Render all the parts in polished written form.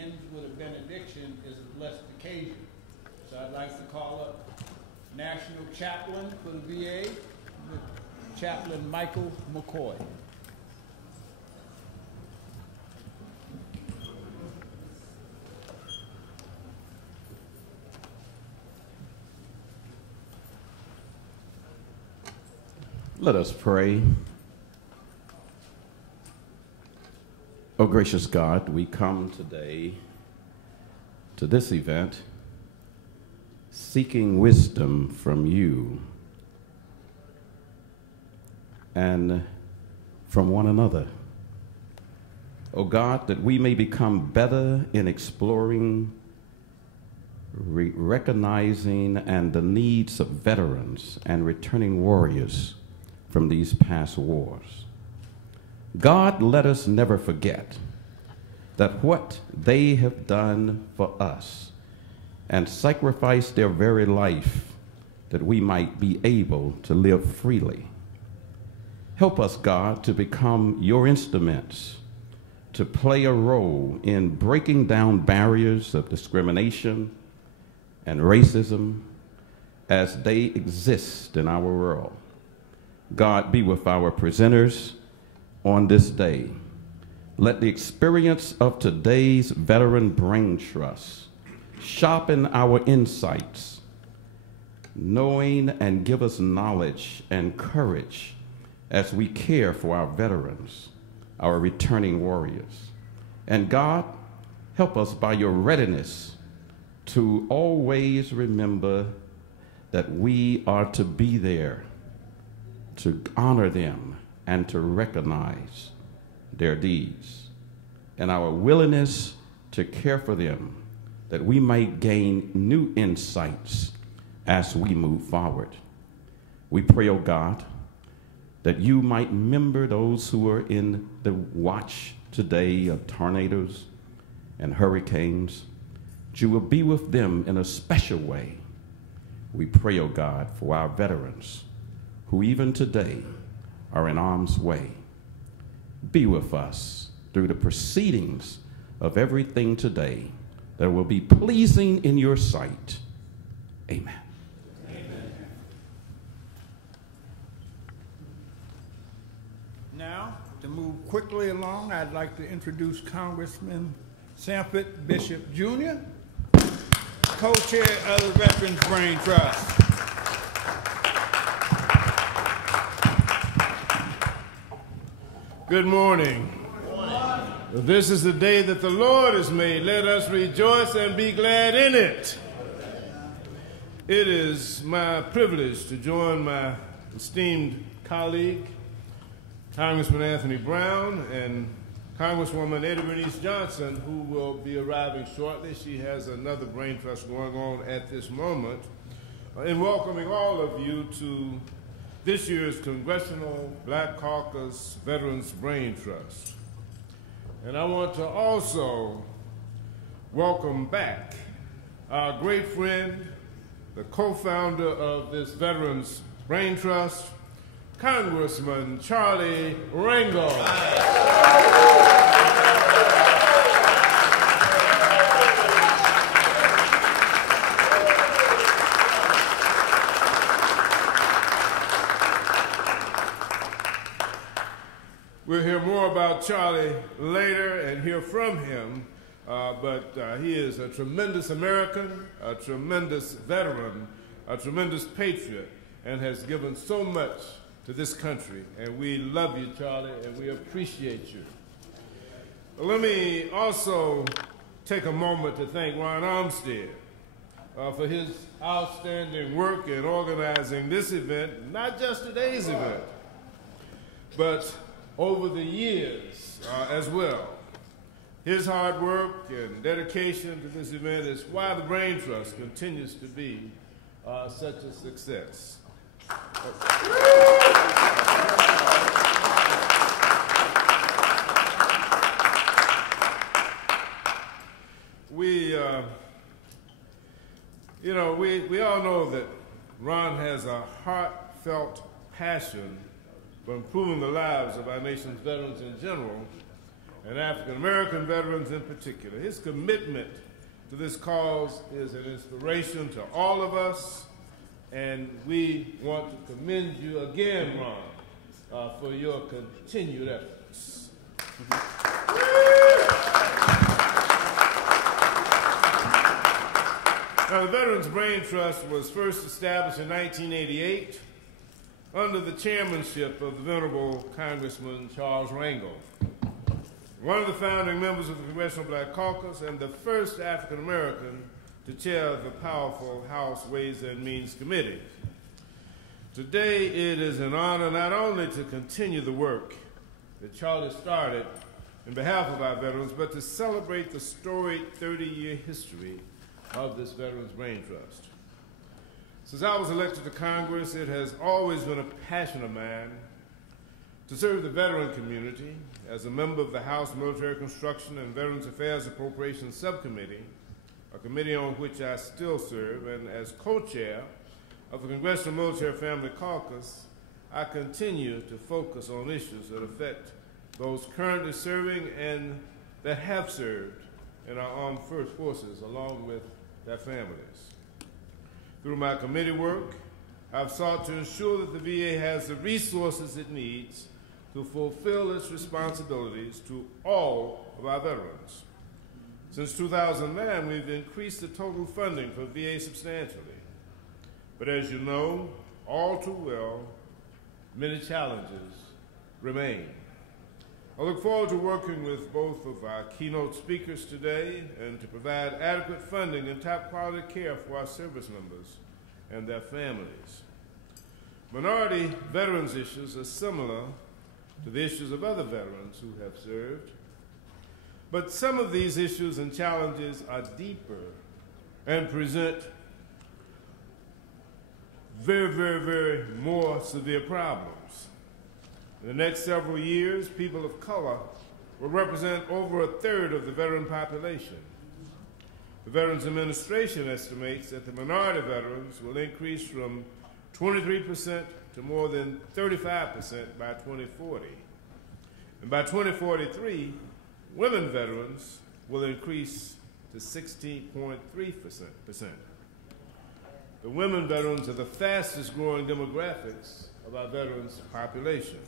ends with a benediction is a blessed occasion. So I'd like to call up National Chaplain for the VA, Chaplain Michael McCoy. Let us pray. Oh, gracious God, we come today to this event seeking wisdom from you and from one another. Oh God, that we may become better in exploring, recognizing and the needs of veterans and returning warriors from these past wars. God, let us never forget that what they have done for us and sacrificed their very life that we might be able to live freely. Help us, God, to become your instruments, to play a role in breaking down barriers of discrimination and racism as they exist in our world. God, be with our presenters on this day. Let the experience of today's Veteran Braintrust sharpen our insights, knowing and give us knowledge and courage as we care for our veterans, our returning warriors. And God, help us by your readiness to always remember that we are to be there to honor them and to recognize their deeds, and our willingness to care for them, that we might gain new insights as we move forward. We pray, oh God, that you might remember those who are in the watch today of tornadoes and hurricanes. That you will be with them in a special way. We pray, oh God, for our veterans who even today are in harm's way. Be with us through the proceedings of everything today that will be pleasing in your sight. Amen. Amen. Now, to move quickly along, I'd like to introduce Congressman Sanford Bishop Jr., co-chair of the Veterans Braintrust. Good morning. This is the day that the Lord has made. Let us rejoice and be glad in it. It is my privilege to join my esteemed colleague, Congressman Anthony Brown, and Congresswoman Eddie Bernice Johnson, who will be arriving shortly. She has another brain trust going on at this moment, in welcoming all of you to this year's Congressional Black Caucus Veterans Brain Trust. And I want to also welcome back our great friend, the co-founder of this Veterans Brain Trust, Congressman Charlie Rangel. We'll hear more about Charlie later and hear from him, but he is a tremendous American, a tremendous veteran, a tremendous patriot, and has given so much to this country. And we love you, Charlie, and we appreciate you. Let me also take a moment to thank Ron Armstead for his outstanding work in organizing this event, not just today's event, but over the years as well. His hard work and dedication to this event is why the Brain Trust continues to be such a success. We all know that Ron has a heartfelt passion for improving the lives of our nation's veterans in general, and African American veterans in particular. His commitment to this cause is an inspiration to all of us, and we want to commend you again, Ron, for your continued efforts. Now, the Veterans Brain Trust was first established in 1988 under the chairmanship of the Venerable Congressman Charles Rangel, one of the founding members of the Congressional Black Caucus and the first African American to chair the powerful House Ways and Means Committee. Today, it is an honor not only to continue the work that Charlie started in behalf of our veterans, but to celebrate the storied 30-year history of this Veterans Brain Trust. Since I was elected to Congress, it has always been a passion of mine to serve the veteran community as a member of the House Military Construction and Veterans Affairs Appropriations Subcommittee, a committee on which I still serve, and as co-chair of the Congressional Military Family Caucus, I continue to focus on issues that affect those currently serving and that have served in our armed forces, along with their families. Through my committee work, I've sought to ensure that the VA has the resources it needs to fulfill its responsibilities to all of our veterans. Since 2009, we've increased the total funding for VA substantially. But as you know, all too well, many challenges remain. I look forward to working with both of our keynote speakers today and to provide adequate funding and top quality care for our service members and their families. Minority veterans issues are similar to the issues of other veterans who have served, but some of these issues and challenges are deeper and present very more severe problems. In the next several years, people of color will represent over a third of the veteran population. The Veterans Administration estimates that the minority veterans will increase from 23% to more than 35% by 2040. And by 2043, women veterans will increase to 16.3%. The women veterans are the fastest growing demographics of our veterans population.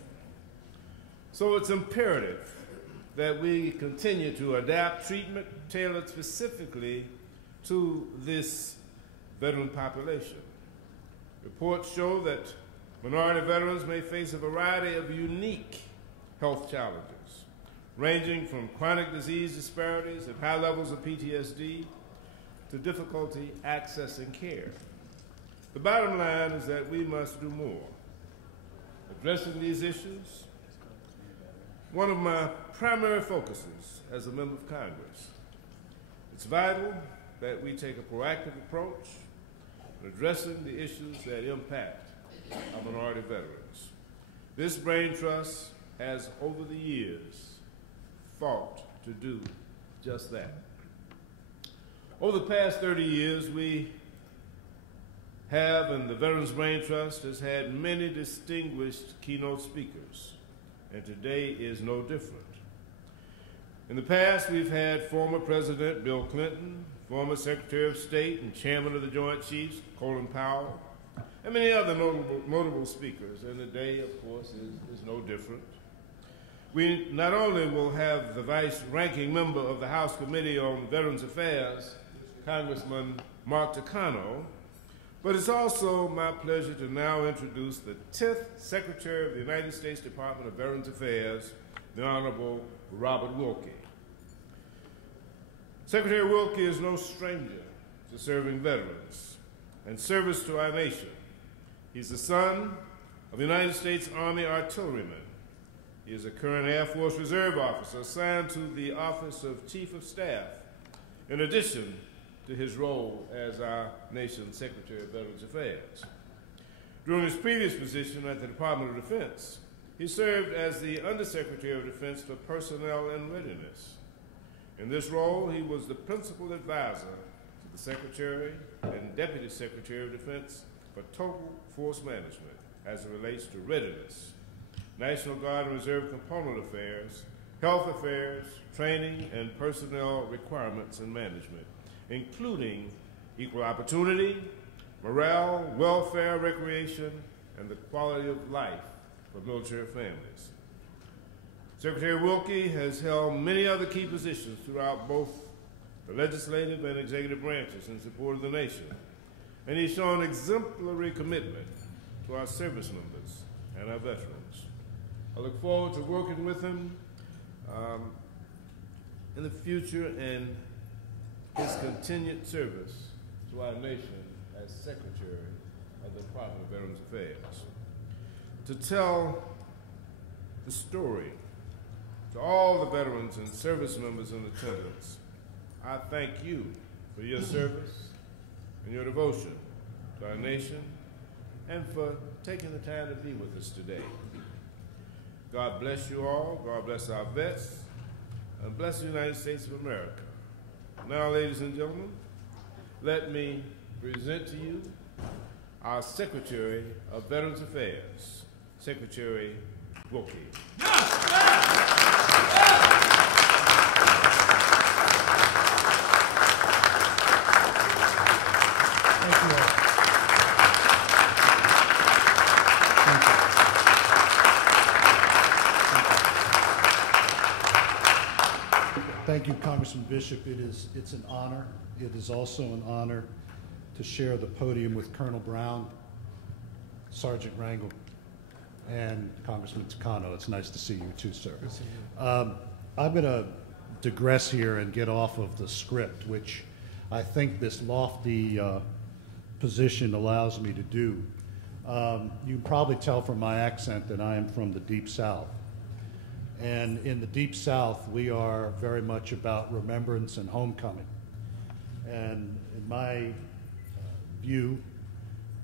So it's imperative that we continue to adapt treatment tailored specifically to this veteran population. Reports show that minority veterans may face a variety of unique health challenges, ranging from chronic disease disparities and high levels of PTSD to difficulty accessing care. The bottom line is that we must do more. Addressing these issues, one of my primary focuses as a member of Congress. It's vital that we take a proactive approach in addressing the issues that impact our minority veterans. This Brain Trust has, over the years, fought to do just that. Over the past 30 years, we have, and the Veterans Brain Trust has had many distinguished keynote speakers, and today is no different. In the past, we've had former President Bill Clinton, former Secretary of State and Chairman of the Joint Chiefs, Colin Powell, and many other notable speakers, and today, of course, is no different. We not only will have the vice-ranking member of the House Committee on Veterans Affairs, Congressman Mark Takano, but it's also my pleasure to now introduce the 10th Secretary of the United States Department of Veterans Affairs, the Honorable Robert Wilkie. Secretary Wilkie is no stranger to serving veterans and service to our nation. He's the son of a United States Army artilleryman. He is a current Air Force Reserve officer assigned to the Office of Chief of Staff, in addition to his role as our nation's Secretary of Veterans Affairs. During his previous position at the Department of Defense, he served as the Undersecretary of Defense for Personnel and Readiness. In this role, he was the principal advisor to the Secretary and Deputy Secretary of Defense for Total Force Management as it relates to readiness, National Guard and Reserve Component Affairs, health affairs, training, and personnel requirements and management, including equal opportunity, morale, welfare, recreation, and the quality of life for military families. Secretary Wilkie has held many other key positions throughout both the legislative and executive branches in support of the nation, and he's shown exemplary commitment to our service members and our veterans. I look forward to working with him in the future and his continued service to our nation as Secretary of the Department of Veterans Affairs. To tell the story to all the veterans and service members in attendance, I thank you for your service and your devotion to our nation and for taking the time to be with us today. God bless you all. God bless our vets. And bless the United States of America. Now, ladies and gentlemen, let me present to you our Secretary of Veterans Affairs, Secretary Wilkie. Thank you, Congressman Bishop. It's an honor. It is also an honor to share the podium with Colonel Brown, Sergeant Rangel, and Congressman Takano. It's nice to see you too, sir. I'm going to digress here and get off of the script, which I think this lofty position allows me to do. You can probably tell from my accent that I am from the Deep South. And in the Deep South, we are very much about remembrance and homecoming. And in my view,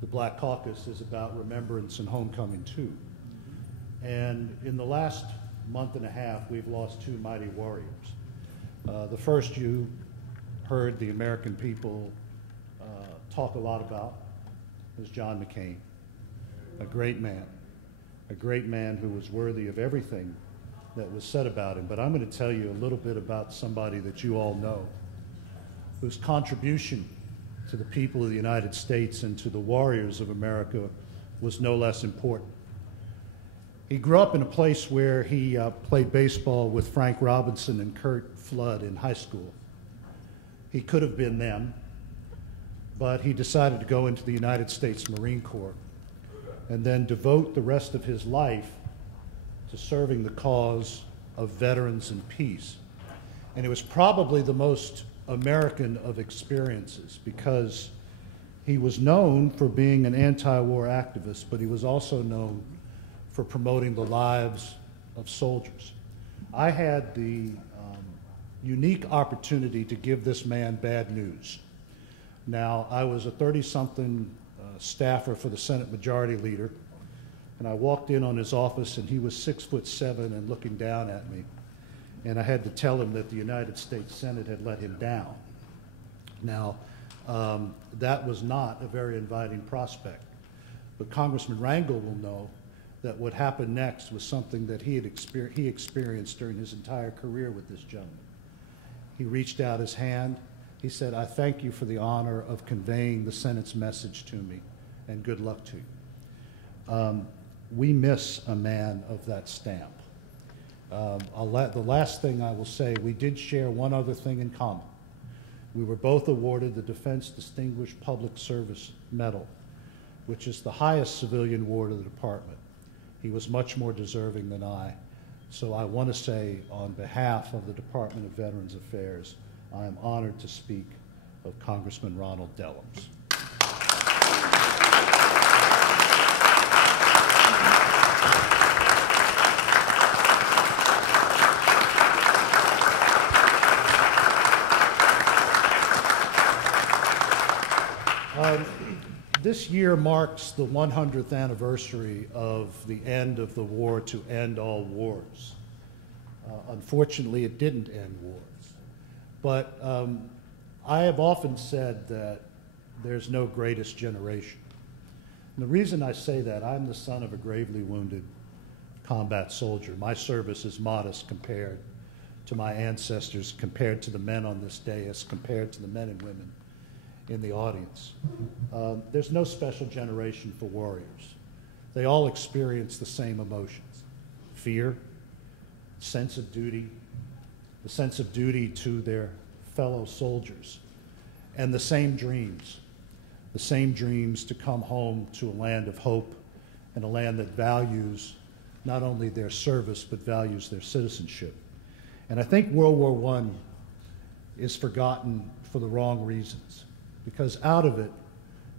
the Black Caucus is about remembrance and homecoming too. And in the last month and a half, we've lost two mighty warriors. The first you heard the American people talk a lot about was John McCain, a great man who was worthy of everything that was said about him. But I'm going to tell you a little bit about somebody that you all know, whose contribution to the people of the United States and to the warriors of America was no less important. He grew up in a place where he played baseball with Frank Robinson and Kurt Flood in high school. He could have been them, but he decided to go into the United States Marine Corps and then devote the rest of his life to serving the cause of veterans and peace. And it was probably the most American of experiences because he was known for being an anti-war activist, but he was also known for promoting the lives of soldiers. I had the unique opportunity to give this man bad news. Now, I was a 30-something staffer for the Senate Majority Leader, and I walked in on his office, and he was 6'7" and looking down at me. And I had to tell him that the United States Senate had let him down. Now, that was not a very inviting prospect. But Congressman Rangel will know that what happened next was something that he experienced during his entire career with this gentleman. He reached out his hand. He said, "I thank you for the honor of conveying the Senate's message to me, and good luck to you." We miss a man of that stamp. The last thing I will say, we did share one other thing in common. We were both awarded the Defense Distinguished Public Service Medal, which is the highest civilian award of the department. He was much more deserving than I. So I want to say, on behalf of the Department of Veterans Affairs, I am honored to speak of Congressman Ronald Dellums. This year marks the 100th anniversary of the end of the war to end all wars. Unfortunately, it didn't end wars. But I have often said that there's no greatest generation. And the reason I say that, I'm the son of a gravely wounded combat soldier. My service is modest compared to my ancestors, compared to the men on this dais, compared to the men and women in the audience. There's no special generation for warriors. They all experience the same emotions: fear, sense of duty, the sense of duty to their fellow soldiers, and the same dreams to come home to a land of hope and a land that values not only their service but values their citizenship. And I think World War I is forgotten for the wrong reasons, because out of it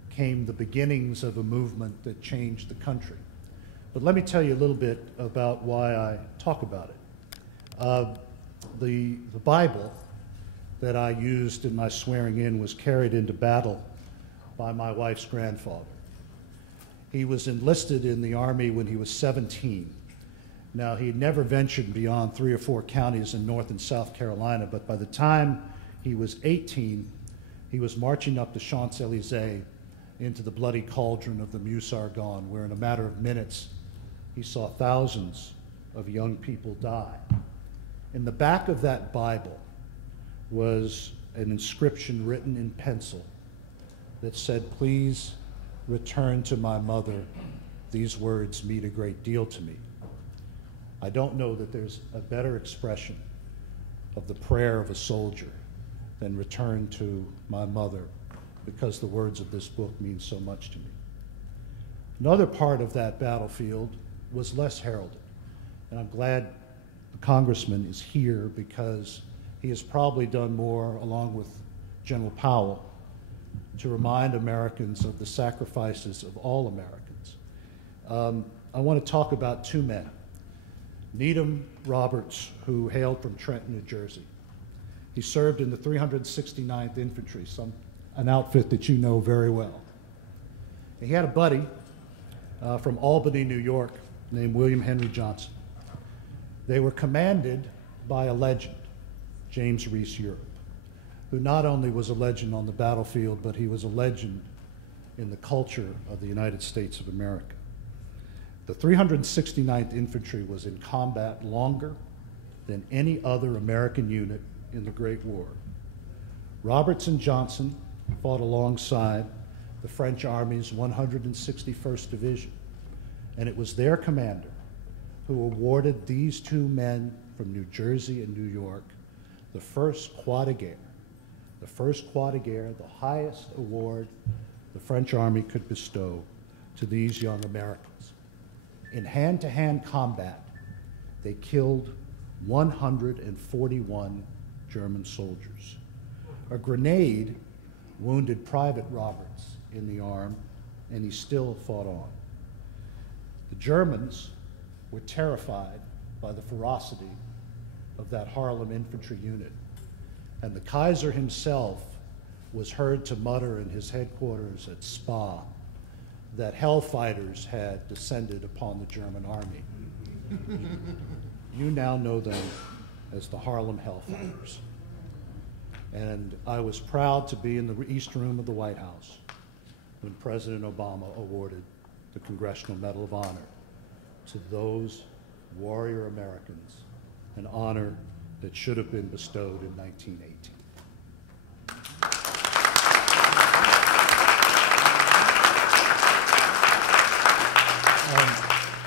came the beginnings of a movement that changed the country. But let me tell you a little bit about why I talk about it. The Bible that I used in my swearing in was carried into battle by my wife's grandfather. He was enlisted in the Army when he was 17. Now, he had never ventured beyond 3 or 4 counties in North and South Carolina, but by the time he was 18, he was marching up the Champs-Élysées into the bloody cauldron of the Meuse-Argonne, where in a matter of minutes, he saw thousands of young people die. In the back of that Bible was an inscription written in pencil that said, "Please return to my mother. These words mean a great deal to me." I don't know that there's a better expression of the prayer of a soldier than "return to my mother," because the words of this book mean so much to me. Another part of that battlefield was less heralded, and I'm glad the congressman is here because he has probably done more, along with General Powell, to remind Americans of the sacrifices of all Americans. I want to talk about 2 men. Needham Roberts, who hailed from Trenton, New Jersey. He served in the 369th Infantry, an outfit that you know very well. And he had a buddy from Albany, New York, named William Henry Johnson. They were commanded by a legend, James Reese Europe, who not only was a legend on the battlefield, but he was a legend in the culture of the United States of America. The 369th Infantry was in combat longer than any other American unit in the Great War. Roberts and Johnson fought alongside the French Army's 161st Division, and it was their commander who awarded these 2 men from New Jersey and New York the first Croix de Guerre. The first Croix de Guerre, the highest award the French Army could bestow to these young Americans. In hand-to-hand combat, they killed 141 German soldiers. A grenade wounded Private Roberts in the arm, and he still fought on. The Germans were terrified by the ferocity of that Harlem infantry unit, and the Kaiser himself was heard to mutter in his headquarters at Spa that hellfighters had descended upon the German army. You now know them as the Harlem Hellfighters. And I was proud to be in the East Room of the White House when President Obama awarded the Congressional Medal of Honor to those warrior Americans, an honor that should have been bestowed in 1918.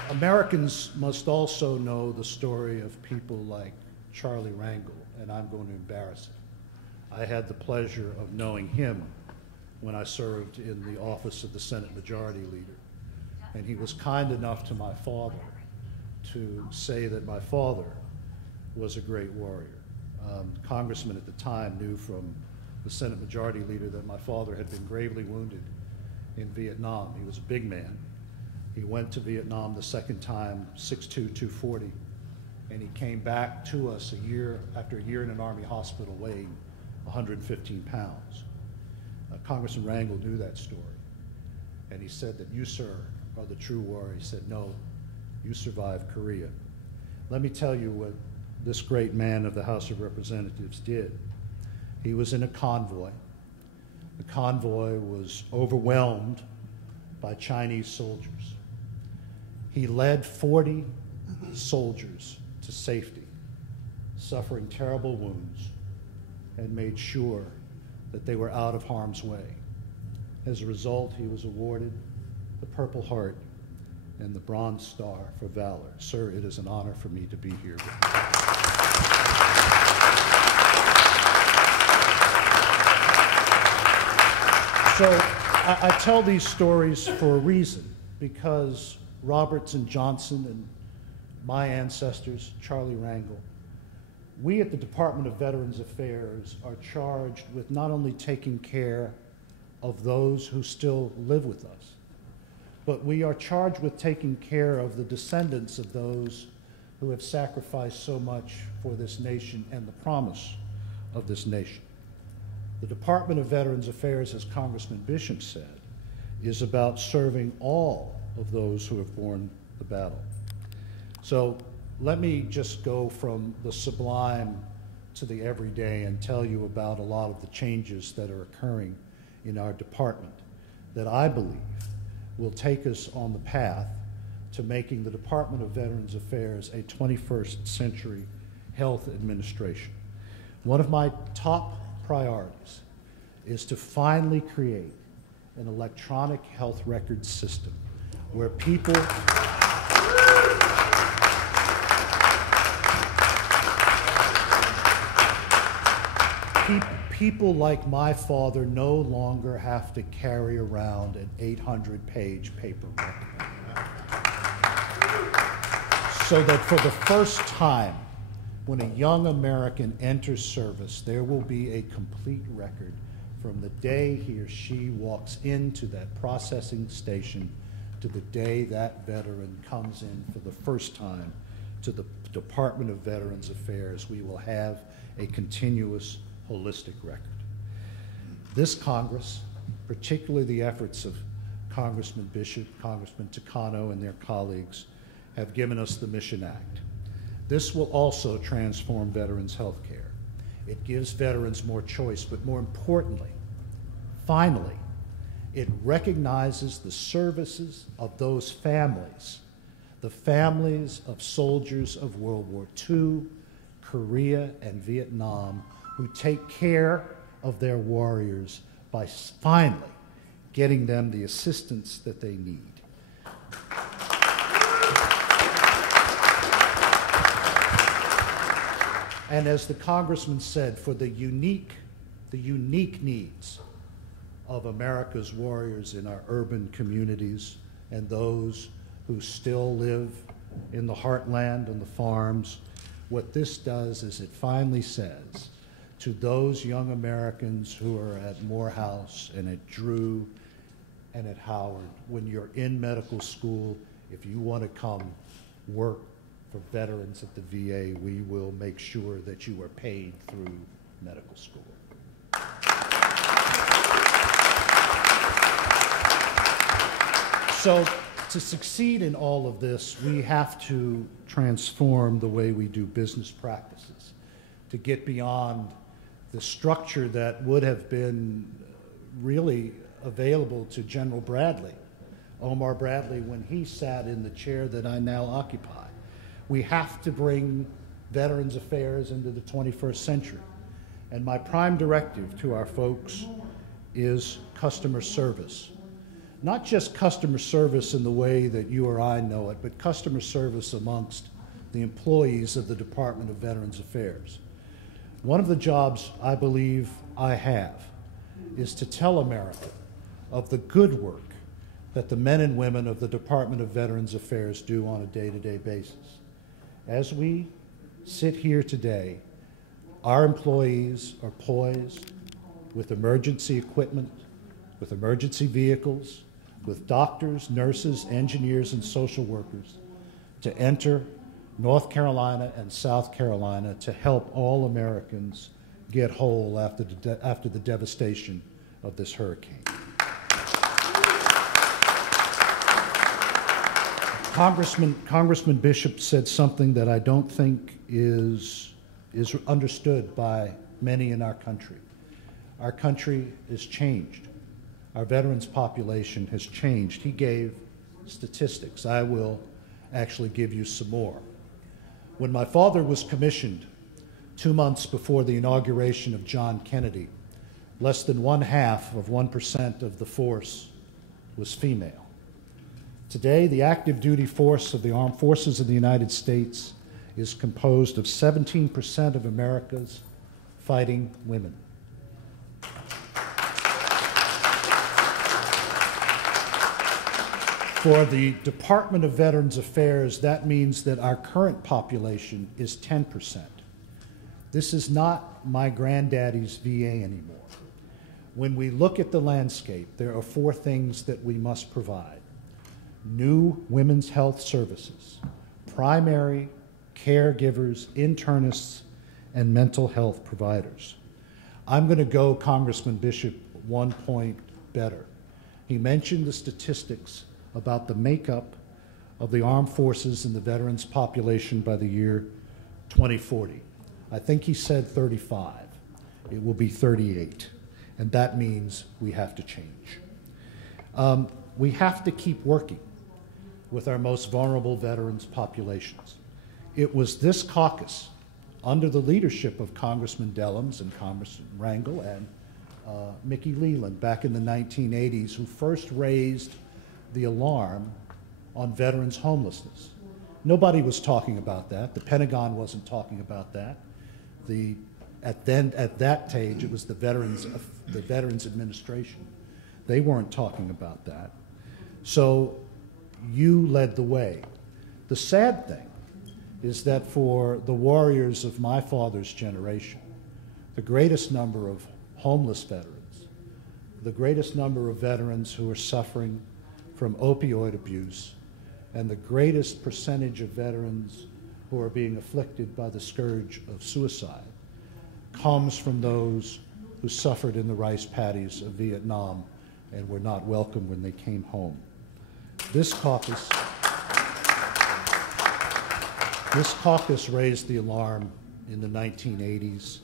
Americans must also know the story of people like Charlie Rangel, and I'm going to embarrass him. I had the pleasure of knowing him when I served in the office of the Senate Majority Leader, and he was kind enough to my father to say that my father was a great warrior. The congressman at the time knew from the Senate Majority Leader that my father had been gravely wounded in Vietnam. He was a big man. He went to Vietnam the second time, 6'2", 240, and he came back to us after a year in an Army hospital weighing 115 pounds. Congressman Rangel knew that story, and he said that you, sir, are the true warrior. He said, no, you survived Korea. Let me tell you what this great man of the House of Representatives did. He was in a convoy. The convoy was overwhelmed by Chinese soldiers. He led 40 soldiers to safety, suffering terrible wounds, and made sure that they were out of harm's way. As a result, he was awarded the Purple Heart and the Bronze Star for Valor. Sir, it is an honor for me to be here with you. So I tell these stories for a reason, because Robertson Johnson and my ancestors, Charlie Rangel, we at the Department of Veterans Affairs are charged with not only taking care of those who still live with us, but we are charged with taking care of the descendants of those who have sacrificed so much for this nation and the promise of this nation. The Department of Veterans Affairs, as Congressman Bishop said, is about serving all of those who have borne the battle. So let me just go from the sublime to the everyday and tell you about a lot of the changes that are occurring in our department that I believe will take us on the path to making the Department of Veterans Affairs a 21st century health administration. One of my top priorities is to finally create an electronic health record system where people like my father no longer have to carry around an 800-page paper record. So that for the first time, when a young American enters service, there will be a complete record from the day he or she walks into that processing station to the day that veteran comes in for the first time to the Department of Veterans Affairs. We will have a continuous, holistic record. This Congress, particularly the efforts of Congressman Bishop, Congressman Takano, and their colleagues, have given us the Mission Act. This will also transform veterans' health care. It gives veterans more choice, but more importantly, finally, it recognizes the services of those families, the families of soldiers of World War II, Korea, and Vietnam, who take care of their warriors by finally getting them the assistance that they need. And as the congressman said, for the unique needs of America's warriors in our urban communities and those who still live in the heartland and the farms, what this does is it finally says to those young Americans who are at Morehouse and at Drew and at Howard, when you're in medical school, if you want to come work for veterans at the VA, we will make sure that you are paid through medical school. So to succeed in all of this, we have to transform the way we do business practices to get beyond the structure that would have been really available to General Bradley, Omar Bradley, when he sat in the chair that I now occupy. We have to bring Veterans Affairs into the 21st century. And my prime directive to our folks is customer service. Not just customer service in the way that you or I know it, but customer service amongst the employees of the Department of Veterans Affairs. One of the jobs I believe I have is to tell America of the good work that the men and women of the Department of Veterans Affairs do on a day-to-day basis. As we sit here today, our employees are poised with emergency equipment, with emergency vehicles, with doctors, nurses, engineers, and social workers to enter North Carolina and South Carolina to help all Americans get whole after the devastation of this hurricane. Congressman Bishop said something that I don't think is understood by many in our country. Our country has changed. Our veterans population has changed. He gave statistics. I will actually give you some more. When my father was commissioned 2 months before the inauguration of John Kennedy, less than 0.5% of the force was female. Today, the active duty force of the armed forces of the United States is composed of 17% of America's fighting women. For the Department of Veterans Affairs, that means that our current population is 10%. This is not my granddaddy's VA anymore. When we look at the landscape, there are 4 things that we must provide. New women's health services, primary caregivers, internists, and mental health providers. I'm going to go, Congressman Bishop, 1 point better. He mentioned the statistics about the makeup of the armed forces and the veterans population by the year 2040. I think he said 35. It will be 38. And that means we have to change. We have to keep working with our most vulnerable veterans populations. It was this caucus, under the leadership of Congressman Dellums and Congressman Rangel and Mickey Leland back in the 1980s, who first raised the alarm on veterans' homelessness. Nobody was talking about that. The Pentagon wasn't talking about that. At that stage, it was the Veterans Administration. They weren't talking about that. So you led the way. The sad thing is that for the warriors of my father's generation, the greatest number of homeless veterans, the greatest number of veterans who are suffering from opioid abuse, and the greatest percentage of veterans who are being afflicted by the scourge of suicide comes from those who suffered in the rice paddies of Vietnam and were not welcome when they came home. This caucus raised the alarm in the 1980s,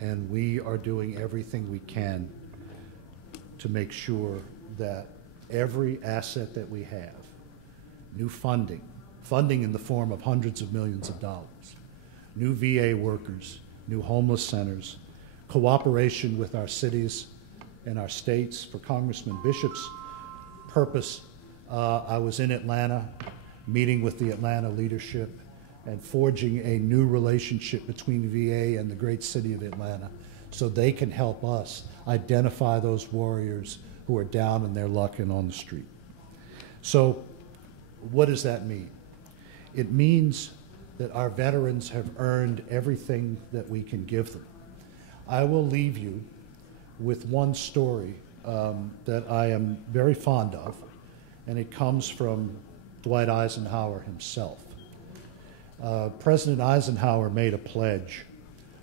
and we are doing everything we can to make sure that every asset that we have, new funding in the form of hundreds of millions of dollars, new VA workers, new homeless centers, cooperation with our cities and our states. For Congressman Bishop's purpose, I was in Atlanta meeting with the Atlanta leadership and forging a new relationship between VA and the great city of Atlanta so they can help us identify those warriors who are down in their luck and on the street. So what does that mean? It means that our veterans have earned everything that we can give them. I will leave you with one story that I am very fond of, and it comes from Dwight Eisenhower himself. President Eisenhower made a pledge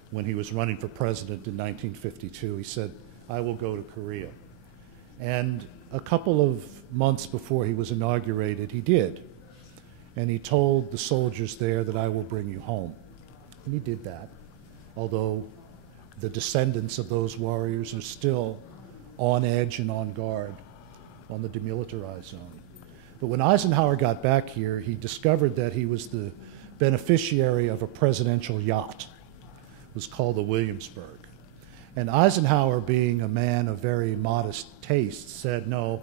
when he was running for president in 1952. He said, "I will go to Korea." And a couple of months before he was inaugurated, he did. And he told the soldiers there that I will bring you home. And he did that, although the descendants of those warriors are still on edge and on guard on the demilitarized zone. But when Eisenhower got back here, he discovered that he was the beneficiary of a presidential yacht. It was called the Williamsburg. And Eisenhower, being a man of very modest taste, said, "No,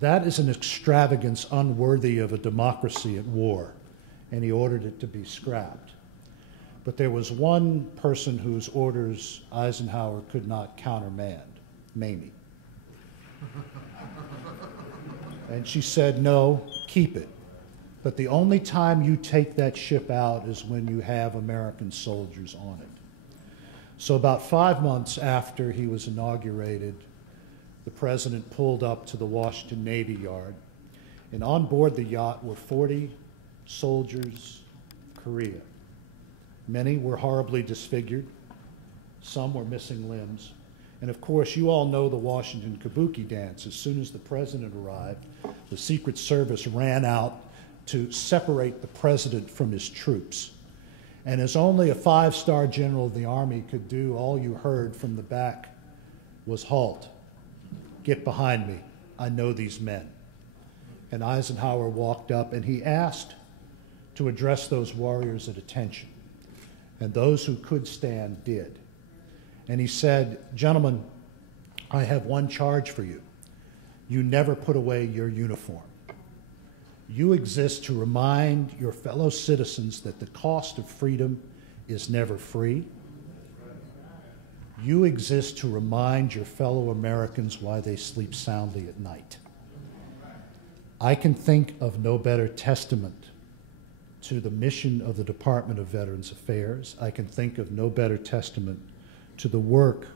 that is an extravagance unworthy of a democracy at war," and he ordered it to be scrapped. But there was one person whose orders Eisenhower could not countermand, Mamie. And she said, "No, keep it. But the only time you take that ship out is when you have American soldiers on it." So about 5 months after he was inaugurated, the president pulled up to the Washington Navy Yard, and on board the yacht were 40 soldiers of Korea. Many were horribly disfigured. Some were missing limbs. And of course, you all know the Washington Kabuki dance. As soon as the president arrived, the Secret Service ran out to separate the president from his troops. And as only a 5-star general of the Army could do, all you heard from the back was, "Halt. Get behind me. I know these men." And Eisenhower walked up and he asked to address those warriors at attention. And those who could stand did. And he said, "Gentlemen, I have one charge for you. You never put away your uniform. You exist to remind your fellow citizens that the cost of freedom is never free. You exist to remind your fellow Americans why they sleep soundly at night." I can think of no better testament to the mission of the Department of Veterans Affairs. I can think of no better testament to the work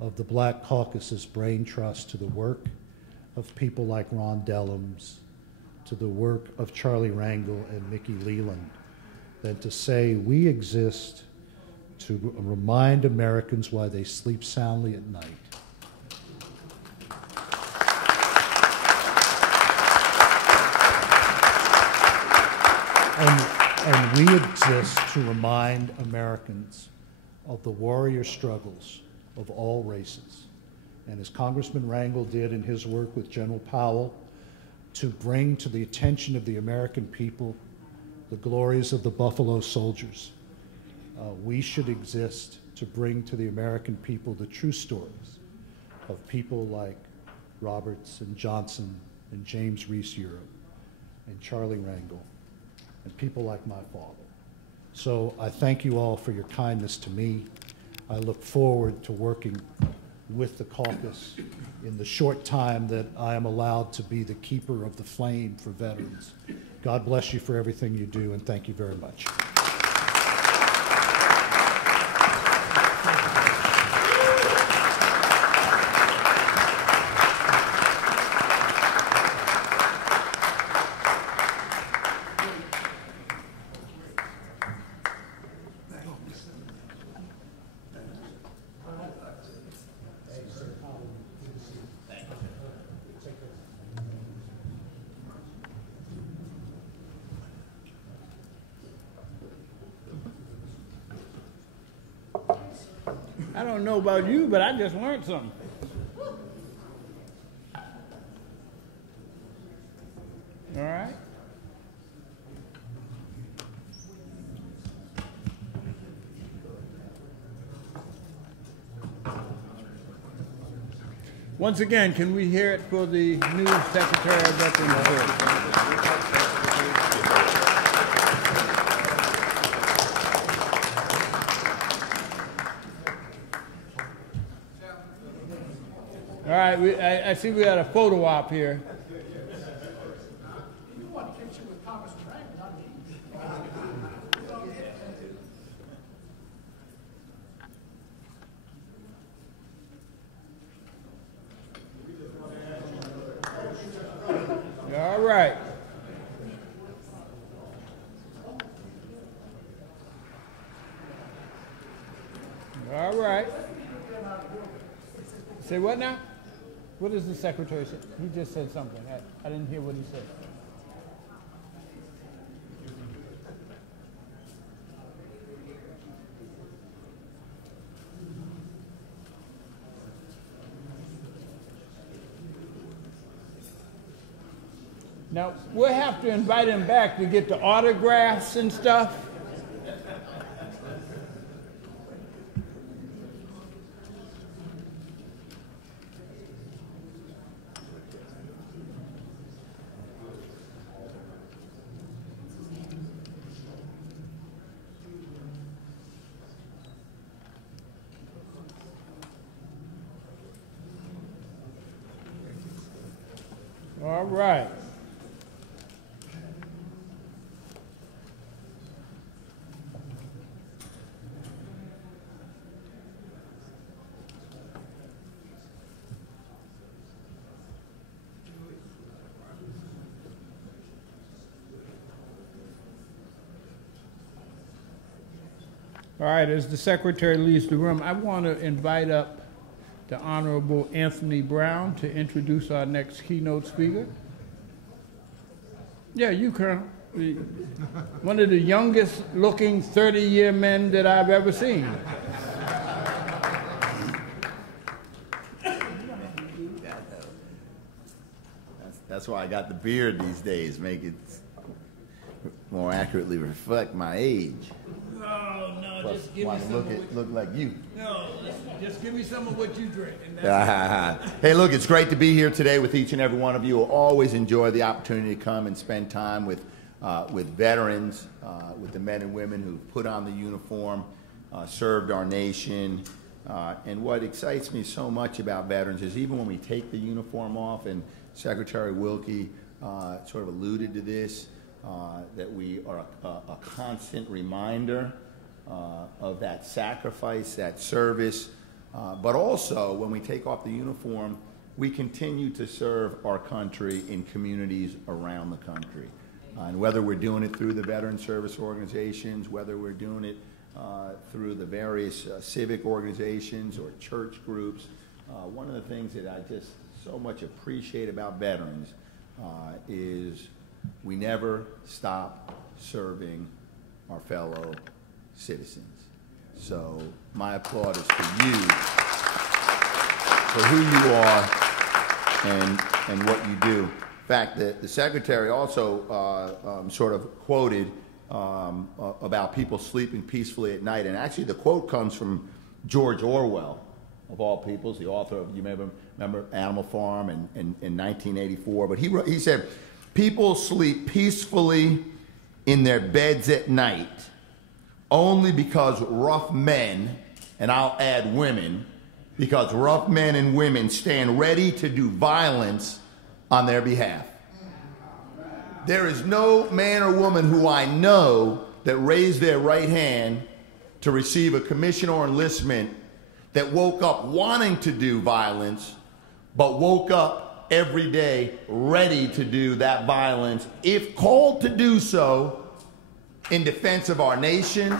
of the Black Caucus's Braintrust, to the work of people like Ron Dellums, to the work of Charlie Rangel and Mickey Leland, than to say we exist to remind Americans why they sleep soundly at night. And we exist to remind Americans of the warrior struggles of all races. And as Congressman Rangel did in his work with General Powell, to bring to the attention of the American people the glories of the Buffalo Soldiers, we should exist to bring to the American people the true stories of people like Roberts and Johnson and James Reese Europe and Charlie Rangel and people like my father. So I thank you all for your kindness to me. I look forward to working with the caucus in the short time that I am allowed to be the keeper of the flame for veterans. God bless you for everything you do, and thank you very much. I don't know about you, but I just learned something. All right. Once again, can we hear it for the new Secretary of Veterans Affairs? All right, I see we got a photo op here. You want a picture with Congressman Rangel, not me. All right. All right. Say what now? What does the secretary say? He just said something. I didn't hear what he said. Now, we'll have to invite him back to get the autographs and stuff. All right. All right, as the secretary leaves the room, I want to invite up the Honorable Anthony Brown to introduce our next keynote speaker. Yeah, you, Colonel. One of the youngest looking 30-year men that I've ever seen. That's why I got the beard these days, make it more accurately reflect my age. Oh, no, Plus, just give me want some to of what, look like you. no, just give me some of what you drink. And that's Hey, look, it's great to be here today with each and every one of you. I'll always enjoy the opportunity to come and spend time with veterans, with the men and women who've put on the uniform, served our nation. And what excites me so much about veterans is even when we take the uniform off, and Secretary Wilkie sort of alluded to this, that we are a constant reminder of that sacrifice, that service, but also when we take off the uniform, we continue to serve our country in communities around the country. And whether we're doing it through the veteran service organizations, whether we're doing it through the various civic organizations or church groups, one of the things that I just so much appreciate about veterans is we never stop serving our fellow citizens. So my applaud is for you, for who you are and what you do. In fact, the Secretary also sort of quoted about people sleeping peacefully at night. And actually the quote comes from George Orwell, of all peoples, the author of, you may remember Animal Farm in 1984. But he said, people sleep peacefully in their beds at night only because rough men, and I'll add women, because rough men and women stand ready to do violence on their behalf. There is no man or woman who I know that raised their right hand to receive a commission or enlistment that woke up wanting to do violence, but woke up every day ready to do that violence, if called to do so, in defense of our nation,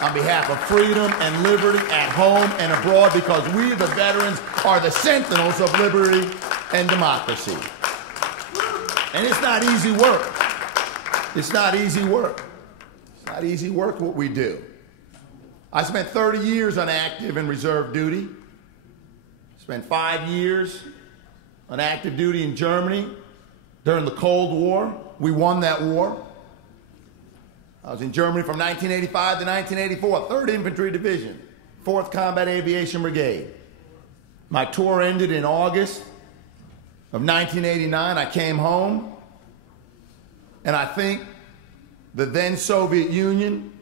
on behalf of freedom and liberty at home and abroad, because we, the veterans, are the sentinels of liberty and democracy. And it's not easy work. It's not easy work. It's not easy work what we do. I spent 30 years on active and reserve duty. Spent 5 years on active duty in Germany during the Cold War. We won that war. I was in Germany from 1985 to 1984, 3rd Infantry Division, 4th Combat Aviation Brigade. My tour ended in August of 1989. I came home, and I think the then Soviet Union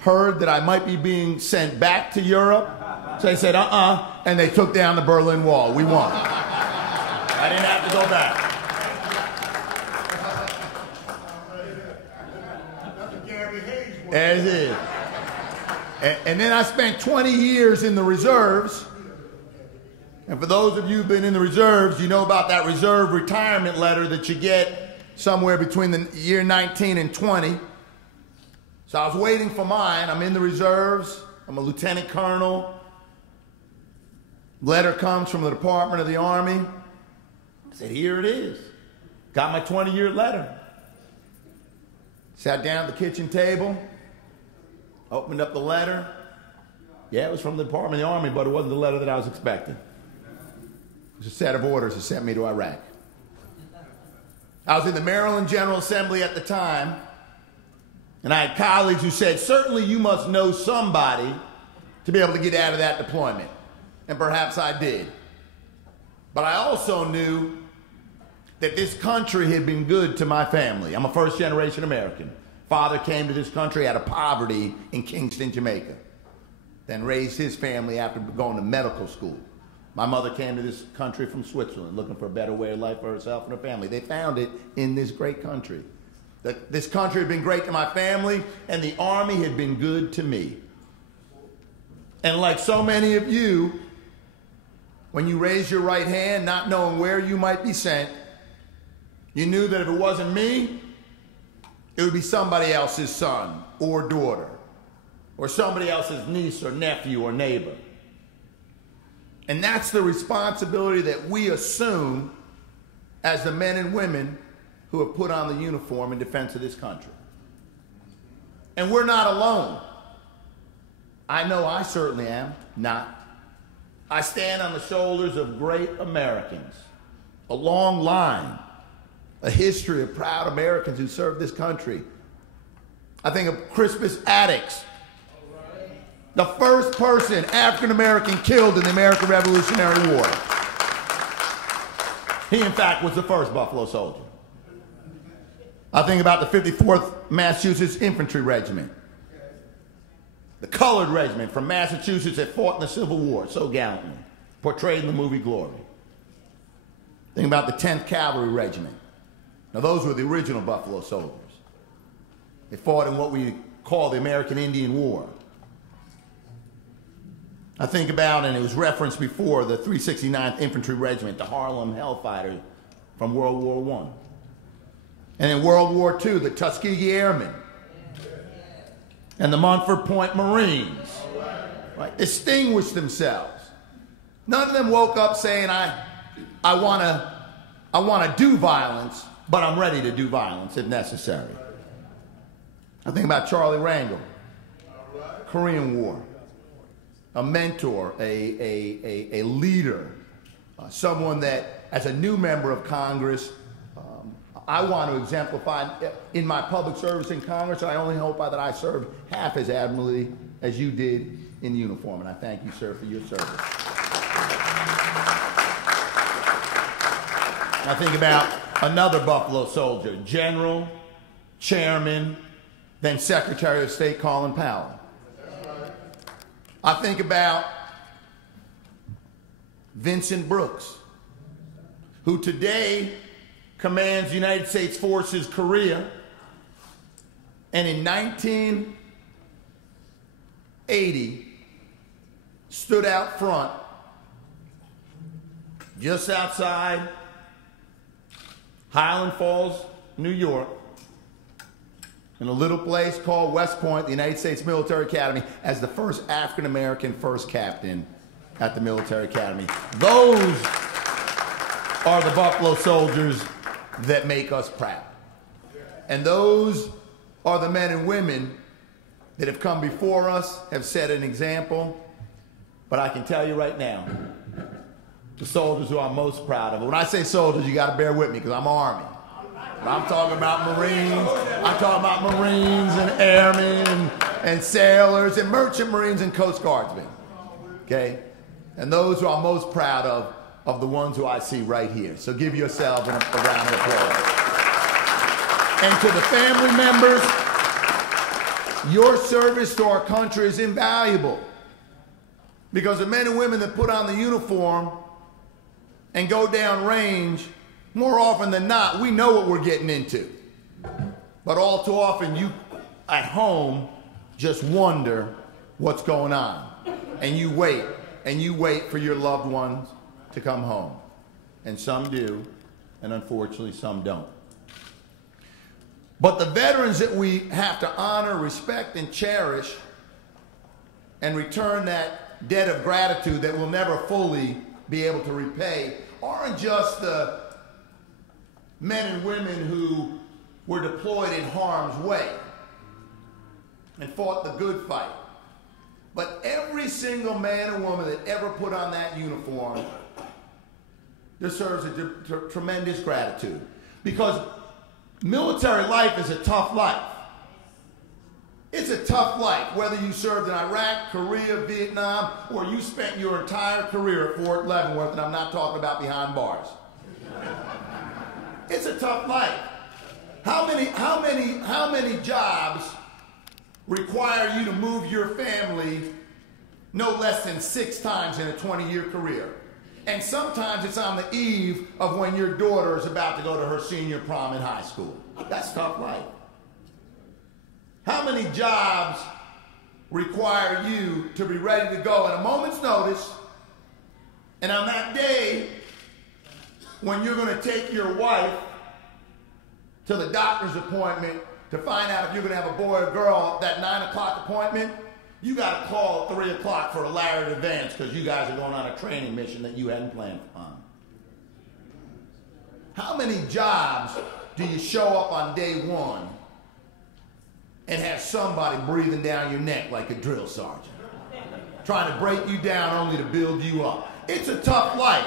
heard that I might be being sent back to Europe. So they said, and they took down the Berlin Wall. We won. I didn't have to go back. As it is. And then I spent 20 years in the reserves. And for those of you who've been in the reserves, you know about that reserve retirement letter that you get somewhere between the year 19 and 20. So I was waiting for mine. I'm in the reserves. I'm a lieutenant colonel. Letter comes from the Department of the Army. I said, here it is. Got my 20-year letter. Sat down at the kitchen table. Opened up the letter. Yeah, it was from the Department of the Army, but it wasn't the letter that I was expecting. It was a set of orders that sent me to Iraq. I was in the Maryland General Assembly at the time, and I had colleagues who said, certainly you must know somebody to be able to get out of that deployment. And perhaps I did. But I also knew that this country had been good to my family. I'm a first-generation American. Father came to this country out of poverty in Kingston, Jamaica, then raised his family after going to medical school. My mother came to this country from Switzerland looking for a better way of life for herself and her family. They found it in this great country. This country had been great to my family, and the Army had been good to me. And like so many of you, when you raised your right hand, not knowing where you might be sent, you knew that if it wasn't me, it would be somebody else's son or daughter, or somebody else's niece or nephew or neighbor. And that's the responsibility that we assume as the men and women who have put on the uniform in defense of this country. And we're not alone. I know I certainly am not. I stand on the shoulders of great Americans, a long line a history of proud Americans who served this country. I think of Crispus Attucks, the first person, African-American, killed in the American Revolutionary War. He, in fact, was the first Buffalo Soldier. I think about the 54th Massachusetts Infantry Regiment, the colored regiment from Massachusetts that fought in the Civil War so gallantly, portrayed in the movie Glory. Think about the 10th Cavalry Regiment. Now, those were the original Buffalo Soldiers. They fought in what we call the American Indian War. I think about, and it was referenced before, the 369th Infantry Regiment, the Harlem Hellfighters from World War I. And in World War II, the Tuskegee Airmen and the Montford Point Marines, right, distinguished themselves. None of them woke up saying, I want to do violence, but I'm ready to do violence if necessary. I think about Charlie Rangel, Korean War, a mentor, a leader, someone that, as a new member of Congress, I want to exemplify in my public service in Congress. I only hope that I served half as admirably as you did in uniform, and I thank you, sir, for your service. I think about another Buffalo Soldier, General, Chairman, then Secretary of State Colin Powell. I think about Vincent Brooks, who today commands United States Forces Korea, and in 1980 stood out front just outside Highland Falls, New York, in a little place called West Point, the United States Military Academy, as the first African-American first captain at the Military Academy. Those are the Buffalo Soldiers that make us proud. And those are the men and women that have come before us, have set an example. But I can tell you right now, the soldiers who I'm most proud of. When I say soldiers, you got to bear with me because I'm Army. I'm talking about Marines. I'm talking about Marines and Airmen and sailors and Merchant Marines and Coast Guardsmen. Okay? And those who I'm most proud of the ones who I see right here. So give yourselves a round of applause. And to the family members, your service to our country is invaluable. Because the men and women that put on the uniform and go down range, more often than not, we know what we're getting into. But all too often, you at home just wonder what's going on. And you wait for your loved ones to come home. And some do, and unfortunately some don't. But the veterans that we have to honor, respect, and cherish, and return that debt of gratitude that we'll never fully be able to repay, aren't just the men and women who were deployed in harm's way and fought the good fight, but every single man and woman that ever put on that uniform deserves a tremendous gratitude. Because military life is a tough life. It's a tough life, whether you served in Iraq, Korea, Vietnam, or you spent your entire career at Fort Leavenworth, and I'm not talking about behind bars. It's a tough life. How many jobs require you to move your family no less than 6 times in a 20-year career? And sometimes it's on the eve of when your daughter is about to go to her senior prom in high school. That's tough life. How many jobs require you to be ready to go at a moment's notice, and on that day when you're going to take your wife to the doctor's appointment to find out if you're going to have a boy or girl, that 9 o'clock appointment, you got to call at 3 o'clock for a hour in advance because you guys are going on a training mission that you hadn't planned on. How many jobs do you show up on day one and have somebody breathing down your neck like a drill sergeant, trying to break you down only to build you up? It's a tough life.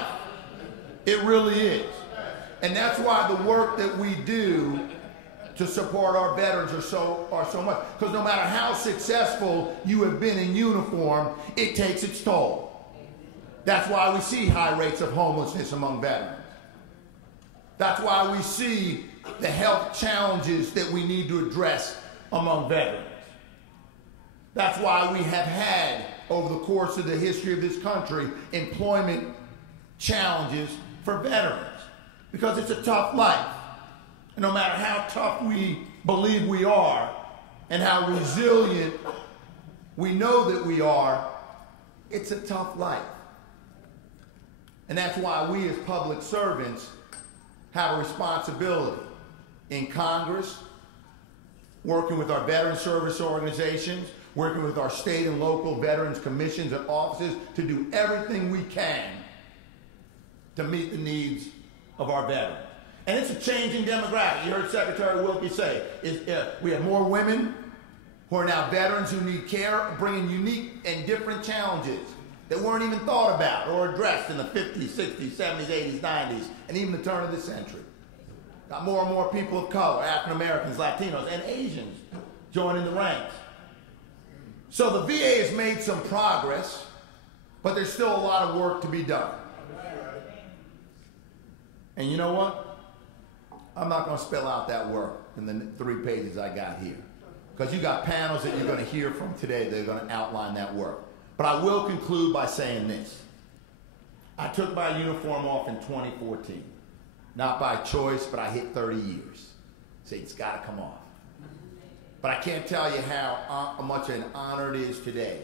It really is. And that's why the work that we do to support our veterans are so much. Because no matter how successful you have been in uniform, it takes its toll. That's why we see high rates of homelessness among veterans. That's why we see the health challenges that we need to address among veterans. That's why we have had, over the course of the history of this country, employment challenges for veterans. Because it's a tough life. And no matter how tough we believe we are and how resilient we know that we are, it's a tough life. And that's why we as public servants have a responsibility in Congress, working with our veteran service organizations, working with our state and local veterans commissions and offices to do everything we can to meet the needs of our veterans. And it's a changing demographic. You heard Secretary Wilkie say, we have more women who are now veterans who need care, bringing unique and different challenges that weren't even thought about or addressed in the 50s, 60s, 70s, 80s, 90s, and even the turn of the century. Got more and more people of color, African Americans, Latinos, and Asians joining the ranks. So the VA has made some progress, but there's still a lot of work to be done. And you know what? I'm not going to spell out that work in the 3 pages I got here. Because you got panels that you're going to hear from today that are going to outline that work. But I will conclude by saying this. I took my uniform off in 2014. Not by choice, but I hit 30 years. See, it's got to come off. But I can't tell you how much an honor it is today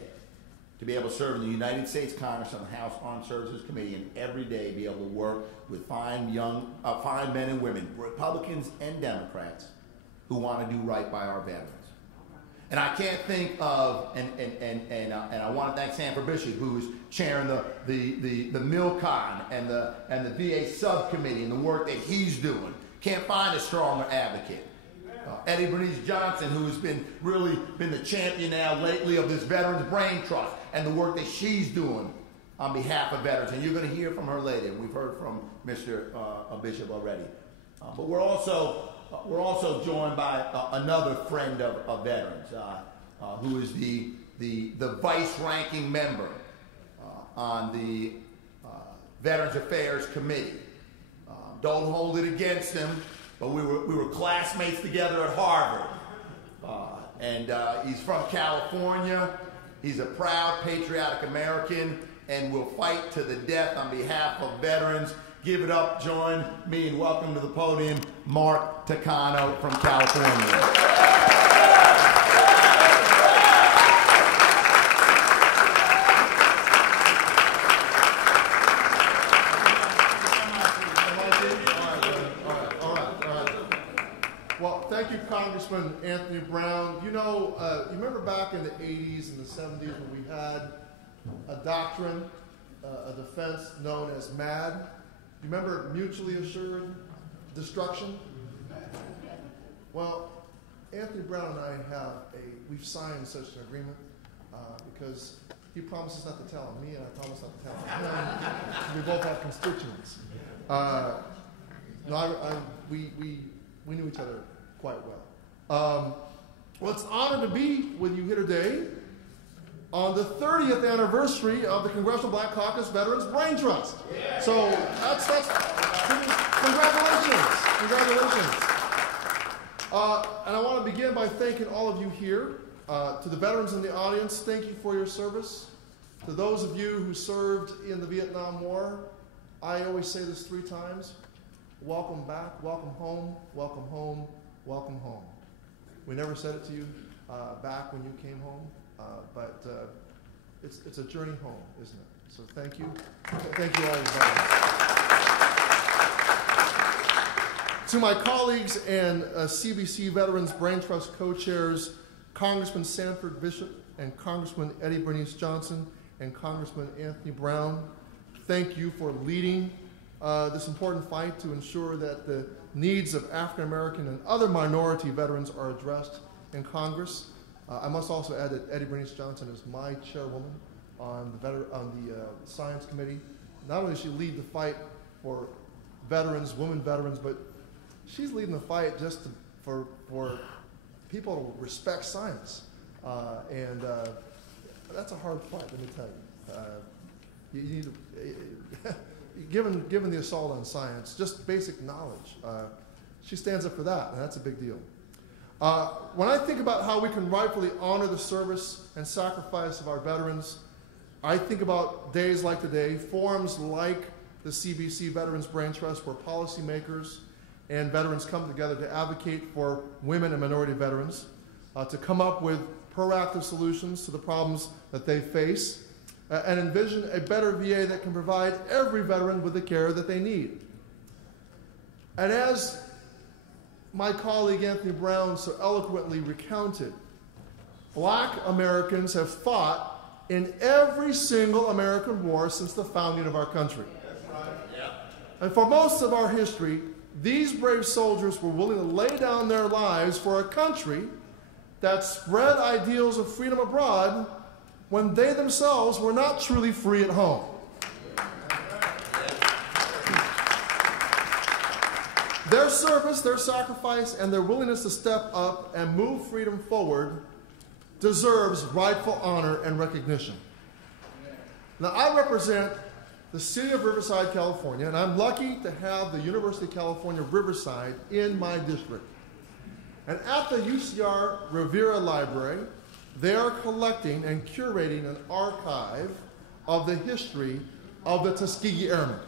to be able to serve in the United States Congress on the House Armed Services Committee and every day be able to work with fine men and women, Republicans and Democrats, who want to do right by our veterans. And I can't think of, and I want to thank Sanford Bishop, who's chairing the MILCON and the VA subcommittee and the work that he's doing. Can't find a stronger advocate. Eddie Bernice Johnson, who has been the champion now lately of this Veterans Braintrust and the work that she's doing on behalf of veterans. And you're going to hear from her later. We've heard from Mr. Bishop already. But we're also joined by another friend of veterans, who is the vice-ranking member on the Veterans Affairs Committee. Don't hold it against him, but we were classmates together at Harvard. He's from California. He's a proud, patriotic American, and will fight to the death on behalf of veterans. Give it up, join me, and welcome to the podium, Mark Takano from California. Well, thank you, Congressman Anthony Brown. You know, you remember back in the 80s and the 70s when we had a doctrine, a defense known as MAD? You remember mutually assured destruction? Well, Anthony Brown and I we've signed such an agreement because he promises not to tell on me and I promise not to tell on him. We both have constituents. We knew each other quite well. Well, it's an honor to be with you here today on the 30th anniversary of the Congressional Black Caucus Veterans Braintrust. Yeah. So that's congratulations. And I want to begin by thanking all of you here. To the veterans in the audience, thank you for your service. To those of you who served in the Vietnam War, I always say this 3 times. Welcome back, welcome home, welcome home, welcome home. We never said it to you back when you came home, but it's a journey home, isn't it? So thank you. Thank you all, veterans. To my colleagues and CBC Veterans Braintrust co-chairs, Congressman Sanford Bishop and Congressman Eddie Bernice Johnson and Congressman Anthony Brown, thank you for leading this important fight to ensure that the needs of African American and other minority veterans are addressed in Congress. I must also add that Eddie Bernice Johnson is my chairwoman on the Science Committee. Not only does she lead the fight for veterans, women veterans, but she's leading the fight just for people to respect science. And that's a hard fight, let me tell you. You need to, given the assault on science, just basic knowledge, she stands up for that, and that's a big deal. When I think about how we can rightfully honor the service and sacrifice of our veterans, I think about days like today, forums like the CBC Veterans Braintrust, where policymakers and veterans come together to advocate for women and minority veterans, to come up with proactive solutions to the problems that they face, and envision a better VA that can provide every veteran with the care that they need. And as my colleague Anthony Brown so eloquently recounted, Black Americans have fought in every single American war since the founding of our country. That's right. Yeah. And for most of our history, these brave soldiers were willing to lay down their lives for a country that spread ideals of freedom abroad when they themselves were not truly free at home. Their service, their sacrifice, and their willingness to step up and move freedom forward deserves rightful honor and recognition. Now, I represent the city of Riverside, California, and I'm lucky to have the University of California, Riverside in my district. And at the UCR Rivera Library, they are collecting and curating an archive of the history of the Tuskegee Airmen,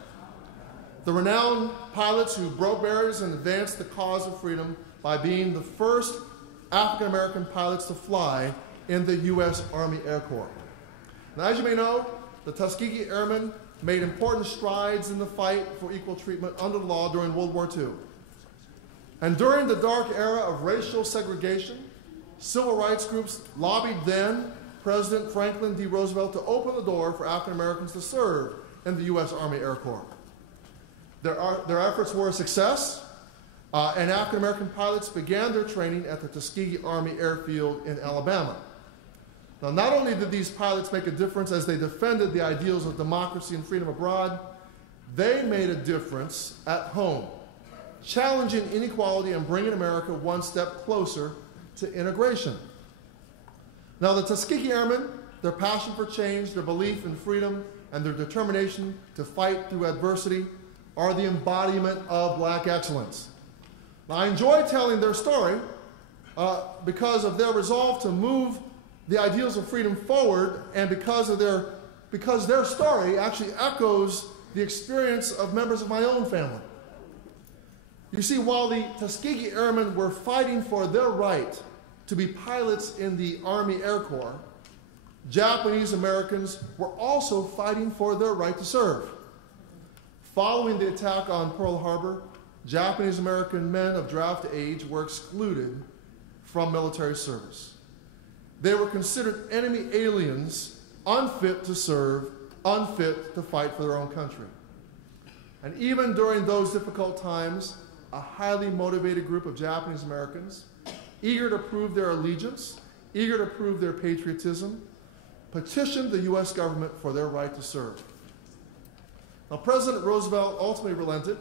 the renowned pilots who broke barriers and advanced the cause of freedom by being the first African-American pilots to fly in the U.S. Army Air Corps. Now, as you may know, the Tuskegee Airmen made important strides in the fight for equal treatment under the law during World War II. And during the dark era of racial segregation, civil rights groups lobbied then President Franklin D. Roosevelt to open the door for African Americans to serve in the U.S. Army Air Corps. Their efforts were a success, and African American pilots began their training at the Tuskegee Army Airfield in Alabama. Now, not only did these pilots make a difference as they defended the ideals of democracy and freedom abroad, they made a difference at home, challenging inequality and bringing America one step closer to integration. Now, the Tuskegee Airmen, their passion for change, their belief in freedom, and their determination to fight through adversity are the embodiment of Black excellence. Now, I enjoy telling their story because of their resolve to move the ideals of freedom forward, and because their story actually echoes the experience of members of my own family. You see, while the Tuskegee Airmen were fighting for their right to be pilots in the Army Air Corps, Japanese Americans were also fighting for their right to serve. Following the attack on Pearl Harbor, Japanese American men of draft age were excluded from military service. They were considered enemy aliens, unfit to serve, unfit to fight for their own country. And even during those difficult times, a highly motivated group of Japanese Americans, eager to prove their allegiance, eager to prove their patriotism, petitioned the U.S. government for their right to serve. Now, President Roosevelt ultimately relented,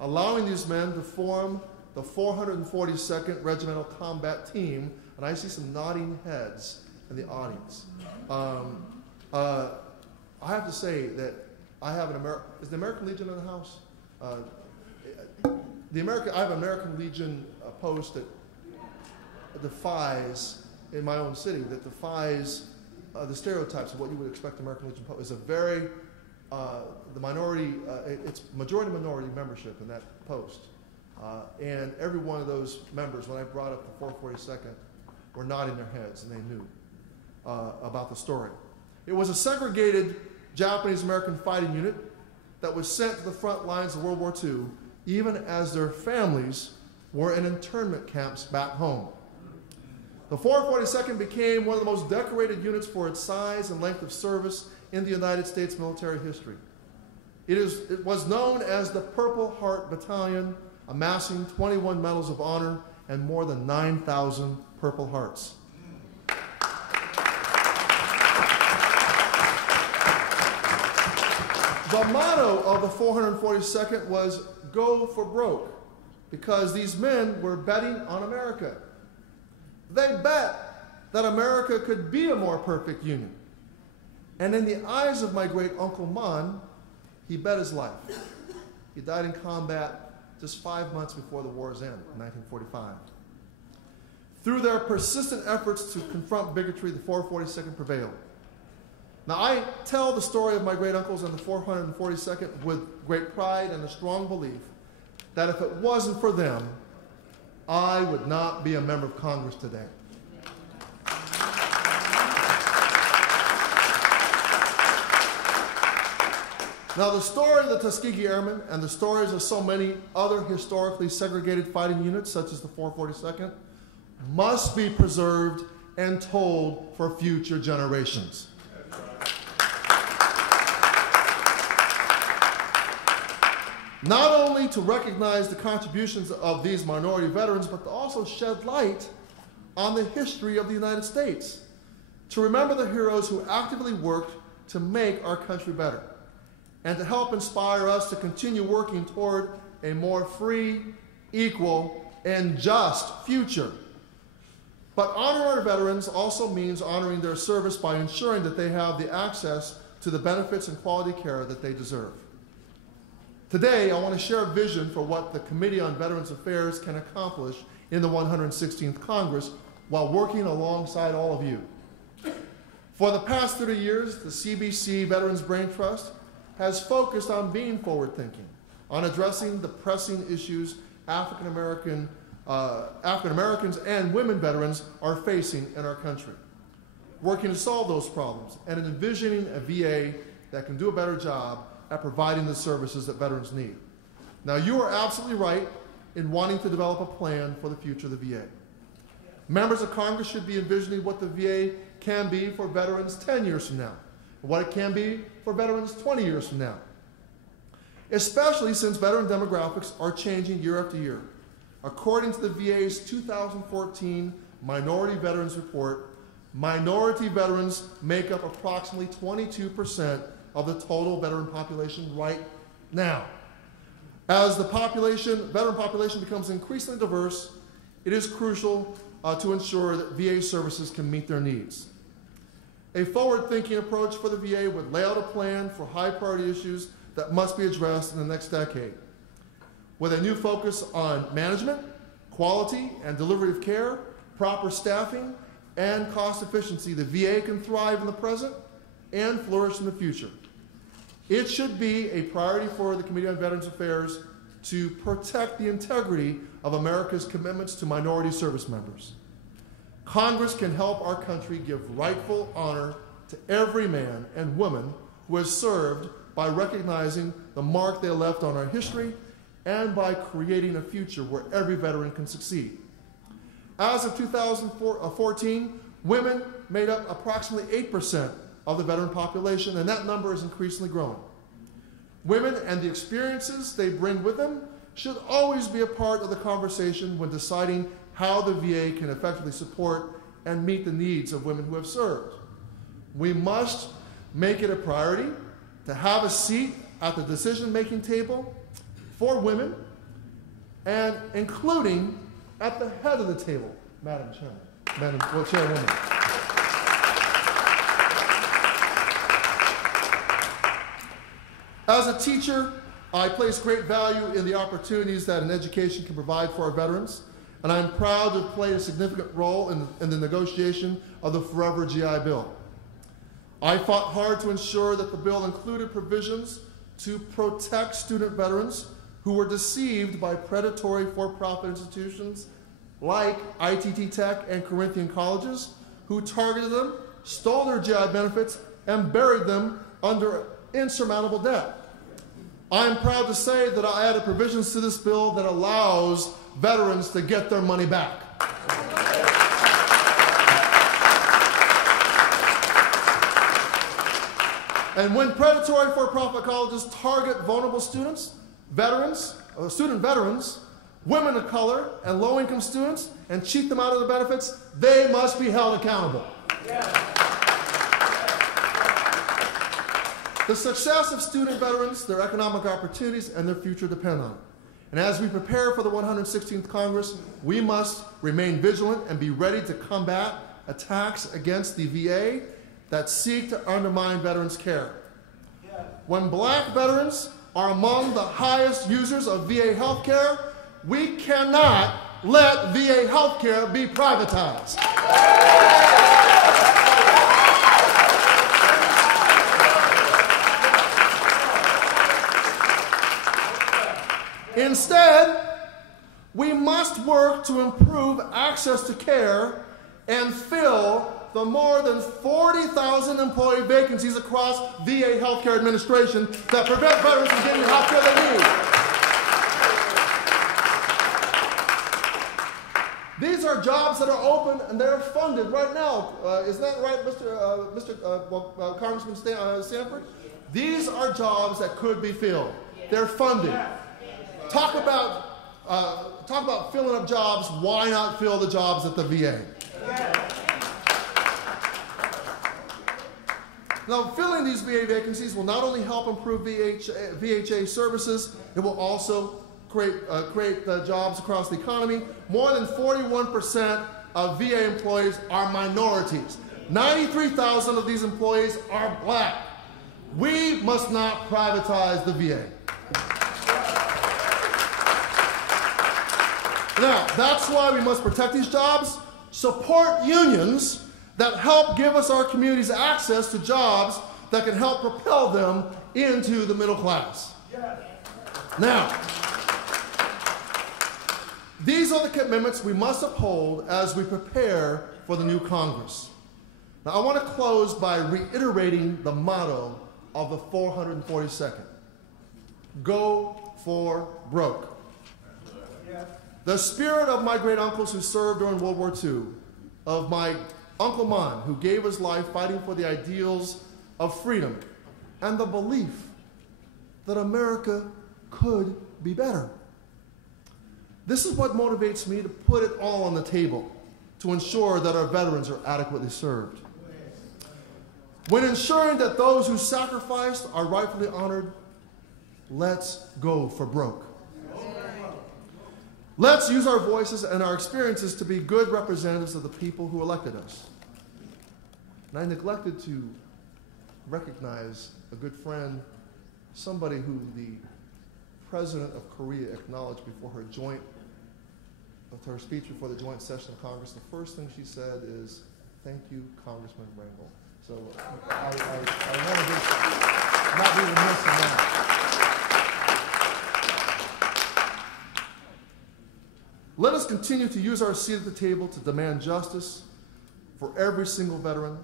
allowing these men to form the 442nd Regimental Combat Team, and I see some nodding heads in the audience. I have to say that I have is the American Legion in the house? I have an American Legion post that defies, in my own city, that defies the stereotypes of what you would expect American Legion post. It's a very, the minority, it's majority minority membership in that post. And every one of those members, when I brought up the 442nd, were nodding their heads, and they knew about the story. It was a segregated Japanese-American fighting unit that was sent to the front lines of World War II, even as their families were in internment camps back home. The 442nd became one of the most decorated units for its size and length of service in the United States military history. It was known as the Purple Heart Battalion, amassing 21 Medals of Honor and more than 9,000 Purple Hearts. The motto of the 442nd was "Go for broke," because these men were betting on America. They bet that America could be a more perfect union. And in the eyes of my great Uncle Mon, he bet his life. He died in combat just 5 months before the war's end, in 1945. Through their persistent efforts to confront bigotry, the 442nd prevailed. Now, I tell the story of my great uncles and the 442nd with great pride and a strong belief that if it wasn't for them, I would not be a member of Congress today. Now, the story of the Tuskegee Airmen and the stories of so many other historically segregated fighting units, such as the 442nd, must be preserved and told for future generations. Not only to recognize the contributions of these minority veterans, but to also shed light on the history of the United States, to remember the heroes who actively worked to make our country better, and to help inspire us to continue working toward a more free, equal, and just future. But honoring our veterans also means honoring their service by ensuring that they have the access to the benefits and quality care that they deserve. Today, I want to share a vision for what the Committee on Veterans Affairs can accomplish in the 116th Congress while working alongside all of you. For the past 30 years, the CBC Veterans Braintrust has focused on being forward-thinking, on addressing the pressing issues African Americans and women veterans are facing in our country, working to solve those problems and envisioning a VA that can do a better job at providing the services that veterans need. Now, you are absolutely right in wanting to develop a plan for the future of the VA. Members of Congress should be envisioning what the VA can be for veterans 10 years from now, and what it can be for veterans 20 years from now, especially since veteran demographics are changing year after year. According to the VA's 2014 Minority Veterans Report, minority veterans make up approximately 22% of the total veteran population right now. As the veteran population becomes increasingly diverse, it is crucial to ensure that VA services can meet their needs. A forward-thinking approach for the VA would lay out a plan for high-priority issues that must be addressed in the next decade. With a new focus on management, quality and delivery of care, proper staffing, and cost efficiency, the VA can thrive in the present and flourish in the future. It should be a priority for the Committee on Veterans Affairs to protect the integrity of America's commitments to minority service members. Congress can help our country give rightful honor to every man and woman who has served by recognizing the mark they left on our history and by creating a future where every veteran can succeed. As of 2014, women made up approximately 8% of the veteran population, and that number is increasingly growing. Women and the experiences they bring with them should always be a part of the conversation when deciding how the VA can effectively support and meet the needs of women who have served. We must make it a priority to have a seat at the decision-making table for women, and including at the head of the table, Madam Chairwoman. As a teacher, I place great value in the opportunities that an education can provide for our veterans, and I'm proud to have played a significant role in the negotiation of the Forever GI Bill. I fought hard to ensure that the bill included provisions to protect student veterans who were deceived by predatory for-profit institutions like ITT Tech and Corinthian colleges, who targeted them, stole their GI benefits, and buried them under insurmountable debt. I'm proud to say that I added provisions to this bill that allows veterans to get their money back. And when predatory for-profit colleges target vulnerable students, student veterans, women of color, and low-income students, and cheat them out of the benefits, they must be held accountable. The success of student veterans, their economic opportunities, and their future depend on it. And as we prepare for the 116th Congress, we must remain vigilant and be ready to combat attacks against the VA that seek to undermine veterans' care. When black veterans are among the highest users of VA health care, we cannot let VA health care be privatized. Instead, we must work to improve access to care and fill the more than 40,000 employee vacancies across VA healthcare administration that prevent veterans from getting the health care they need. These are jobs that are open and they're funded right now. Isn't that right, Congressman Sanford? These are jobs that could be filled. They're funded. Talk about filling up jobs. Why not fill the jobs at the VA? Now, filling these VA vacancies will not only help improve VHA services, it will also create jobs across the economy. More than 41% of VA employees are minorities. 93,000 of these employees are black. We must not privatize the VA. Now, that's why we must protect these jobs, support unions that help give us our communities access to jobs that can help propel them into the middle class. Now, these are the commitments we must uphold as we prepare for the new Congress. Now, I want to close by reiterating the motto of the 442nd. Go for broke. The spirit of my great uncles who served during World War II, of my Uncle Mon, who gave his life fighting for the ideals of freedom, and the belief that America could be better. This is what motivates me to put it all on the table to ensure that our veterans are adequately served. When ensuring that those who sacrificed are rightfully honored, let's go for broke. Let's use our voices and our experiences to be good representatives of the people who elected us. And I neglected to recognize a good friend, somebody who the President of Korea acknowledged before her speech before the joint session of Congress. The first thing she said is, "Thank you, Congressman Rangel." So I want to not be remiss in that. Let us continue to use our seat at the table to demand justice for every single veteran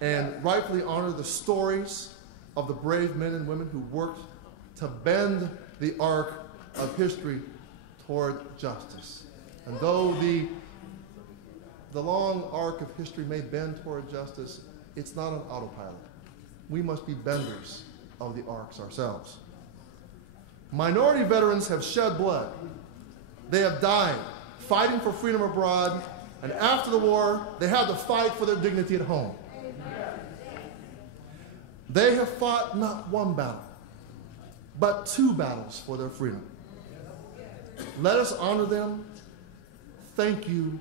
and rightfully honor the stories of the brave men and women who worked to bend the arc of history toward justice. And though the long arc of history may bend toward justice, it's not on autopilot. We must be benders of the arcs ourselves. Minority veterans have shed blood. They have died fighting for freedom abroad, and after the war, they had to fight for their dignity at home. They have fought not one battle, but 2 battles for their freedom. Let us honor them. Thank you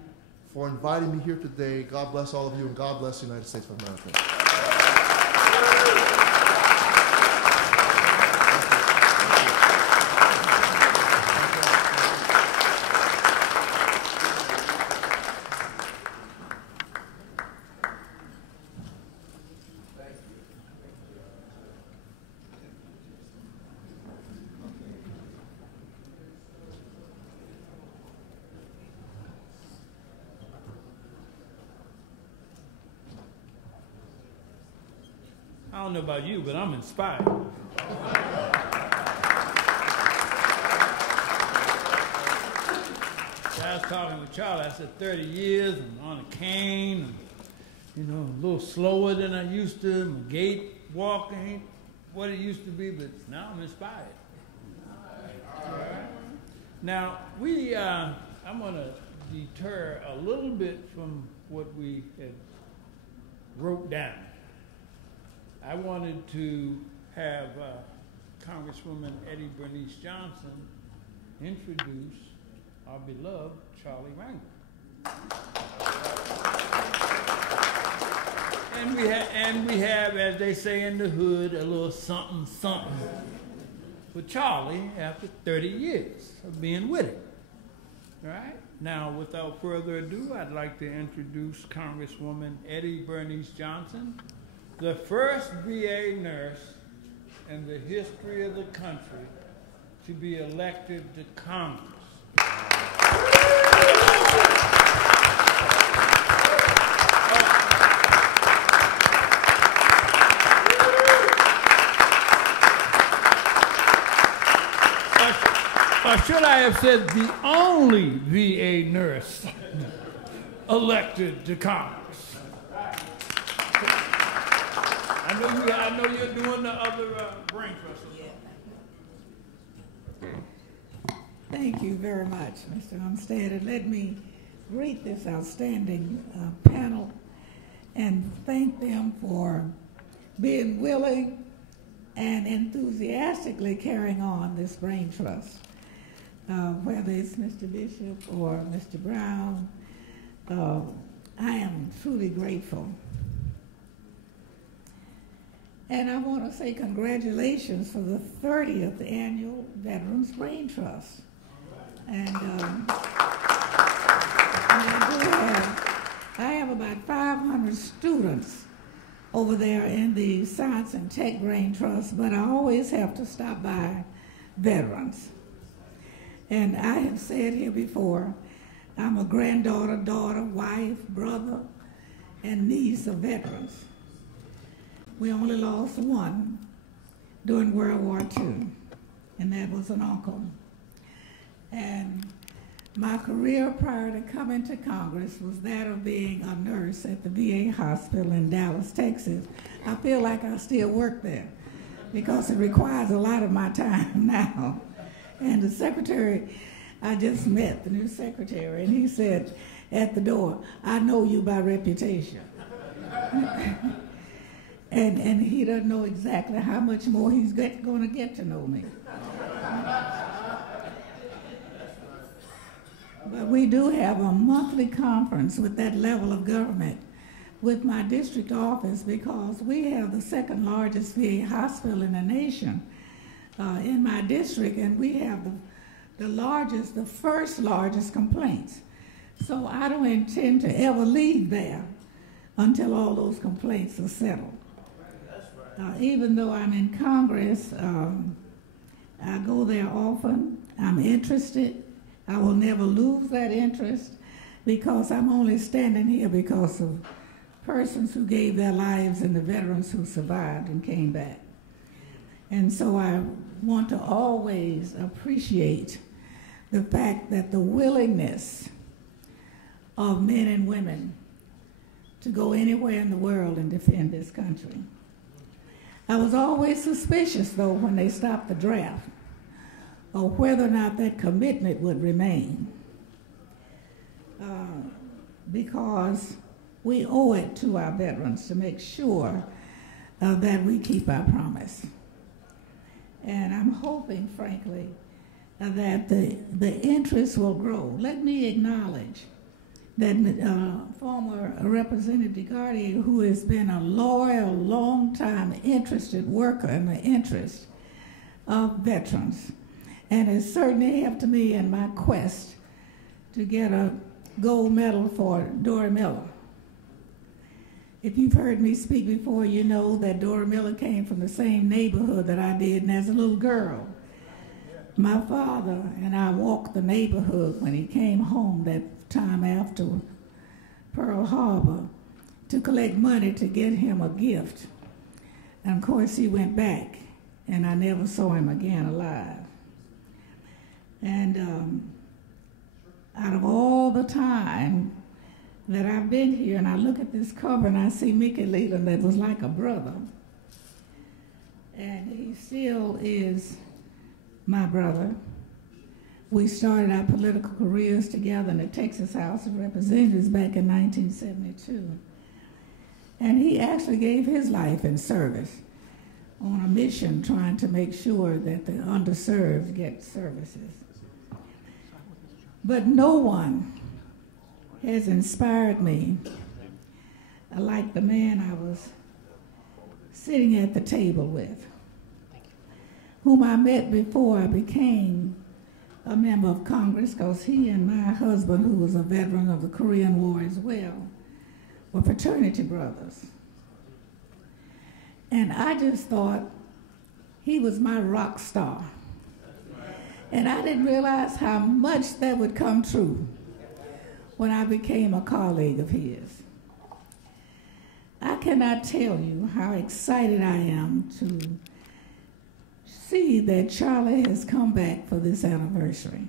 for inviting me here today. God bless all of you, and God bless the United States of America. I don't know about you, but I'm inspired. I was talking with Charlie. I said 30 years, I'm on a cane, and, a little slower than I used to. My gait, walking ain't what it used to be, but now I'm inspired. All right. Now, I'm going to deter a little bit from what we had wrote down. I wanted to have Congresswoman Eddie Bernice Johnson introduce our beloved Charlie Rangel. And we have, as they say in the hood, a little something, something for Charlie after 30 years of being with him. All right? Now, without further ado, I'd like to introduce Congresswoman Eddie Bernice Johnson, the first VA nurse in the history of the country to be elected to Congress. Or should I have said the only VA nurse elected to Congress? I know you're doing the other Braintrust. Thank you very much, Mr. Armstead. And let me greet this outstanding panel and thank them for being willing and enthusiastically carrying on this Braintrust. Whether it's Mr. Bishop or Mr. Brown, I am truly grateful. And I want to say congratulations for the 30th annual Veterans Braintrust. And I have about 500 students over there in the Science and Tech Braintrust, but I always have to stop by veterans. And I have said here before, I'm a granddaughter, daughter, wife, brother, and niece of veterans. We only lost one during World War II, and that was an uncle. And my career prior to coming to Congress was that of being a nurse at the VA hospital in Dallas, Texas. I feel like I still work there because it requires a lot of my time now. And the secretary, I just met the new secretary, and he said at the door, "I know you by reputation." and he doesn't know exactly how much more he's going to get to know me. But we do have a monthly conference with that level of government with my district office because we have the second largest VA hospital in the nation. In my district, and we have the first largest complaints. So I don't intend to ever leave there until all those complaints are settled. Even though I'm in Congress, I go there often. I'm interested. I will never lose that interest because I'm only standing here because of persons who gave their lives and the veterans who survived and came back. And so I want to always appreciate the fact that the willingness of men and women to go anywhere in the world and defend this country. I was always suspicious, though, when they stopped the draft, of whether or not that commitment would remain. Because we owe it to our veterans to make sure that we keep our promise. And I'm hoping, frankly, that the interest will grow. Let me acknowledge that former Representative DeGardia, who has been a loyal, long-time interested worker in the interest of veterans, and has certainly helped me in my quest to get a gold medal for Dora Miller. If you've heard me speak before, you know that Dora Miller came from the same neighborhood that I did, and as a little girl, my father and I walked the neighborhood when he came home that time after Pearl Harbor to collect money to get him a gift. And of course he went back, and I never saw him again alive. And out of all the time that I've been here, and I look at this cover and I see Mickey Leland that was like a brother. And he still is my brother. We started our political careers together in the Texas House of Representatives back in 1972. And he actually gave his life in service on a mission trying to make sure that the underserved get services. But no one has inspired me like the man I was sitting at the table with, whom I met before I became a member of Congress, because he and my husband, who was a veteran of the Korean War as well, were fraternity brothers. And I just thought he was my rock star. And I didn't realize how much that would come true when I became a colleague of his. I cannot tell you how excited I am to see that Charlie has come back for this anniversary.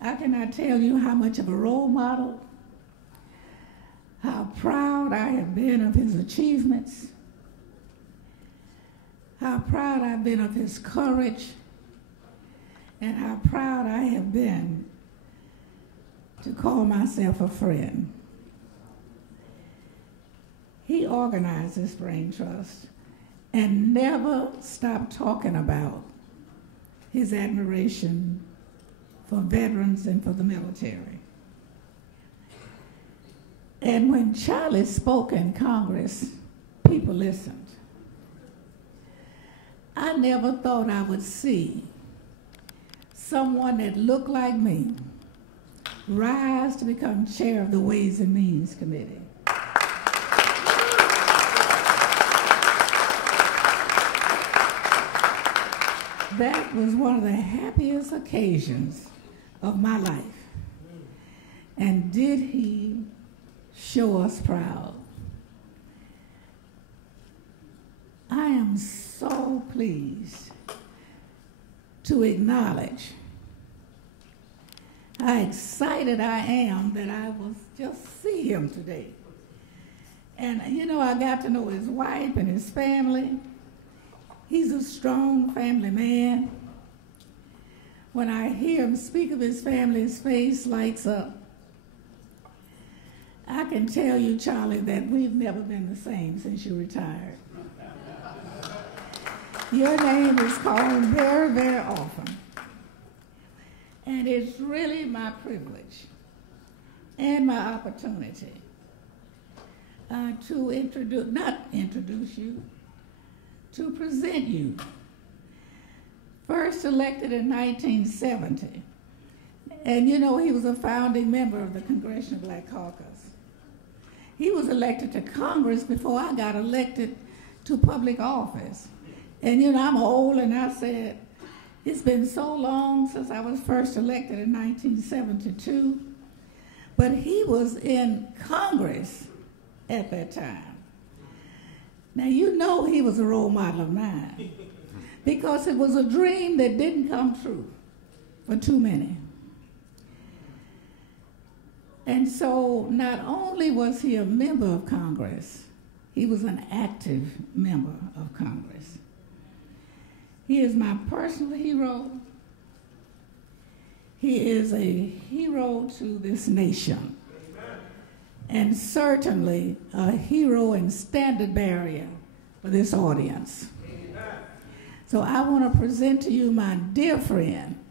I cannot tell you how much of a role model, how proud I have been of his achievements, how proud I've been of his courage, and how proud I have been to call myself a friend. He organized this Braintrust and never stopped talking about his admiration for veterans and for the military. And when Charlie spoke in Congress, people listened. I never thought I would see someone that looked like me rise to become chair of the Ways and Means Committee. That was one of the happiest occasions of my life. And did he show us proud? I am so pleased to acknowledge how excited I am that I will just see him today. And you know, I got to know his wife and his family. He's a strong family man. When I hear him speak of his family, his face lights up. I can tell you, Charlie, that we've never been the same since you retired. Your name is called very, very often. And it's really my privilege and my opportunity to to present you. First elected in 1970. And you know, he was a founding member of the Congressional Black Caucus. He was elected to Congress before I got elected to public office. And you know, I'm old, and I said, it's been so long since I was first elected in 1972. But he was in Congress at that time. Now, you know he was a role model of mine because it was a dream that didn't come true for too many. And so not only was he a member of Congress, he was an active member of Congress. He is my personal hero. He is a hero to this nation. And certainly a hero and standard bearer for this audience. So I want to present to you my dear friend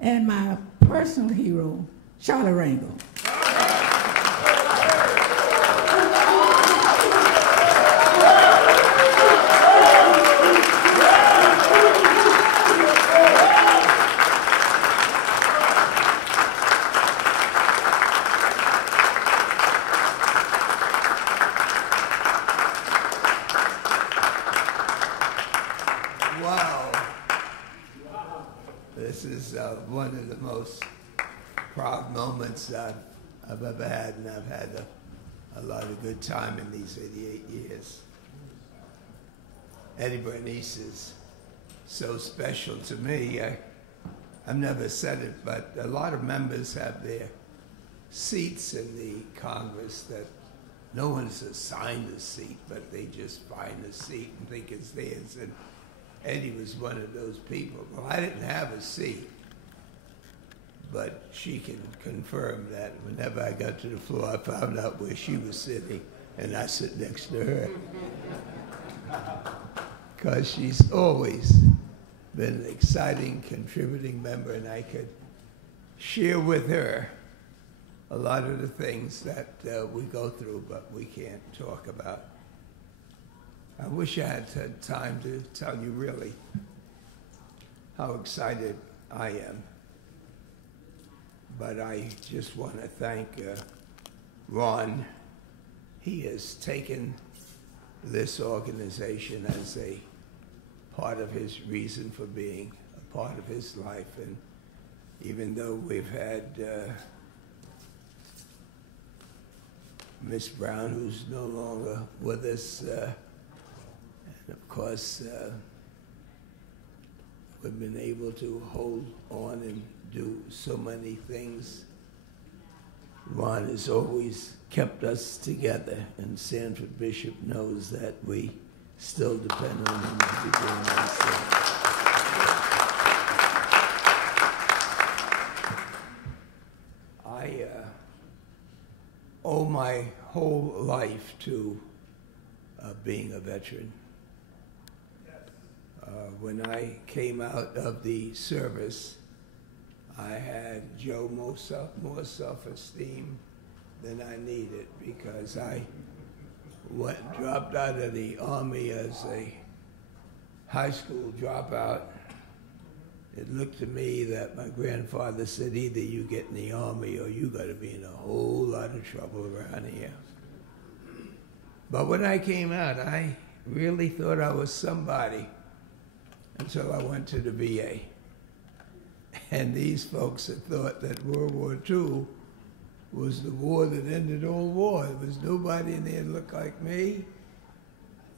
and my personal hero, Charlie Rangel. One of the most proud moments I've ever had, and I've had a lot of good time in these 88 years. Eddie Bernice is so special to me. I've never said it, but a lot of members have their seats in the Congress that no one's assigned a seat, but they just find a seat and think it's theirs. And Eddie was one of those people. Well, I didn't have a seat. But she can confirm that whenever I got to the floor, I found out where she was sitting, and I sit next to her. Because she's always been an exciting, contributing member, and I could share with her a lot of the things that we go through, but we can't talk about. I wish I had time to tell you really how excited I am. But I just want to thank Ron. He has taken this organization as a part of his reason for being, a part of his life. And even though we've had Miss Brown, who's no longer with us, and of course, we've been able to hold on and do so many things. Ron has always kept us together, and Sanford Bishop knows that we still depend on him to be doing these things. I owe my whole life to being a veteran. When I came out of the service, I had more self-esteem than I needed, because I dropped out of the Army as a high school dropout. It looked to me that my grandfather said, either you get in the Army or you got to be in a whole lot of trouble around here. But when I came out, I really thought I was somebody until I went to the VA. And these folks had thought that World War II was the war that ended all war. There was nobody in there that looked like me.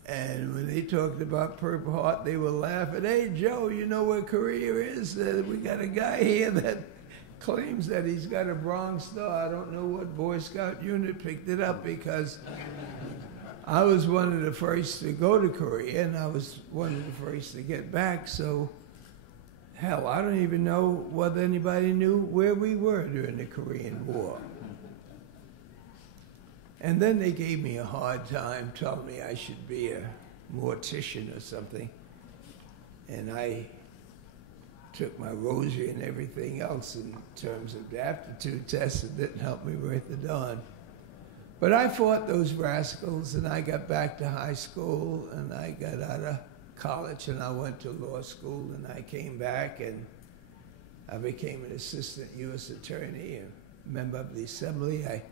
And when they talked about Purple Heart, they were laughing. Hey, Joe, you know where Korea is? We got a guy here that claims that he's got a Bronze Star. I don't know what Boy Scout unit picked it up, because I was one of the first to go to Korea, and I was one of the first to get back. So, hell, I don't even know whether anybody knew where we were during the Korean War. And then they gave me a hard time, telling me I should be a mortician or something. And I took my rosary and everything else in terms of the aptitude tests. It didn't help me worth the darn. But I fought those rascals, and I got back to high school, and I got out of college, and I went to law school, and I came back, and I became an assistant U.S. attorney and member of the Assembly. I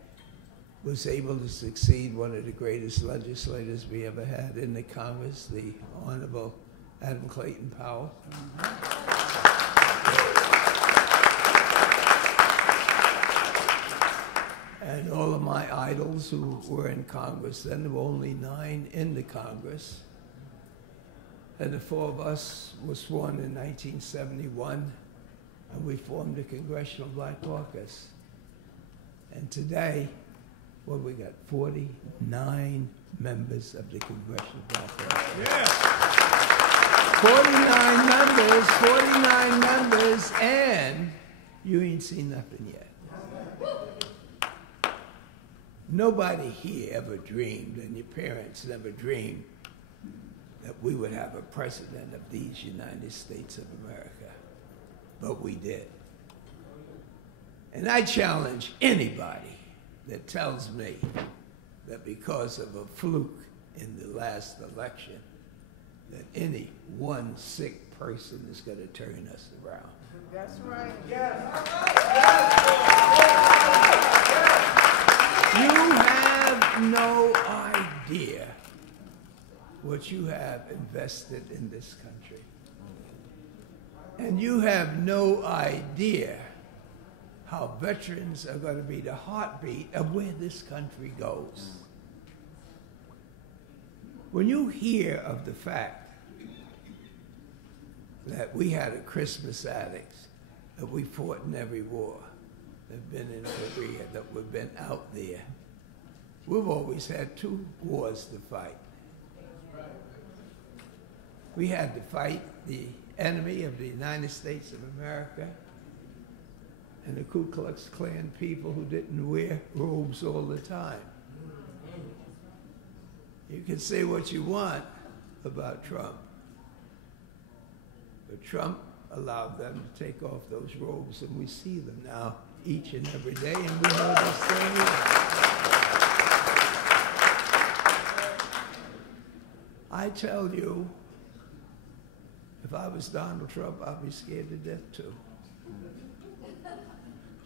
was able to succeed one of the greatest legislators we ever had in the Congress, the Honorable Adam Clayton Powell. And all of my idols who were in Congress then, there were only 9 in the Congress. And the 4 of us were sworn in 1971, and we formed the Congressional Black Caucus. And today, well, we got 49 members of the Congressional Black Caucus. Yeah. 49 members, and you ain't seen nothing yet. Nobody here ever dreamed, and your parents never dreamed, that we would have a president of these United States of America. But we did. And I challenge anybody that tells me that because of a fluke in the last election, that any one sick person is going to turn us around. That's right. Yes. You have no idea what you have invested in this country. And you have no idea how veterans are going to be the heartbeat of where this country goes. When you hear of the fact that we had a Christmas addict, that we fought in every war, that have been in Korea, that we've been out there, we've always had 2 wars to fight. We had to fight the enemy of the United States of America and the Ku Klux Klan people who didn't wear robes all the time. You can say what you want about Trump, but Trump allowed them to take off those robes, and we see them now each and every day, and we know this thing. I tell you, if I was Donald Trump, I'd be scared to death too.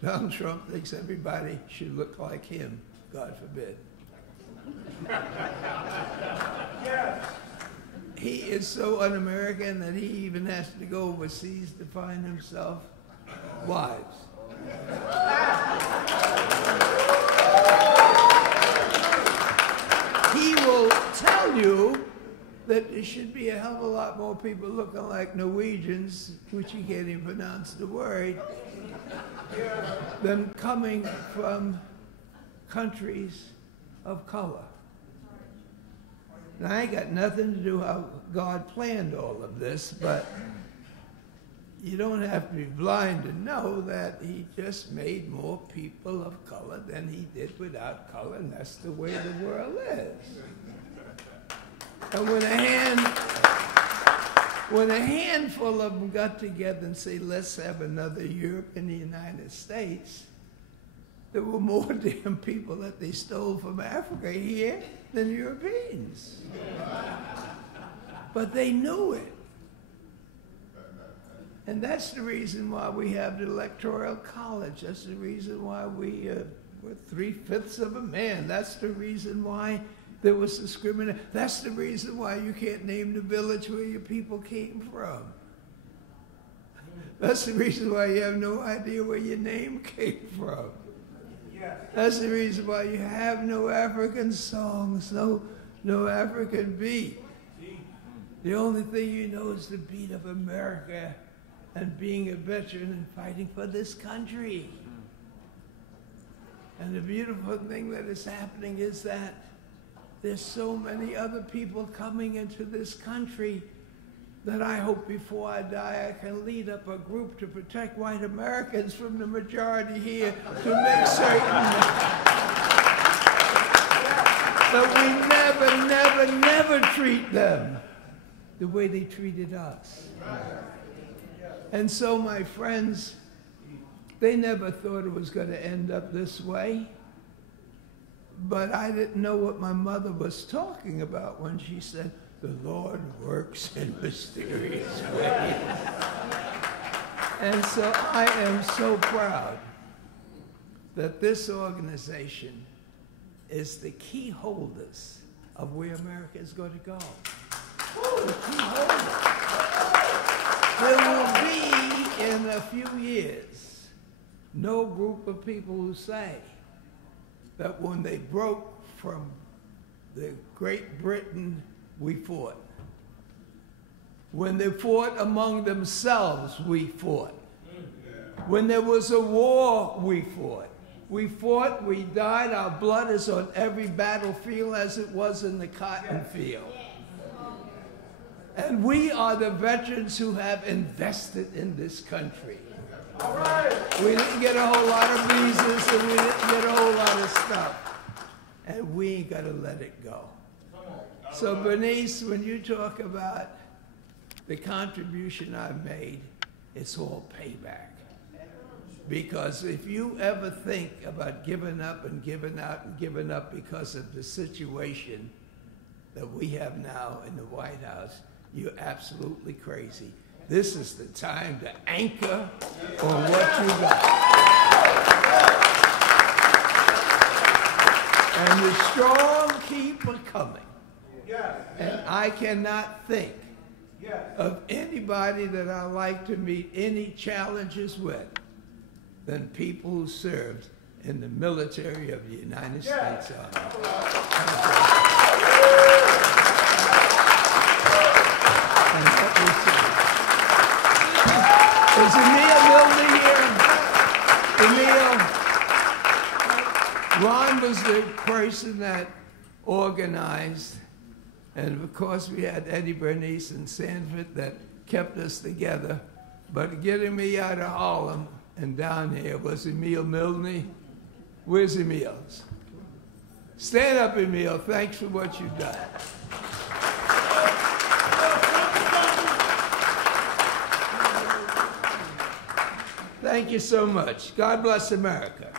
Donald Trump thinks everybody should look like him, God forbid. He is so un-American that he even has to go overseas to find himself wives. He will tell you that there should be a hell of a lot more people looking like Norwegians, which he can't even pronounce the word, than coming from countries of color. Now, I ain't got nothing to do how God planned all of this, but you don't have to be blind to know that he just made more people of color than he did without color, and that's the way the world is. And when a handful of them got together and said, let's have another Europe in the United States, there were more damn people that they stole from Africa here than Europeans. But they knew it. And that's the reason why we have the Electoral College. That's the reason why we're 3/5 of a man. That's the reason why there was discrimination. That's the reason why you can't name the village where your people came from. That's the reason why you have no idea where your name came from. That's the reason why you have no African songs, no African beat. The only thing you know is the beat of America and being a veteran and fighting for this country. And the beautiful thing that is happening is that there's so many other people coming into this country that I hope before I die I can lead up a group to protect white Americans from the majority here to make certain that we never treat them the way they treated us. And so, my friends, they never thought it was going to end up this way. But I didn't know what my mother was talking about when she said, the Lord works in mysterious ways. And so I am so proud that this organization is the key holders of where America is going to go. The key holders. There will be, in a few years, no group of people who say that when they broke from the Great Britain, we fought. When they fought among themselves, we fought. When there was a war, we fought. We fought, we died, our blood is on every battlefield as it was in the cotton field. And we are the veterans who have invested in this country. We didn't get a whole lot of visas and we didn't get a whole lot of stuff. And we ain't got to let it go. So Bernice, when you talk about the contribution I've made, it's all payback. Because if you ever think about giving up and giving out and giving up because of the situation that we have now in the White House, you're absolutely crazy. This is the time to anchor on what you got. And the strong keep coming. And I cannot think of anybody that I like to meet any challenges with than people who served in the military of the United States Army. And let me see. Is Emil Milne here? Emil, Ron was the person that organized, and of course we had Eddie Bernice and Sanford that kept us together. But getting me out of Harlem and down here was Emil Milne. Where's Emil? Stand up, Emil. Thanks for what you've done. Thank you so much. God bless America.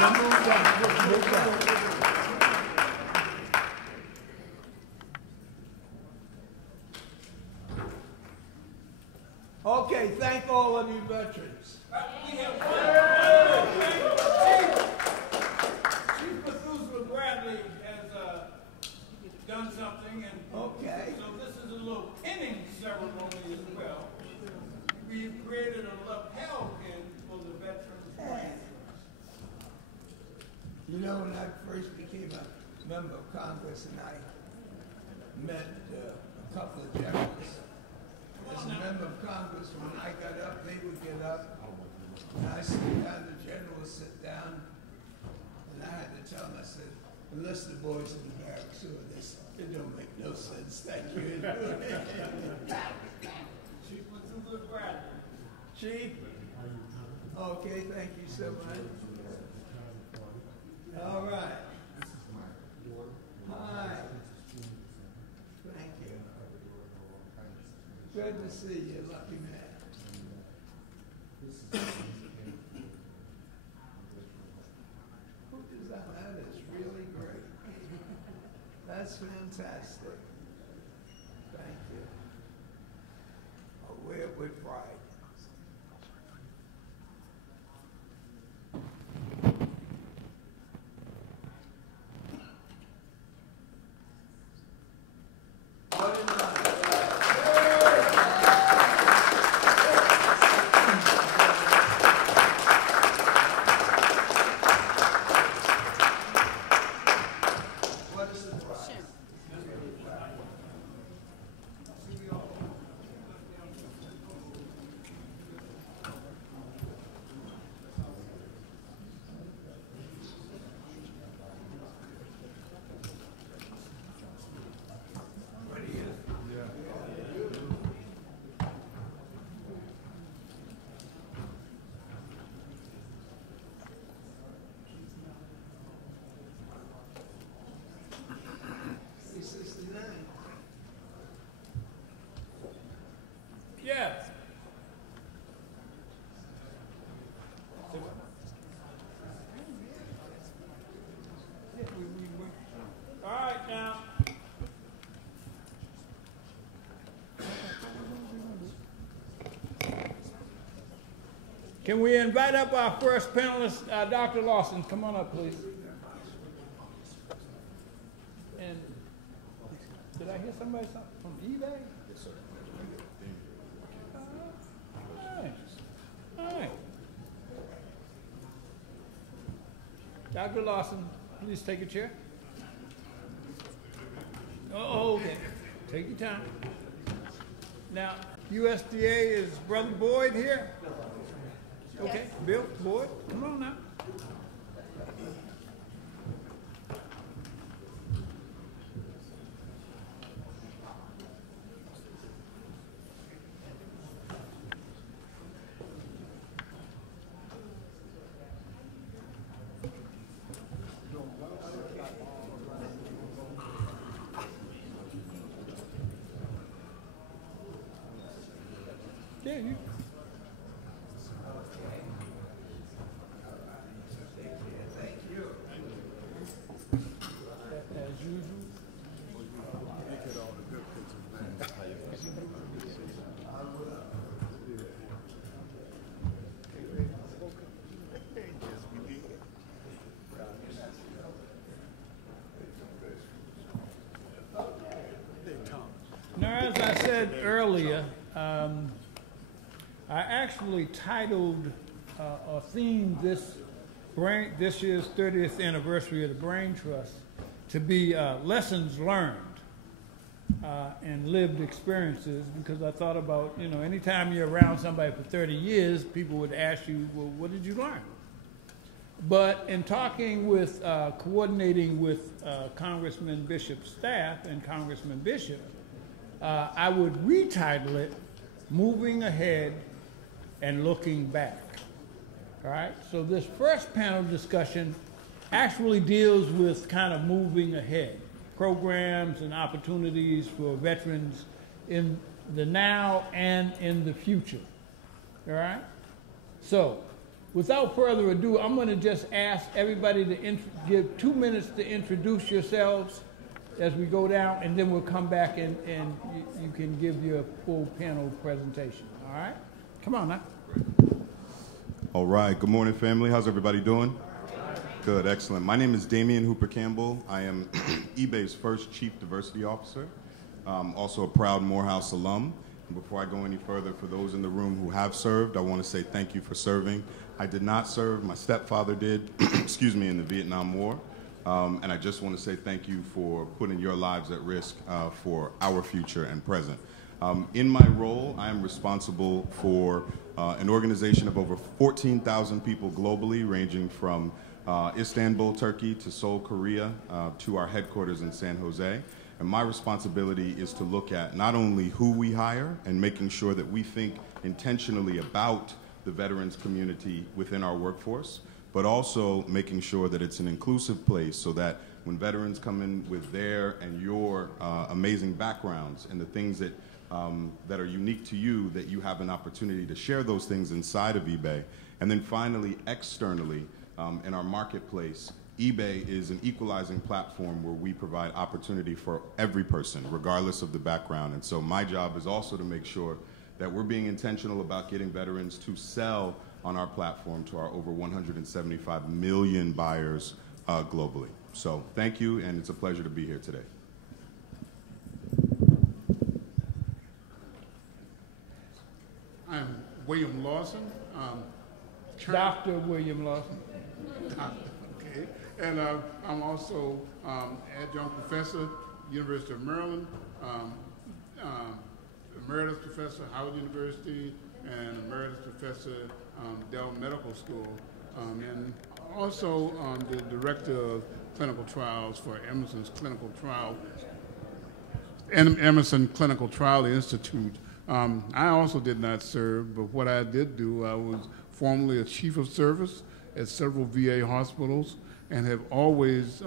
Now move down. Move down. Okay, thank all of you veterans. Chief Methuselah Bradley has done something, and Okay. so this is a little pinning ceremony as well. We've created a lapel pin for the veterans. You know, when I first became a member of Congress and I met a couple of generals, as a member of Congress, when I got up, they would get up, and I sit down, the general would sit down, and I had to tell them, I said, unless the boys in the barracks do this, it don't make no sense. Thank you. Chief Methuselah Bradley. Chief? Okay, thank you so much. All right. Hi. Thank you. Good to see you, lucky man. Who does that? That is really great. That's fantastic. Thank you. I'll wear it with pride. What in line? What is the price? Yes. All right, now. Can we invite up our first panelist, Dr. Lawson? Come on up, please. And did I hear somebody from eBay? Yes, sir. All right. All right. Dr. Lawson, please take a chair. Oh, okay. Take your time. Now, USDA is Brother Boyd here? Okay, Bill, Boyd, come on now. Yeah, you. As usual. Now, as I said earlier, I actually titled or themed this year's 30th anniversary of the Braintrust to be lessons learned and lived experiences, because I thought about, you know, anytime you're around somebody for 30 years, people would ask you, well, what did you learn? But in talking with, coordinating with Congressman Bishop's staff and Congressman Bishop, I would retitle it, Moving Ahead and Looking Back. All right, so this first panel discussion actually deals with kind of moving ahead, programs and opportunities for veterans in the now and in the future. All right? So, without further ado, I'm going to just ask everybody to give 2 minutes to introduce yourselves as we go down, and then we'll come back and you can give your full panel presentation. All right? Come on now. All right. Good morning, family. How's everybody doing? Good. Excellent. My name is Damian Hooper Campbell. I am eBay's first Chief Diversity Officer. Also a proud Morehouse alum. And before I go any further, for those in the room who have served, I want to say thank you for serving. I did not serve. My stepfather did, excuse me, in the Vietnam War. And I just want to say thank you for putting your lives at risk for our future and present. In my role, I am responsible for an organization of over 14,000 people globally, ranging from Istanbul, Turkey, to Seoul, Korea, to our headquarters in San Jose. And my responsibility is to look at not only who we hire and making sure that we think intentionally about the veterans community within our workforce, but also making sure that it's an inclusive place so that when veterans come in with their and your amazing backgrounds and the things that that are unique to you, that you have an opportunity to share those things inside of eBay. And then finally, externally, in our marketplace, eBay is an equalizing platform where we provide opportunity for every person, regardless of the background. And so my job is also to make sure that we're being intentional about getting veterans to sell on our platform to our over 175 million buyers globally. So thank you, and it's a pleasure to be here today. I'm William Lawson. Dr. William Lawson. Okay. And I'm also adjunct professor, University of Maryland, emeritus professor, Howard University, and emeritus professor, Dell Medical School, and also the director of clinical trials for Emerson's Clinical Trial, Emerson Clinical Trial Institute. I also did not serve, but what I did do, I was formerly a chief of service at several VA hospitals and have always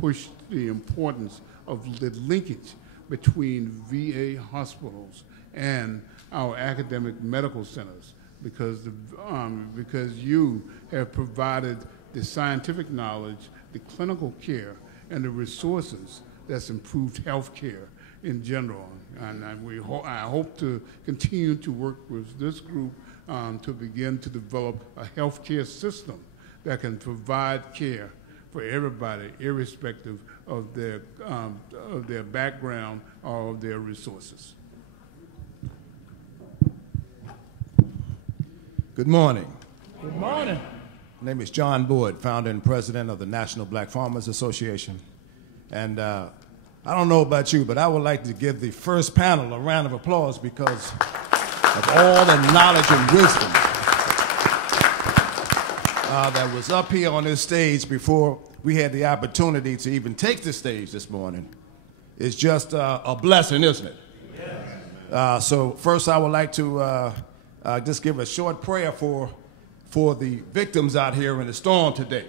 pushed the importance of the linkage between VA hospitals and our academic medical centers, because you have provided the scientific knowledge, the clinical care, and the resources that's improved health care in general. And I hope to continue to work with this group to begin to develop a healthcare system that can provide care for everybody, irrespective of their background or of their resources. Good morning. Good morning. My name is John Boyd, founder and president of the National Black Farmers Association. And I don't know about you, but I would like to give the first panel a round of applause because of all the knowledge and wisdom that was up here on this stage before we had the opportunity to even take the stage this morning. It's just a blessing, isn't it? Yes. So first I would like to just give a short prayer for the victims out here in the storm today.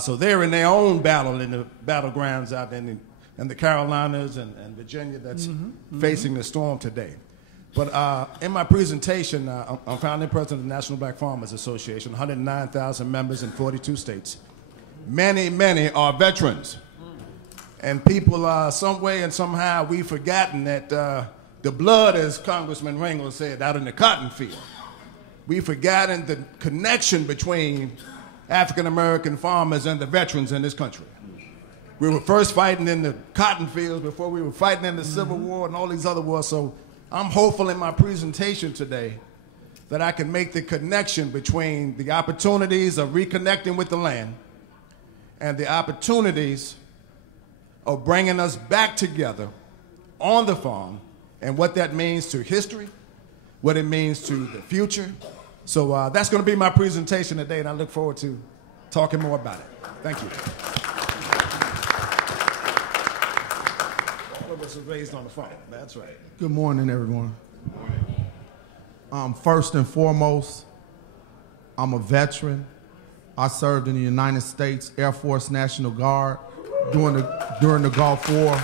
So they're in their own battle in the battlegrounds out in the Carolinas and Virginia that's facing the storm today. But in my presentation, I'm founding president of the National Black Farmers Association, 109,000 members in 42 states. Many, many are veterans. And people, some way and somehow, we've forgotten that the blood, as Congressman Ringel said, out in the cotton field. We've forgotten the connection between African-American farmers and the veterans in this country. We were first fighting in the cotton fields before we were fighting in the Civil War and all these other wars. So I'm hopeful in my presentation today that I can make the connection between the opportunities of reconnecting with the land and the opportunities of bringing us back together on the farm and what that means to history, what it means to the future. So that's going to be my presentation today, and I look forward to talking more about it. Thank you. All of us are raised on the farm. That's right. Good morning, everyone. First and foremost, I'm a veteran. I served in the United States Air Force National Guard during the Gulf War.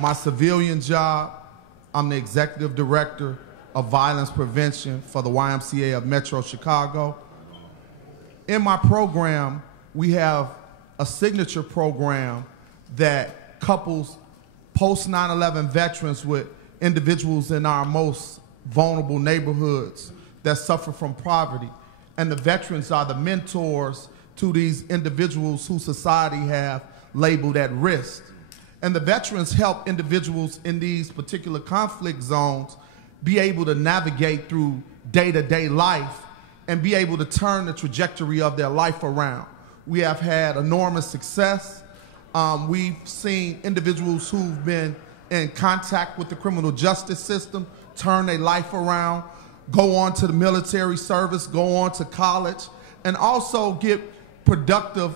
My civilian job, I'm the executive director of violence prevention for the YMCA of Metro Chicago. In my program, we have a signature program that couples post 9/11 veterans with individuals in our most vulnerable neighborhoods that suffer from poverty. And the veterans are the mentors to these individuals who society have labeled at risk. And the veterans help individuals in these particular conflict zones be able to navigate through day-to-day life and be able to turn the trajectory of their life around. We have had enormous success. We've seen individuals who've been in contact with the criminal justice system turn their life around, go on to the military service, go on to college, and also get productive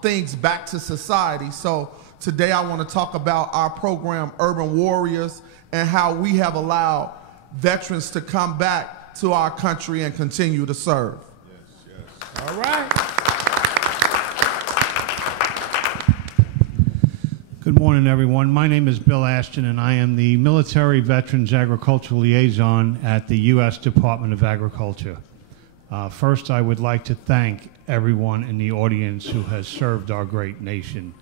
things back to society. So today I want to talk about our program, Urban Warriors, and how we have allowed veterans to come back to our country and continue to serve. Yes, yes. All right. Good morning, everyone. My name is Bill Ashton, and I am the Military Veterans Agricultural Liaison at the U.S. Department of Agriculture. First, I would like to thank everyone in the audience who has served our great nation.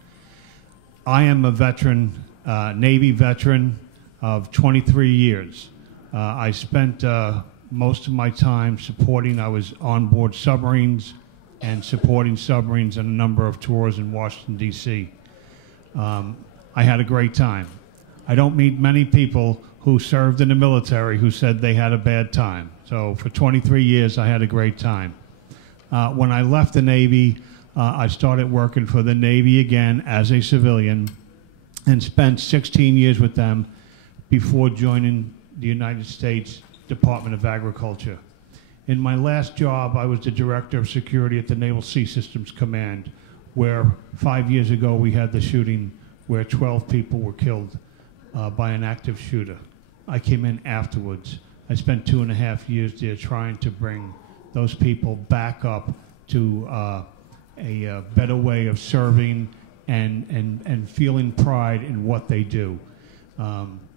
I am a veteran, Navy veteran of 23 years. I spent most of my time I was on board submarines and supporting submarines on a number of tours in Washington, D.C. I had a great time. I don't meet many people who served in the military who said they had a bad time. So for 23 years, I had a great time. When I left the Navy, I started working for the Navy again as a civilian and spent 16 years with them before joining the United States Department of Agriculture. In my last job, I was the Director of Security at the Naval Sea Systems Command, where 5 years ago we had the shooting where 12 people were killed by an active shooter. I came in afterwards. I spent 2.5 years there trying to bring those people back up to a better way of serving and feeling pride in what they do.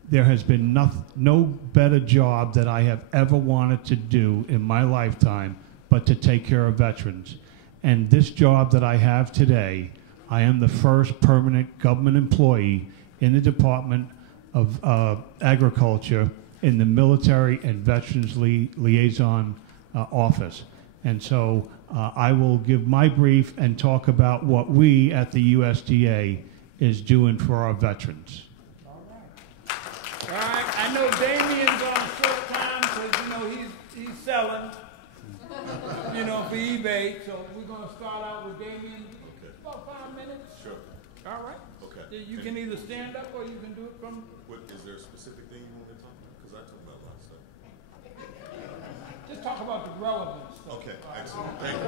There has been no better job that I have ever wanted to do in my lifetime but to take care of veterans. And this job that I have today, I am the first permanent government employee in the Department of Agriculture in the Military and Veterans Liaison Office. And so I will give my brief and talk about what we at the USDA is doing for our veterans. All right, I know Damien's on a short time because, he's selling, for eBay. So we're going to start out with Damien. Okay. About 5 minutes. Sure. All right. Okay. You can either stand up or you can do it from... Is there a specific thing you want to talk about? Because I talk about a lot of stuff. Just talk about the relevant stuff. Okay, excellent. Thank you.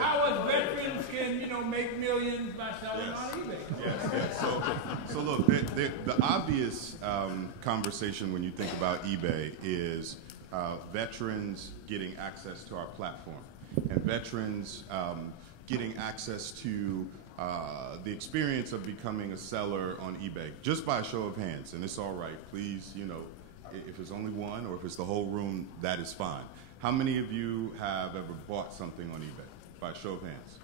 How us veterans can, make millions by selling on eBay. Yes. So look, the obvious conversation when you think about eBay is veterans getting access to our platform and veterans getting access to the experience of becoming a seller on eBay, just by a show of hands. And it's all right, please, if it's only one or if it's the whole room, that is fine. How many of you have ever bought something on eBay? By a show of hands.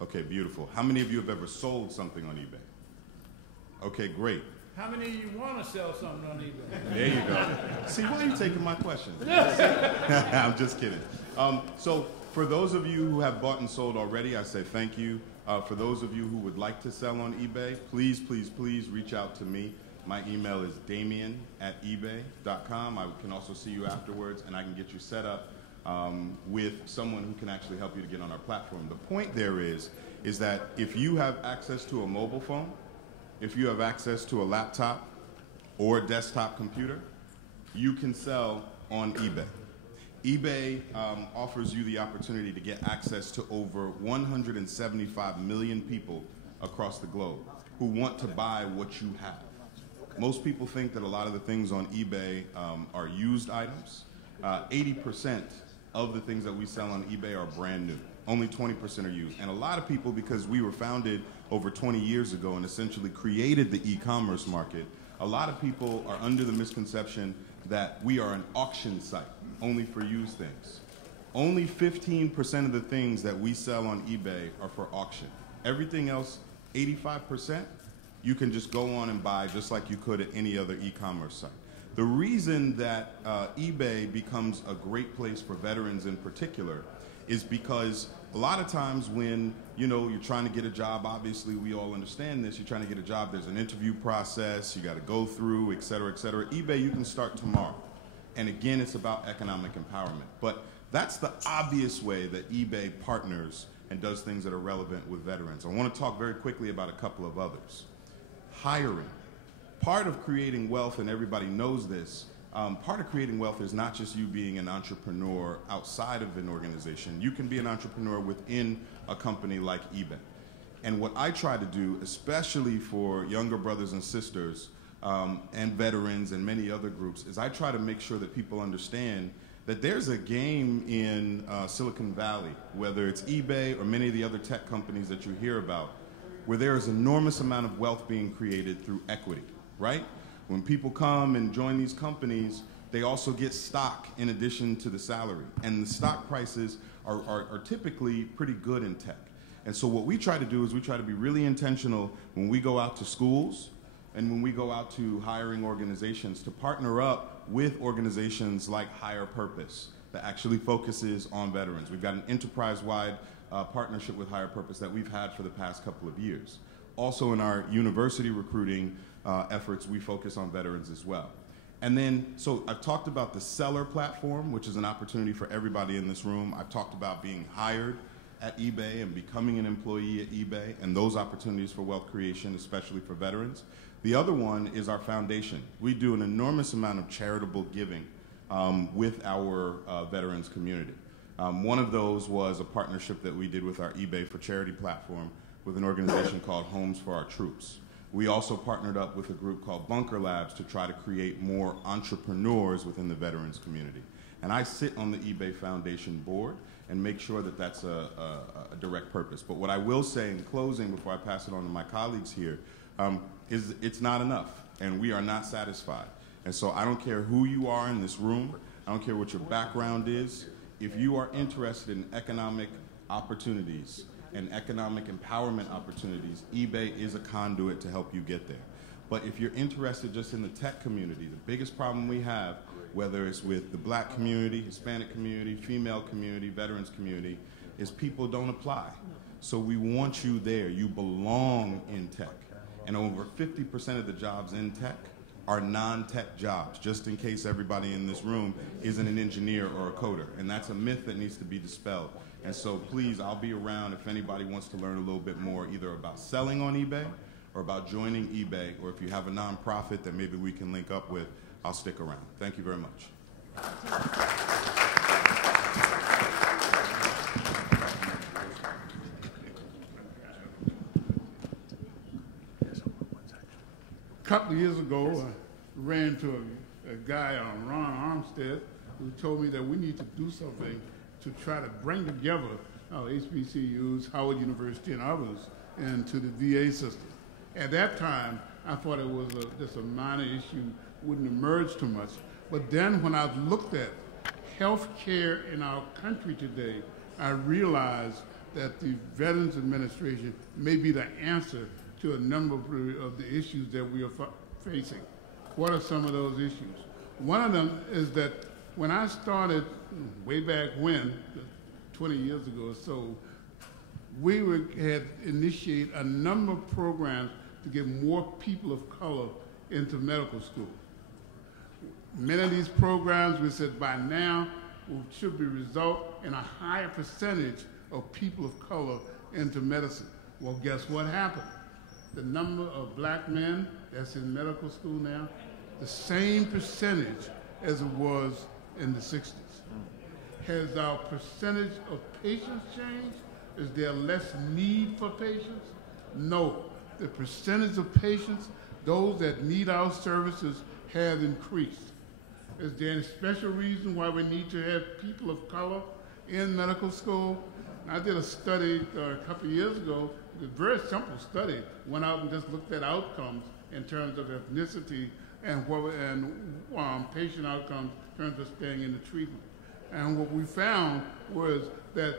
Okay, beautiful. How many of you have ever sold something on eBay? Okay, great. How many of you want to sell something on eBay? There you go. See, why are you taking my questions? I'm just kidding. So for those of you who have bought and sold already, I say thank you. For those of you who would like to sell on eBay, please, please, please reach out to me. My email is damien@ebay.com. I can also see you afterwards, and I can get you set up with someone who can actually help you to get on our platform. The point there is that if you have access to a mobile phone, if you have access to a laptop or a desktop computer, you can sell on eBay. eBay offers you the opportunity to get access to over 175 million people across the globe who want to buy what you have. Most people think that a lot of the things on eBay are used items. 80% of the things that we sell on eBay are brand new. Only 20% are used. And a lot of people, because we were founded over 20 years ago and essentially created the e-commerce market, a lot of people are under the misconception that we are an auction site, only for used things. Only 15% of the things that we sell on eBay are for auction. Everything else, 85%, you can just go on and buy just like you could at any other e-commerce site. The reason that eBay becomes a great place for veterans in particular is because a lot of times when, you know, you're trying to get a job, obviously we all understand this, you're trying to get a job, there's an interview process, you got to go through, et cetera, et cetera. eBay, you can start tomorrow. And again, it's about economic empowerment. But that's the obvious way that eBay partners and does things that are relevant with veterans. I want to talk very quickly about a couple of others. Hiring. Part of creating wealth, and everybody knows this, part of creating wealth is not just you being an entrepreneur outside of an organization. You can be an entrepreneur within a company like eBay. And what I try to do, especially for younger brothers and sisters and veterans and many other groups, is I try to make sure that people understand that there's a game in Silicon Valley, whether it's eBay or many of the other tech companies that you hear about, where there is an enormous amount of wealth being created through equity, right? When people come and join these companies, they also get stock in addition to the salary. And the stock prices are typically pretty good in tech. And so what we try to do is we try to be really intentional when we go out to schools and when we go out to hiring organizations to partner up with organizations like Higher Purpose that actually focuses on veterans. We've got an enterprise-wide partnership with Higher Purpose that we've had for the past couple of years. Also in our university recruiting efforts, we focus on veterans as well. And then, so I've talked about the seller platform, which is an opportunity for everybody in this room. I've talked about being hired at eBay and becoming an employee at eBay and those opportunities for wealth creation, especially for veterans. The other one is our foundation. We do an enormous amount of charitable giving with our veterans community. One of those was a partnership that we did with our eBay for Charity platform with an organization called Homes for Our Troops. We also partnered up with a group called Bunker Labs to try to create more entrepreneurs within the veterans community. And I sit on the eBay Foundation board and make sure that that's a direct purpose. But what I will say in closing before I pass it on to my colleagues here is it's not enough, and we are not satisfied. And so I don't care who you are in this room, I don't care what your background is, if you are interested in economic opportunities and economic empowerment opportunities, eBay is a conduit to help you get there. But if you're interested just in the tech community, the biggest problem we have, whether it's with the black community, Hispanic community, female community, veterans community, is people don't apply. So we want you there. You belong in tech. And over 50% of the jobs in tech are non-tech jobs, just in case everybody in this room isn't an engineer or a coder. And that's a myth that needs to be dispelled. And so please, I'll be around if anybody wants to learn a little bit more, either about selling on eBay or about joining eBay, or if you have a nonprofit that maybe we can link up with, I'll stick around. Thank you very much. A couple of years ago, I ran into a guy, Ron Armstead, who told me that we need to do something to try to bring together HBCUs, Howard University, and others into the VA system. At that time, I thought it was just a minor issue, wouldn't emerge too much. But then when I looked at health care in our country today, I realized that the Veterans Administration may be the answer to a number of the issues that we are facing. What are some of those issues? One of them is that when I started way back when, 20 years ago or so, we had initiated a number of programs to get more people of color into medical school. Many of these programs, we said by now, should be result in a higher percentage of people of color into medicine. Well, guess what happened? The number of black men that's in medical school now, the same percentage as it was in the 60s. Has our percentage of patients changed? Is there less need for patients? No. The percentage of patients, those that need our services, have increased. Is there any special reason why we need to have people of color in medical school? I did a study a couple of years ago, a very simple study, went out and just looked at outcomes in terms of ethnicity and patient outcomes in terms of staying in the treatment. And what we found was that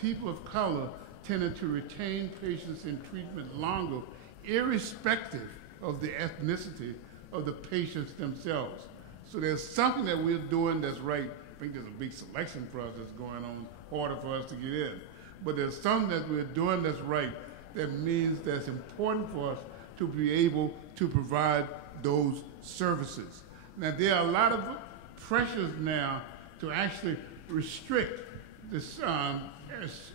people of color tended to retain patients in treatment longer, irrespective of the ethnicity of the patients themselves. So there's something that we're doing that's right. I think there's a big selection process going on, harder for us to get in. But there's something that we're doing that's right. That means that's important for us to be able to provide those services. Now, there are a lot of pressures now to actually restrict this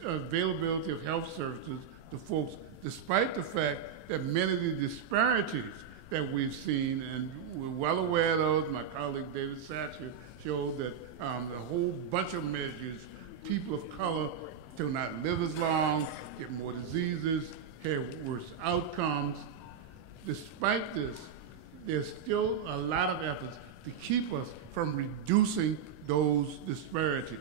availability of health services to folks, despite the fact that many of the disparities that we've seen, and we're well aware of those. My colleague David Satcher showed that a whole bunch of measures, people of color do not live as long, get more diseases, have worse outcomes. Despite this, there's still a lot of efforts to keep us from reducing those disparities.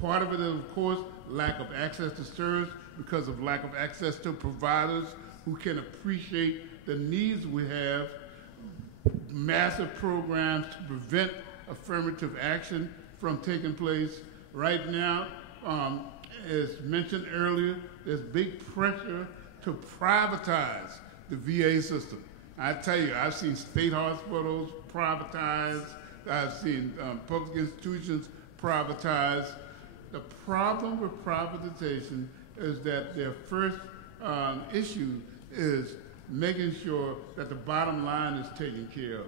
Part of it is, of course, lack of access to service because of lack of access to providers who can appreciate the needs we have, massive programs to prevent affirmative action from taking place. Right now, as mentioned earlier, there's big pressure to privatize the VA system. I tell you, I've seen state hospitals privatized, I've seen public institutions privatized. The problem with privatization is that their first issue is making sure that the bottom line is taken care of.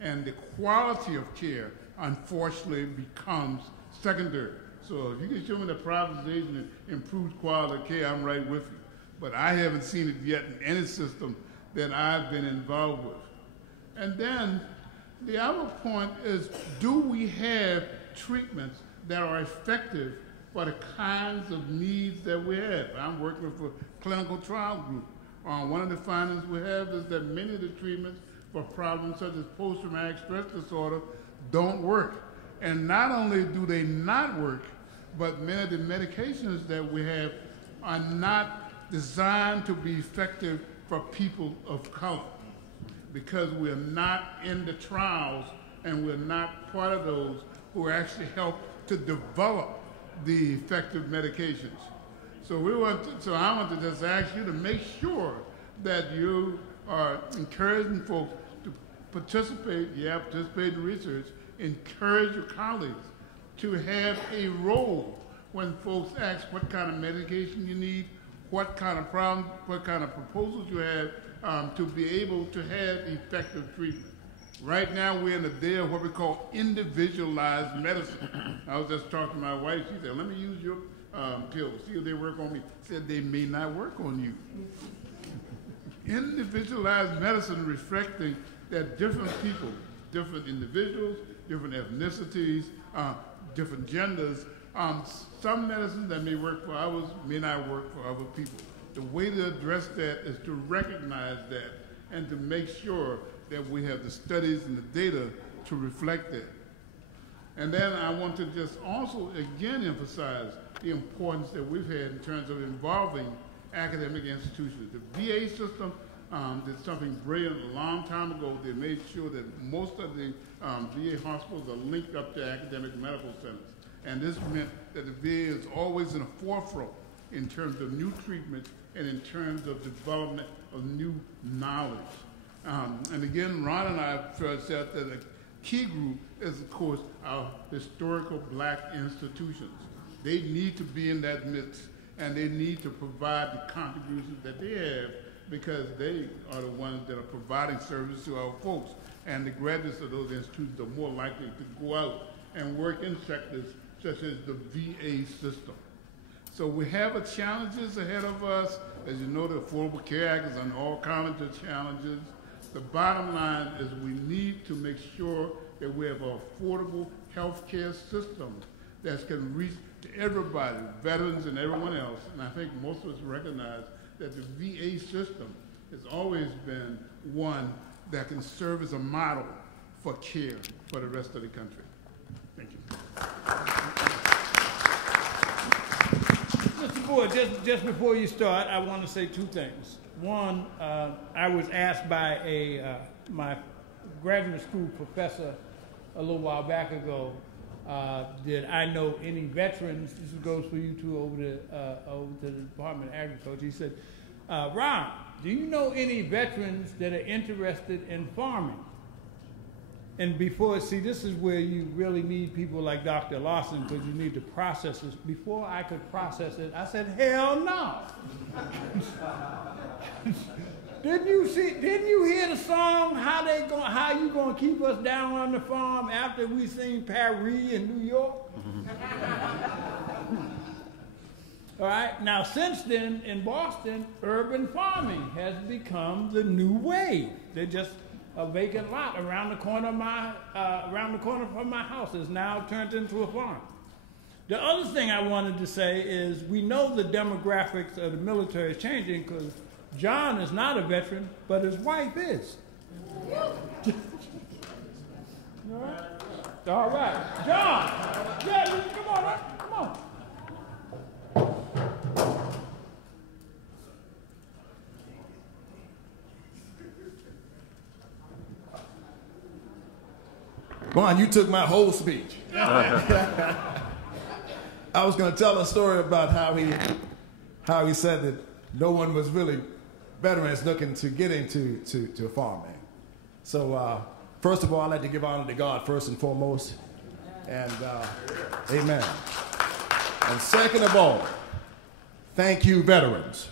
And the quality of care, unfortunately, becomes secondary. So if you can show me that privatization improves quality of care, I'm right with you. But I haven't seen it yet in any system that I've been involved with. And then the other point is, do we have treatments that are effective for the kinds of needs that we have? I'm working with a clinical trial group. One of the findings we have is that many of the treatments for problems such as post-traumatic stress disorder don't work. And not only do they not work, but many of the medications that we have are not designed to be effective for people of color, because we're not in the trials and we're not part of those who actually help to develop the effective medications. So I want to just ask you to make sure that you are encouraging folks to participate in research, encourage your colleagues to have a role when folks ask what kind of medication you need, what kind of problem, what kind of proposals you have to be able to have effective treatment. Right now, we're in a day of what we call individualized medicine. I was just talking to my wife. She said, let me use your pills, see if they work on me. She said, they may not work on you. Individualized medicine reflecting that different people, different individuals, different ethnicities, different genders, some medicines that may work for others may not work for other people. The way to address that is to recognize that and to make sure that we have the studies and the data to reflect that. And then I want to just also again emphasize the importance that we've had in terms of involving academic institutions. The VA system did something brilliant a long time ago. They made sure that most of the VA hospitals are linked up to academic medical centers. And this meant that the VA is always in the forefront in terms of new treatments and in terms of development of new knowledge. And again, Ron and I said that a key group is, of course, our historical black institutions. They need to be in that midst, and they need to provide the contributions that they have, because they are the ones that are providing service to our folks. And the graduates of those institutions are more likely to go out and work in sectors such as the VA system. So we have challenges ahead of us. As you know, the Affordable Care Act is under all kinds of challenges. The bottom line is we need to make sure that we have an affordable health care system that can reach to everybody, veterans and everyone else. And I think most of us recognize that the VA system has always been one that can serve as a model for care for the rest of the country. Thank you. Mr. Boyd, just before you start, I want to say two things. One, I was asked by my graduate school professor a little while back ago, did I know any veterans? This goes for you two over to the Department of Agriculture. He said, Ron, do you know any veterans that are interested in farming? And before, see, this is where you really need people like Dr. Lawson, because you need to process this. Before I could process it, I said, hell no. Didn't you hear the song, How You Gonna Keep Us Down on the Farm, after we seen Paris in New York? All right, now since then, in Boston, urban farming has become the new wave. They're just a vacant lot around the corner from my house is now turned into a farm. The other thing I wanted to say is we know the demographics of the military is changing because John is not a veteran, but his wife is. All right. John, yeah, come on, right? Come on. Juan, you took my whole speech. I was going to tell a story about how he said that no one was really veterans looking to get into farming. So first of all, I'd like to give honor to God first and foremost, and amen. And second of all, thank you, veterans.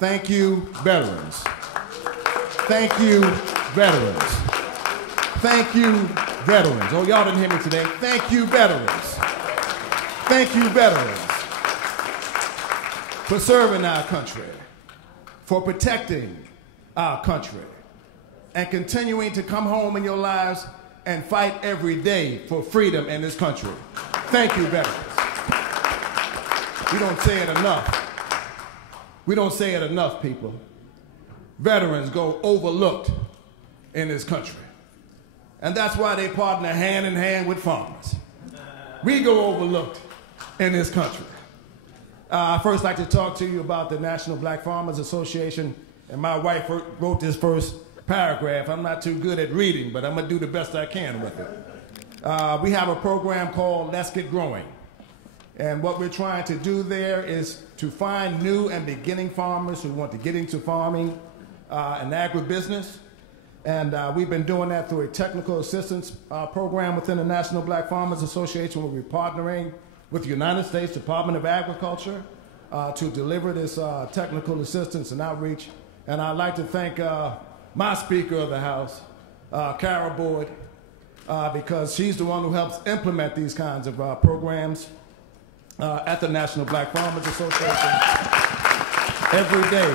Thank you, veterans. Thank you, veterans. Thank you, veterans. Oh, y'all didn't hear me today. Thank you, veterans. Thank you, veterans, for serving our country, for protecting our country, and continuing to come home in your lives and fight every day for freedom in this country. Thank you, veterans. We don't say it enough. We don't say it enough, people. Veterans go overlooked in this country. And that's why they partner hand in hand with farmers. We go overlooked in this country. I first like to talk to you about the National Black Farmers Association, and my wife wrote this first paragraph. I'm not too good at reading, but I'm gonna do the best I can with it. We have a program called Let's Get Growing. And what we're trying to do there is to find new and beginning farmers who want to get into farming and agribusiness. And we've been doing that through a technical assistance program within the National Black Farmers Association, where we're partnering with the United States Department of Agriculture to deliver this technical assistance and outreach. And I'd like to thank my Speaker of the House, Carol Boyd, because she's the one who helps implement these kinds of programs at the National Black Farmers Association every day.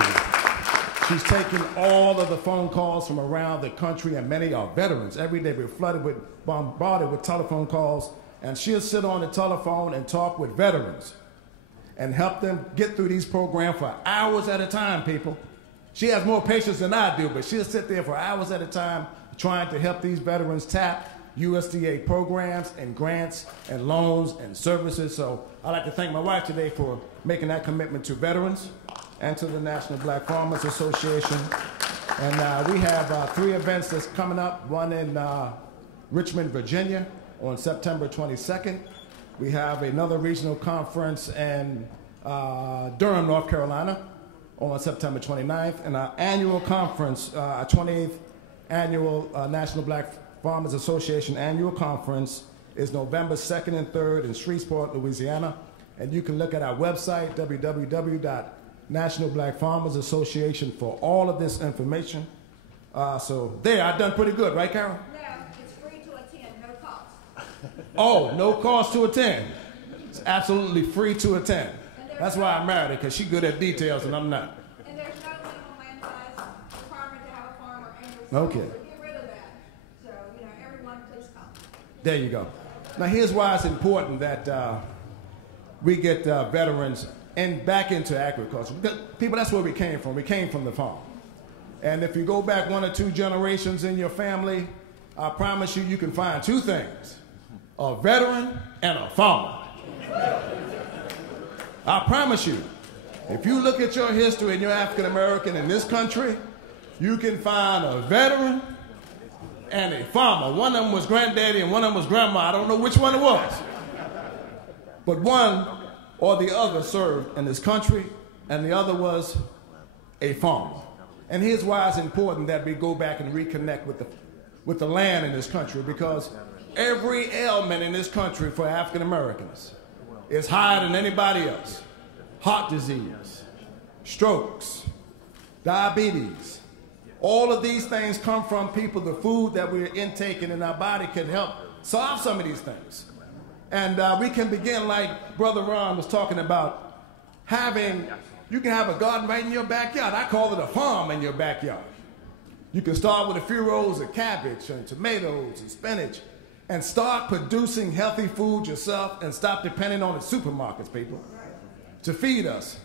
She's taking all of the phone calls from around the country, and many are veterans. Every day we're bombarded with telephone calls, and she'll sit on the telephone and talk with veterans and help them get through these programs for hours at a time, people. She has more patience than I do, but she'll sit there for hours at a time trying to help these veterans tap USDA programs and grants and loans and services. So I'd like to thank my wife today for making that commitment to veterans and to the National Black Farmers Association. And we have 3 events that's coming up, one in Richmond, Virginia on September 22nd. We have another regional conference in Durham, North Carolina on September 29th, and our annual conference, our 28th annual National Black Farmers Association annual conference is November 2nd and 3rd in Shreveport, Louisiana. And you can look at our website, www.National Black Farmers Association, for all of this information. So there, I've done pretty good, right, Carol? No, it's free to attend, no cost. Oh, no cost to attend. It's absolutely free to attend. That's why I married her, because she's good at details and I'm not. And there's no minimum land size requirement to have a farm or annual. Okay. So get rid of that. So, everyone please come. There you go. Now here's why it's important that we get veterans back into agriculture. Because people, that's where we came from. We came from the farm. And if you go back 1 or 2 generations in your family, I promise you, you can find two things: a veteran and a farmer. I promise you, if you look at your history and you're African American in this country, you can find a veteran and a farmer. One of them was granddaddy and one of them was grandma. I don't know which one it was. But one or the other served in this country, and the other was a farmer. And here's why it's important that we go back and reconnect with the land in this country, because every ailment in this country for African Americans is higher than anybody else. Heart disease, strokes, diabetes. All of these things come from people. The food that we're intaking in our body can help solve some of these things. And we can begin like Brother Ron was talking about, you can have a garden right in your backyard. I call it a farm in your backyard. You can start with a few rows of cabbage and tomatoes and spinach and start producing healthy food yourself and stop depending on the supermarkets, people, to feed us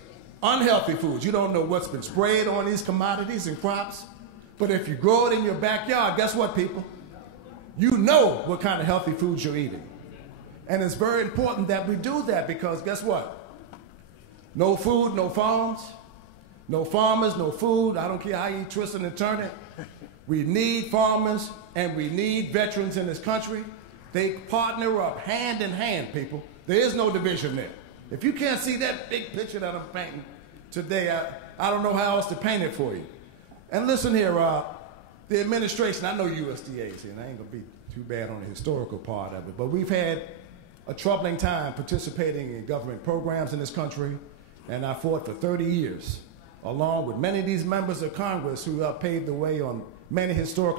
unhealthy foods. You don't know what's been sprayed on these commodities and crops, but if you grow it in your backyard, guess what, people? You know what kind of healthy foods you're eating. And it's very important that we do that, because guess what? No food, no farms. No farmers, no food. I don't care how you twist it and turn it. We need farmers and we need veterans in this country. They partner up hand in hand, people. There is no division there. If you can't see that big picture that I'm painting today, I don't know how else to paint it for you. And listen here, the administration, I know USDA is here, and I ain't gonna be too bad on the historical part of it, but we've had a troubling time participating in government programs in this country, and I fought for 30 years, along with many of these members of Congress who have paved the way on many historic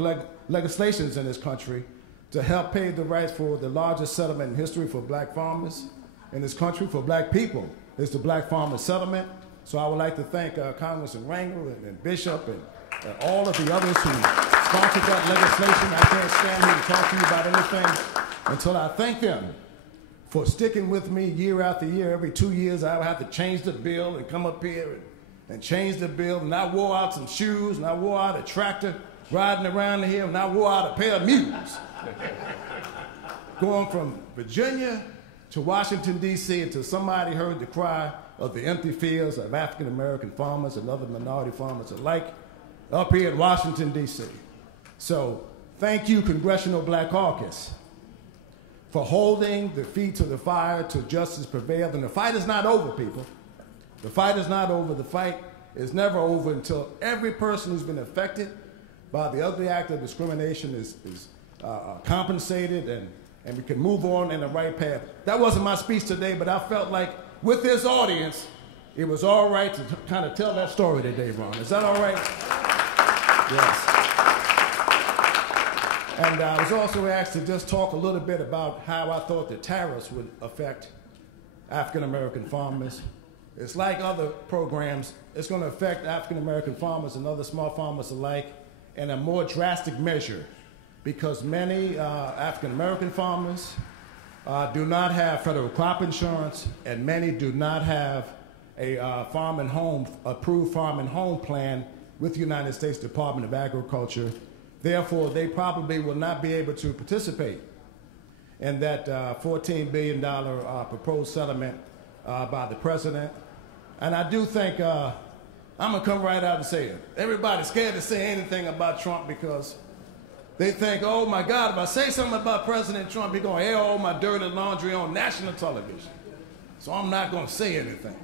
legislations in this country to help pave the rights for the largest settlement in history for black farmers in this country, for black people. It's the Black Farmers Settlement. So I would like to thank Congressman Rangel and Bishop and all of the others who sponsored that legislation. I can't stand here to talk to you about anything until I thank them for sticking with me year after year. Every 2 years, I would have to change the bill and come up here and change the bill. And I wore out some shoes, and I wore out a tractor riding around here, and I wore out a pair of mules. Going from Virginia to Washington, D.C., until somebody heard the cry of the empty fields of African-American farmers and other minority farmers alike up here in Washington, D.C. So thank you, Congressional Black Caucus, for holding the feet to the fire till justice prevailed. And the fight is not over, people. The fight is not over. The fight is never over until every person who's been affected by the ugly act of discrimination is compensated and we can move on in the right path. That wasn't my speech today, but I felt like with this audience, it was all right to kind of tell that story today, Ron. Is that all right? Yes. And I was also asked to just talk a little bit about how I thought the tariffs would affect African-American farmers. It's like other programs. It's going to affect African-American farmers and other small farmers alike in a more drastic measure, because many African-American farmers do not have federal crop insurance, and many do not have a approved farm and home plan with the United States Department of Agriculture. Therefore, they probably will not be able to participate in that $14 billion proposed settlement by the president. And I do think, I'm gonna come right out and say it. Everybody's scared to say anything about Trump because they think, oh my God, if I say something about President Trump, he's gonna air all my dirty laundry on national television. So I'm not gonna say anything.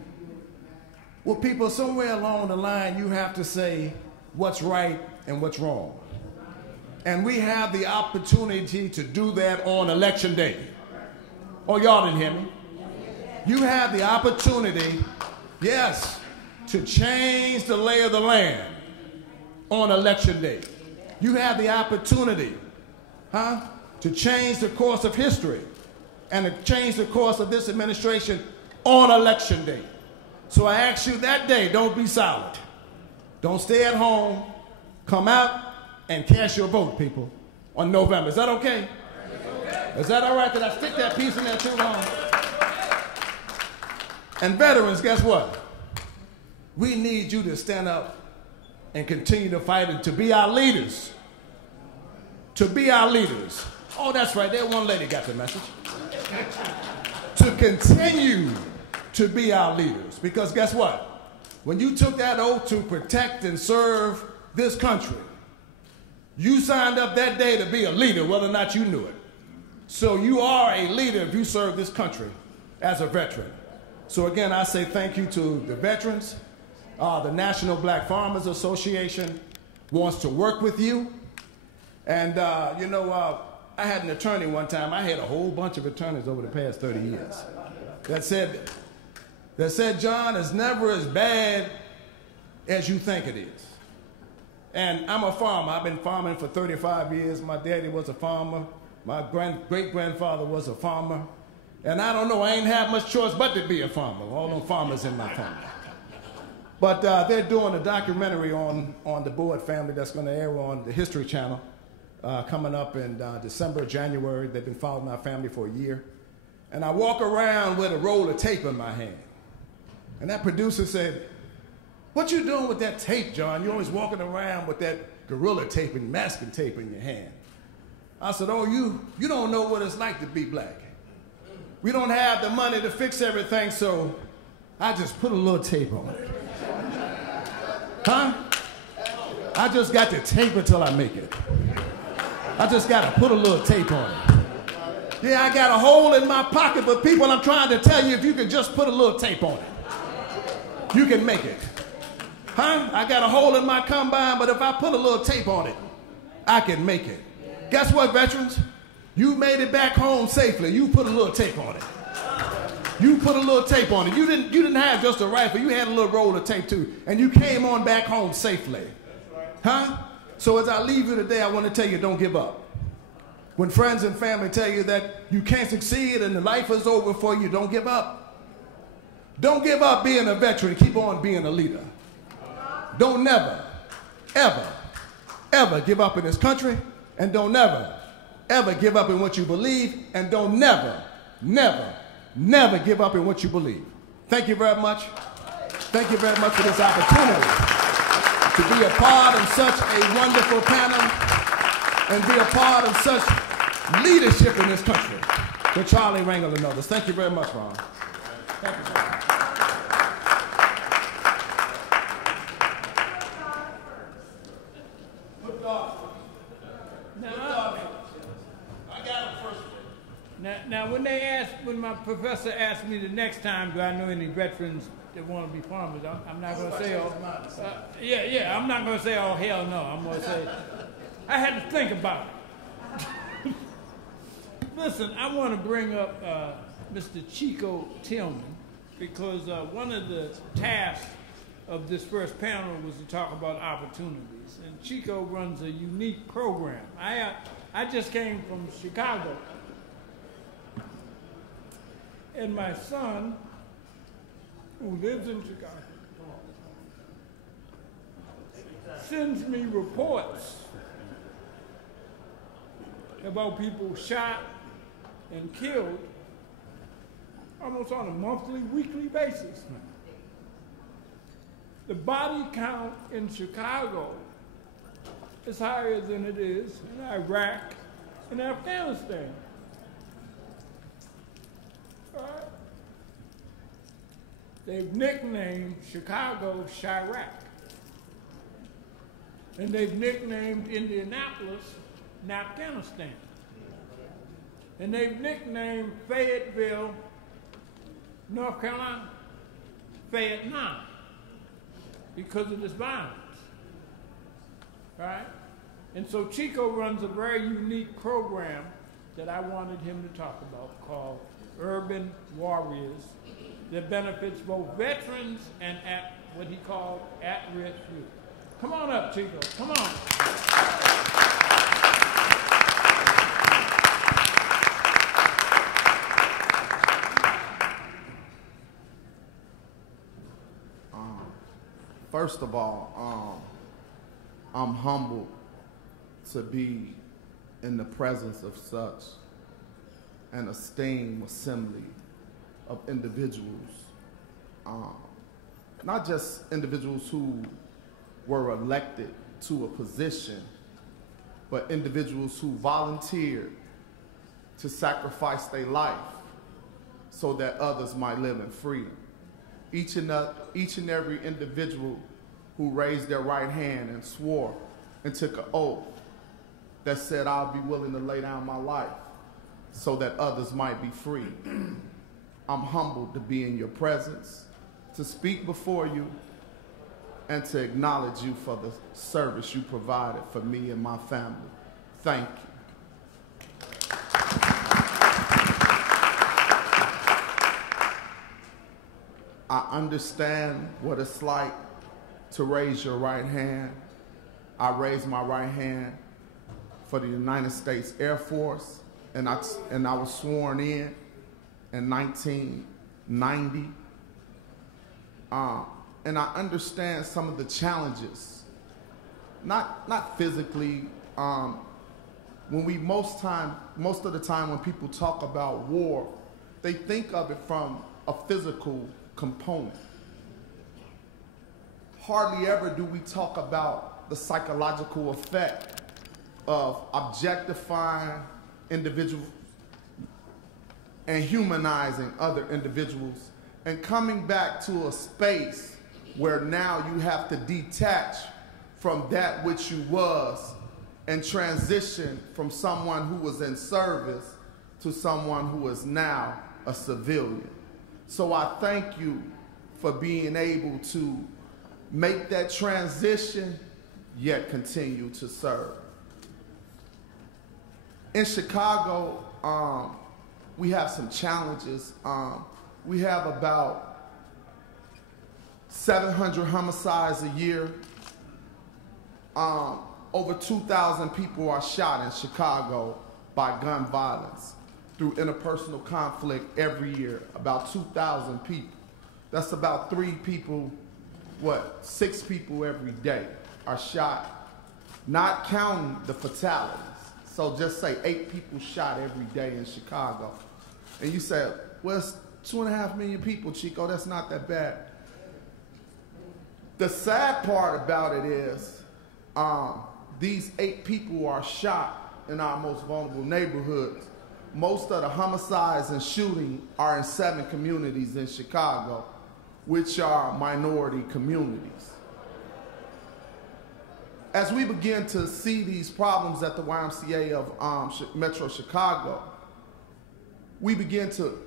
Well, people, somewhere along the line, you have to say what's right and what's wrong. And we have the opportunity to do that on Election Day. Oh, y'all didn't hear me? You have the opportunity, yes, to change the lay of the land on Election Day. You have the opportunity, to change the course of history and to change the course of this administration on Election Day. So I ask you that day, don't be silent. Don't stay at home. Come out and cast your vote, people, on November. Is that okay? Is that all right? Did I stick that piece in there too long? And veterans, guess what? We need you to stand up and continue to fight and to be our leaders, to be our leaders. Oh, that's right, that one lady got the message. To continue to be our leaders. Because guess what? When you took that oath to protect and serve this country, you signed up that day to be a leader, whether or not you knew it. So you are a leader if you serve this country as a veteran. So again, I say thank you to the veterans. The National Black Farmers Association wants to work with you. And you know, I had an attorney one time. I had a whole bunch of attorneys over the past 30 years that said, John, it's never as bad as you think it is. And I'm a farmer. I've been farming for 35 years. My daddy was a farmer. My great-grandfather was a farmer. And I don't know, I ain't had much choice but to be a farmer. All them farmers in my family. But they're doing a documentary on the Board family that's going to air on the History Channel coming up in December, January. They've been following our family for a year. And I walk around with a roll of tape in my hand. And that producer said, what you doing with that tape, John? You're always walking around with that gorilla tape and masking tape in your hand. I said, oh, you don't know what it's like to be black. We don't have the money to fix everything, so I just put a little tape on it. Huh? I just got to tape it till I make it. I just got to put a little tape on it. Yeah, I got a hole in my pocket, but people, I'm trying to tell you, if you can just put a little tape on it, you can make it. Huh? I got a hole in my combine, but if I put a little tape on it, I can make it. Guess what, veterans? You made it back home safely. You put a little tape on it. You put a little tape on it. You didn't have just a rifle. You had a little roll of tape too. And you came on back home safely. Huh? So as I leave you today, I want to tell you, don't give up. When friends and family tell you that you can't succeed and the life is over for you, don't give up. Don't give up being a veteran. Keep on being a leader. Don't never, ever, ever give up in this country, and don't never, ever give up in what you believe, and don't never, never, never give up in what you believe. Thank you very much. Thank you very much for this opportunity to be a part of such a wonderful panel and be a part of such leadership in this country with Charlie Rangel and others. Thank you very much, Ron. Thank you, sir. Now, when my professor asked me the next time, do I know any veterans that want to be farmers, I'm not going to say, I'm not going to say, oh, hell no. I'm going to say, I had to think about it. Listen, I want to bring up Mr. Chico Tillman, because one of the tasks of this first panel was to talk about opportunities. And Chico runs a unique program. I just came from Chicago. And my son, who lives in Chicago, sends me reports about people shot and killed almost on a monthly, weekly basis. The body count in Chicago is higher than it is in Iraq and Afghanistan. They've nicknamed Chicago Chirac. And they've nicknamed Indianapolis Afghanistan. And they've nicknamed Fayetteville, North Carolina, Vietnam, because of this violence. Right? And so Chico runs a very unique program that I wanted him to talk about called Urban Warriors, that benefits both veterans and what he called at-risk youth. Come on up, Chico. Come on. First of all, I'm humbled to be in the presence of such an esteemed assembly of individuals, not just individuals who were elected to a position, but individuals who volunteered to sacrifice their life so that others might live in freedom. Each and every individual who raised their right hand and swore and took an oath that said, I'll be willing to lay down my life so that others might be free. I'm humbled to be in your presence, to speak before you, and to acknowledge you for the service you provided for me and my family. Thank you. I understand what it's like to raise your right hand. I raised my right hand for the United States Air Force, and I was sworn in 1990. And I understand some of the challenges, not physically. Most of the time when people talk about war, they think of it from a physical component. Hardly ever do we talk about the psychological effect of objectifying individuals and humanizing other individuals and coming back to a space where now you have to detach from that which you was and transition from someone who was in service to someone who is now a civilian. So I thank you for being able to make that transition, yet continue to serve. In Chicago, we have some challenges. We have about 700 homicides a year. Over 2,000 people are shot in Chicago by gun violence through interpersonal conflict every year. About 2,000 people. That's about 6 people every day are shot, not counting the fatalities. So just say 8 people shot every day in Chicago. And you say, well, it's 2.5 million people, Chico, that's not that bad. The sad part about it is these 8 people are shot in our most vulnerable neighborhoods. Most of the homicides and shooting are in 7 communities in Chicago, which are minority communities. As we begin to see these problems at the YMCA of Metro Chicago, we begin to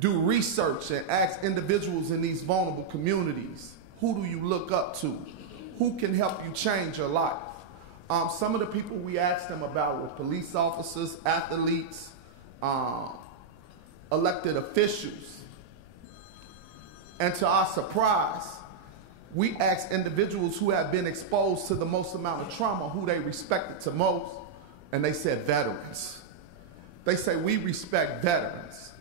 do research and ask individuals in these vulnerable communities, who do you look up to? Who can help you change your life? Some of the people we asked them about were police officers, athletes, elected officials. And to our surprise, we asked individuals who have been exposed to the most amount of trauma who they respected the most, and they said veterans. They say, we respect veterans.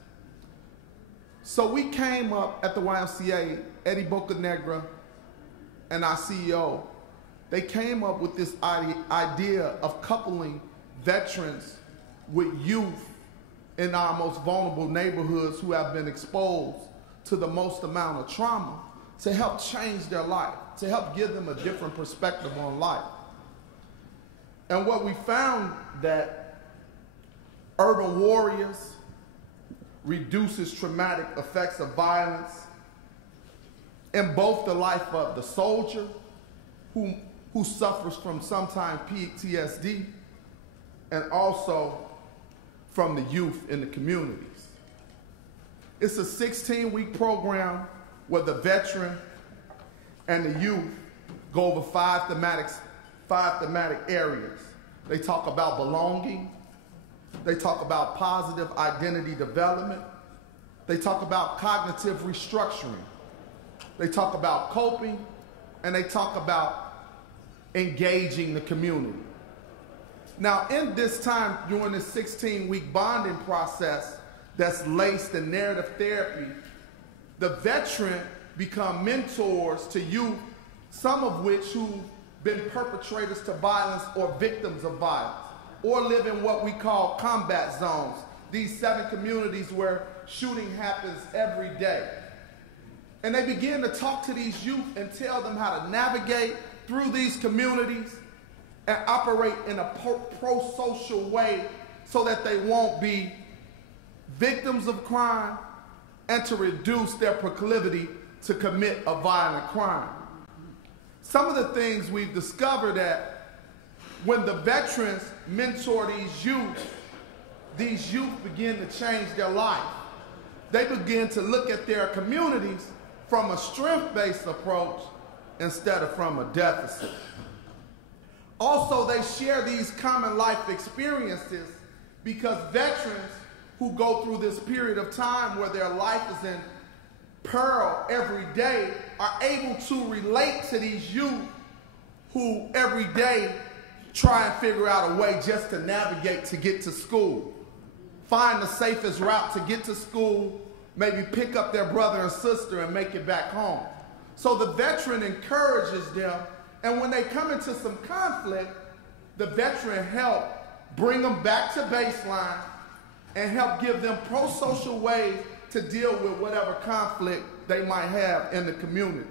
So we came up at the YMCA, Eddie Bocanegra and our CEO, they came up with this idea of coupling veterans with youth in our most vulnerable neighborhoods who have been exposed to the most amount of trauma to help change their life, to help give them a different perspective on life. And what we found that urban warriors reduces traumatic effects of violence in both the life of the soldier who suffers from sometimes PTSD and also from the youth in the communities. It's a 16-week program where the veteran and the youth go over 5 thematic areas. They talk about belonging. They talk about positive identity development. They talk about cognitive restructuring. They talk about coping, and they talk about engaging the community. Now, in this time, during this 16-week bonding process that's laced in narrative therapy, the veteran become mentors to youth, some of which who've been perpetrators to violence or victims of violence, or live in what we call combat zones, these 7 communities where shooting happens every day. And they begin to talk to these youth and tell them how to navigate through these communities and operate in a pro-social way so that they won't be victims of crime and to reduce their proclivity to commit a violent crime. Some of the things we've discovered that when the veterans mentor these youth begin to change their life. They begin to look at their communities from a strength-based approach instead of from a deficit. Also, they share these common life experiences because veterans who go through this period of time where their life is in peril every day are able to relate to these youth who every day try and figure out a way just to navigate to get to school, find the safest route to get to school, maybe pick up their brother and sister and make it back home. So the veteran encourages them, and when they come into some conflict, the veteran help bring them back to baseline and help give them pro-social ways to deal with whatever conflict they might have in the community.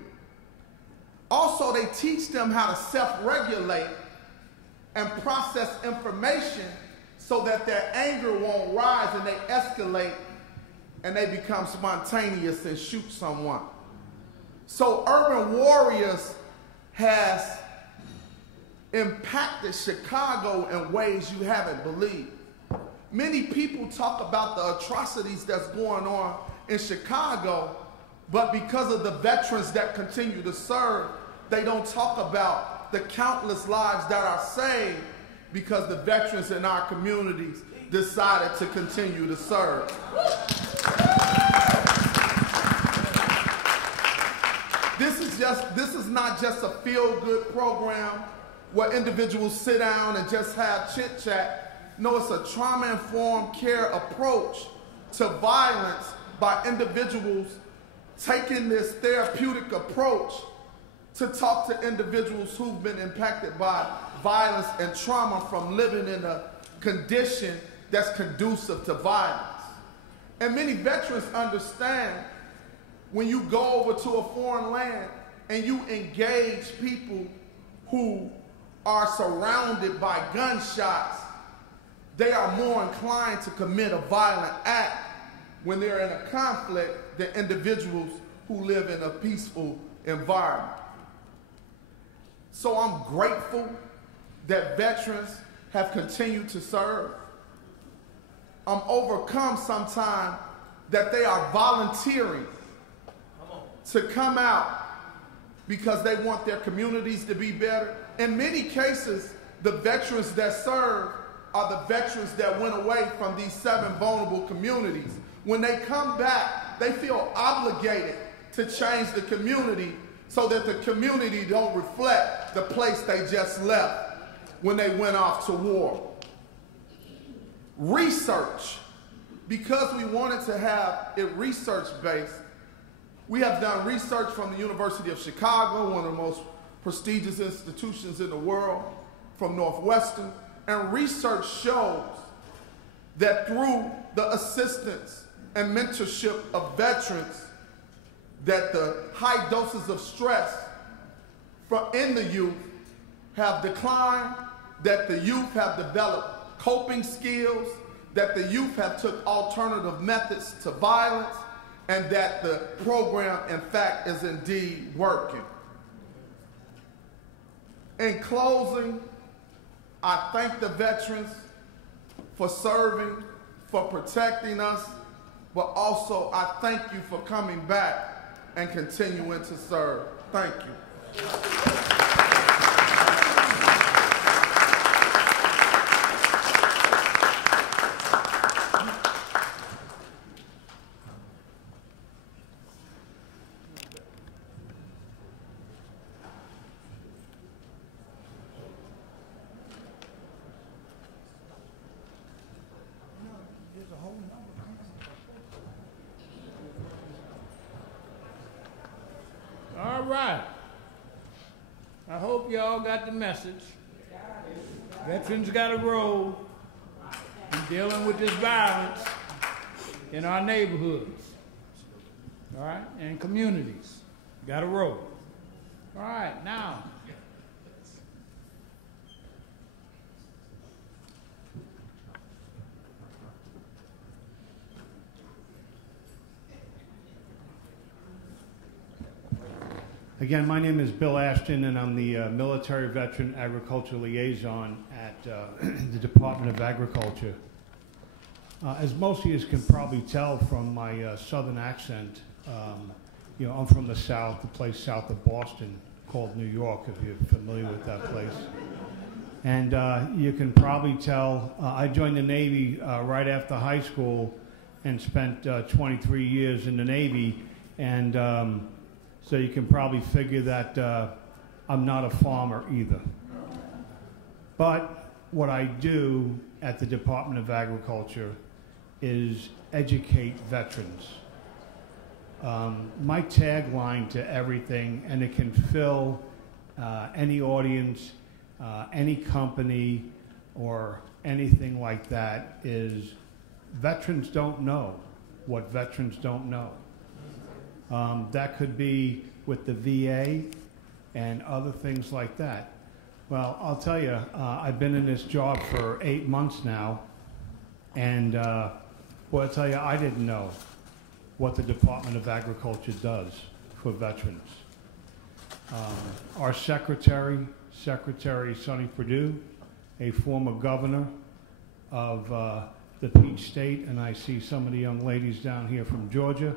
Also, they teach them how to self-regulate and process information so that their anger won't rise and they escalate and they become spontaneous and shoot someone. So Urban Warriors has impacted Chicago in ways you haven't believed. Many people talk about the atrocities that's going on in Chicago, but because of the veterans that continue to serve, they don't talk about the countless lives that are saved because the veterans in our communities decided to continue to serve. This is not just a feel-good program where individuals sit down and just have chit-chat. No, it's a trauma-informed care approach to violence by individuals taking this therapeutic approach to talk to individuals who've been impacted by violence and trauma from living in a condition that's conducive to violence. And many veterans understand when you go over to a foreign land and you engage people who are surrounded by gunshots, they are more inclined to commit a violent act when they're in a conflict than individuals who live in a peaceful environment. So I'm grateful that veterans have continued to serve. I'm overcome sometimes that they are volunteering to come out because they want their communities to be better. In many cases, the veterans that serve are the veterans that went away from these 7 vulnerable communities. When they come back, they feel obligated to change the community so that the community don't reflect the place they just left when they went off to war. Research. Because we wanted to have it research-based, we have done research from the University of Chicago, one of the most prestigious institutions in the world, from Northwestern, and research shows that through the assistance and mentorship of veterans, that the high doses of stress in the youth have declined, that the youth have developed coping skills, that the youth have took alternative methods to violence, and that the program, in fact, is indeed working. In closing, I thank the veterans for serving, for protecting us, but also I thank you for coming back and continuing to serve. Thank you. All right. I hope y'all got the message. Veterans got a role in dealing with this violence in our neighborhoods, all right, and communities. Got a role. All right, now, Again, my name is Bill Ashton, and I'm the Military Veteran Agriculture Liaison at the Department of Agriculture. As most of you can probably tell from my southern accent, you know, I'm from the South, the place south of Boston called New York, if you're familiar with that place. And you can probably tell, I joined the Navy right after high school and spent 23 years in the Navy, and so you can probably figure that I'm not a farmer either. But what I do at the Department of Agriculture is educate veterans. My tagline to everything, and it can fill any audience, any company, or anything like that, is veterans don't know what veterans don't know. That could be with the VA and other things like that. Well, I'll tell you, I've been in this job for 8 months now, and boy, I'll tell you, I didn't know what the Department of Agriculture does for veterans. Our Secretary Sonny Perdue, a former governor of the Peach State, and I see some of the young ladies down here from Georgia.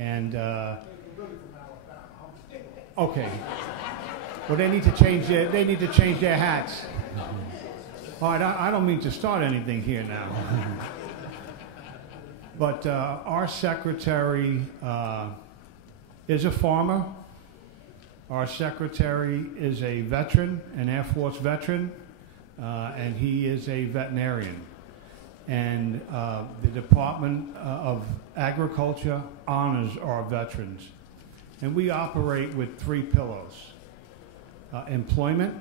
And, okay. Well, they need to change their hats. All right, I don't mean to start anything here now. But our secretary is a farmer. Our secretary is a veteran, an Air Force veteran, and he is a veterinarian. And the Department of Agriculture honors our veterans. And we operate with 3 pillars: employment,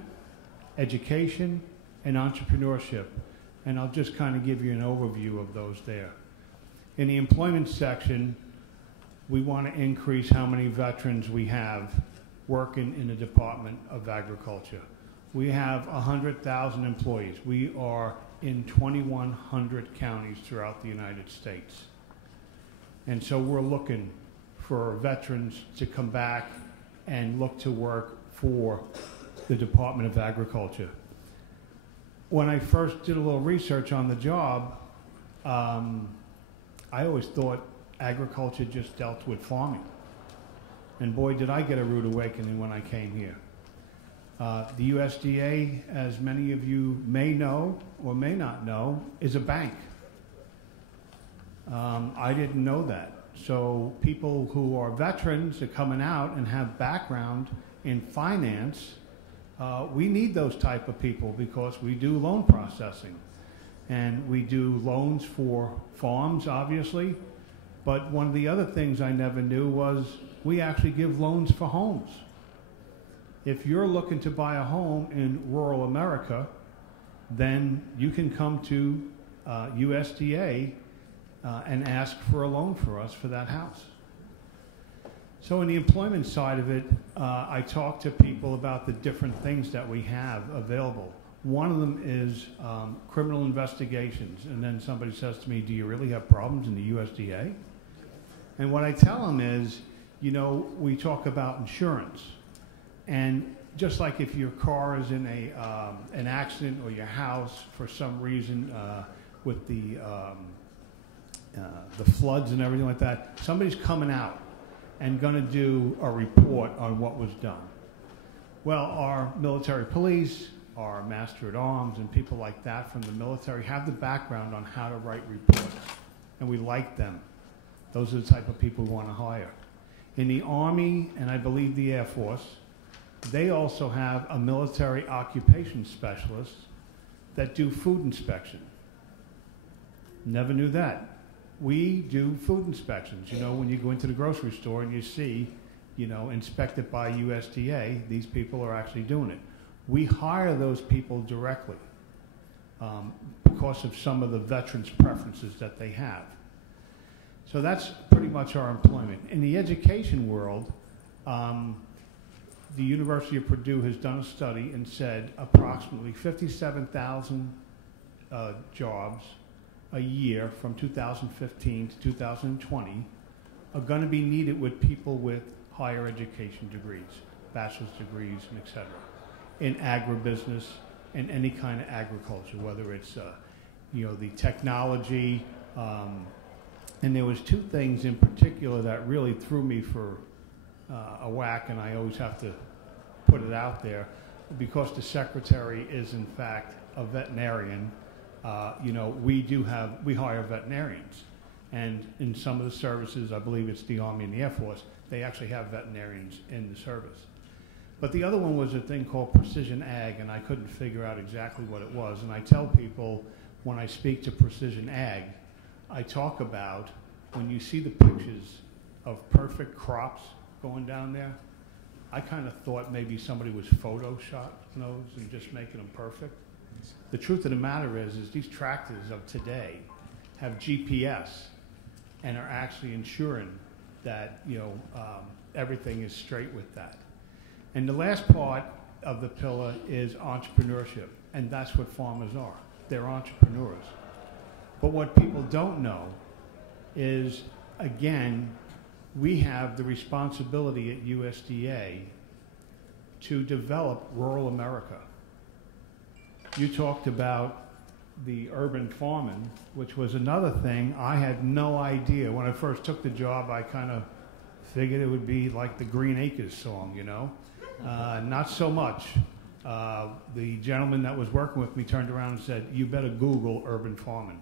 education, and entrepreneurship. And I'll just kind of give you an overview of those there. In the employment section, we want to increase how many veterans we have working in the Department of Agriculture. We have 100,000 employees. We are in 2,100 counties throughout the United States. And so we're looking for veterans to come back and look to work for the Department of Agriculture. When I first did a little research on the job, I always thought agriculture just dealt with farming. And boy, did I get a rude awakening when I came here. The USDA, as many of you may know or may not know, is a bank. I didn't know that. So people who are veterans are coming out and have background in finance. We need those type of people because we do loan processing. And we do loans for farms, obviously. But one of the other things I never knew was we actually give loans for homes. If you're looking to buy a home in rural America, then you can come to USDA and ask for a loan for us for that house. So in the employment side of it, I talk to people about the different things that we have available. One of them is criminal investigations. And then somebody says to me, do you really have problems in the USDA? And what I tell them is, you know, we talk about insurance. And just like if your car is in an accident or your house for some reason with the floods and everything like that, somebody's coming out and going to do a report on what was done. Well, our military police, our master at arms, and people like that from the military have the background on how to write reports, and we like them. Those are the type of people we want to hire. In the Army, and I believe the Air Force, they also have a military occupation specialist that do food inspection. Never knew that. We do food inspections. You know, when you go into the grocery store and you see, you know, inspected by USDA, these people are actually doing it. We hire those people directly because of some of the veterans' preferences that they have. So that's pretty much our employment. In the education world, the University of Purdue has done a study and said approximately 57,000 jobs a year from 2015 to 2020 are going to be needed with people with higher education degrees, bachelor's degrees, and et cetera, in agribusiness and any kind of agriculture, whether it's the technology. And there was two things in particular that really threw me for a whack, and I always have to put it out there, because the secretary is in fact a veterinarian. We hire veterinarians, and in some of the services, I believe it's the Army and the Air Force, they actually have veterinarians in the service. But the other one was a thing called precision ag, and I couldn't figure out exactly what it was. And I tell people when I speak to precision ag, I talk about when you see the pictures of perfect crops going down there, I kind of thought maybe somebody was photoshopping those and just making them perfect. The truth of the matter is these tractors of today have GPS and are actually ensuring that everything is straight with that. And the last part of the pillar is entrepreneurship, and that's what farmers are. They're entrepreneurs. But what people don't know is, again, we have the responsibility at USDA to develop rural America. You talked about the urban farming, which was another thing I had no idea. When I first took the job, I kind of figured it would be like the Green Acres song, Not so much. The gentleman that was working with me turned around and said, "You better Google urban farming."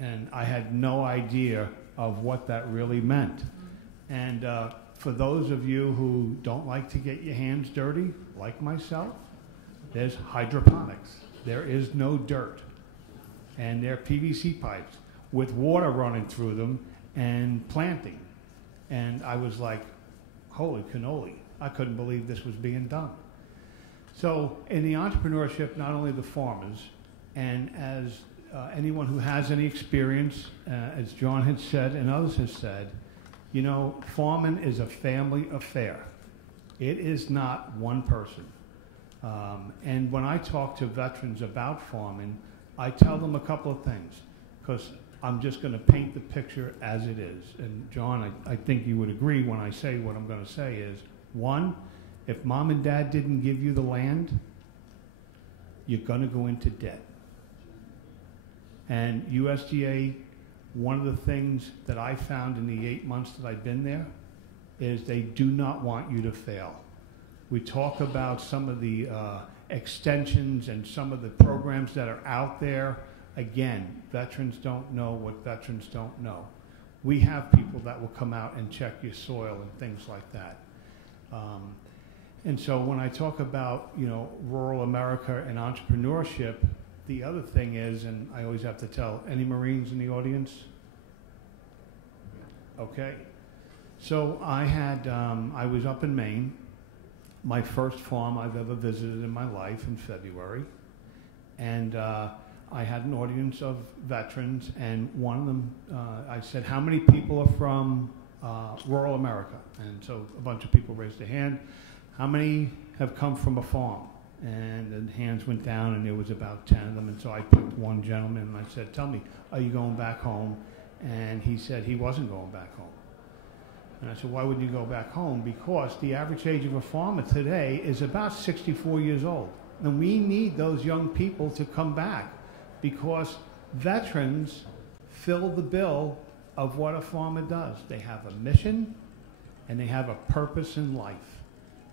And I had no idea of what that really meant. And for those of you who don't like to get your hands dirty, like myself, there's hydroponics. There is no dirt. And they're PVC pipes with water running through them and planting. And I was like, holy cannoli. I couldn't believe this was being done. So in the entrepreneurship, not only the farmers, and as anyone who has any experience, as John had said and others have said, farming is a family affair. It is not one person. And when I talk to veterans about farming, I tell them a couple of things, because I'm just going to paint the picture as it is. And John, I think you would agree when I say what I'm going to say is, one, if mom and dad didn't give you the land, you're going to go into debt. And USDA, one of the things that I found in the 8 months that I've been there is they do not want you to fail. We talk about some of the extensions and some of the programs that are out there. Again, veterans don't know what veterans don't know. We have people that will come out and check your soil and things like that. And so when I talk about, rural America and entrepreneurship, the other thing is, and I always have to tell, any Marines in the audience? Okay. So I was up in Maine, my first farm I've ever visited in my life in February. And I had an audience of veterans, and one of them, I said, how many people are from rural America? And so a bunch of people raised their hand. How many have come from a farm? And the hands went down, and there was about 10 of them. And so I picked one gentleman, and I said, tell me, are you going back home? And he said he wasn't going back home. And I said, why would you go back home? Because the average age of a farmer today is about 64 years old. And we need those young people to come back, because veterans fill the bill of what a farmer does. They have a mission, and they have a purpose in life.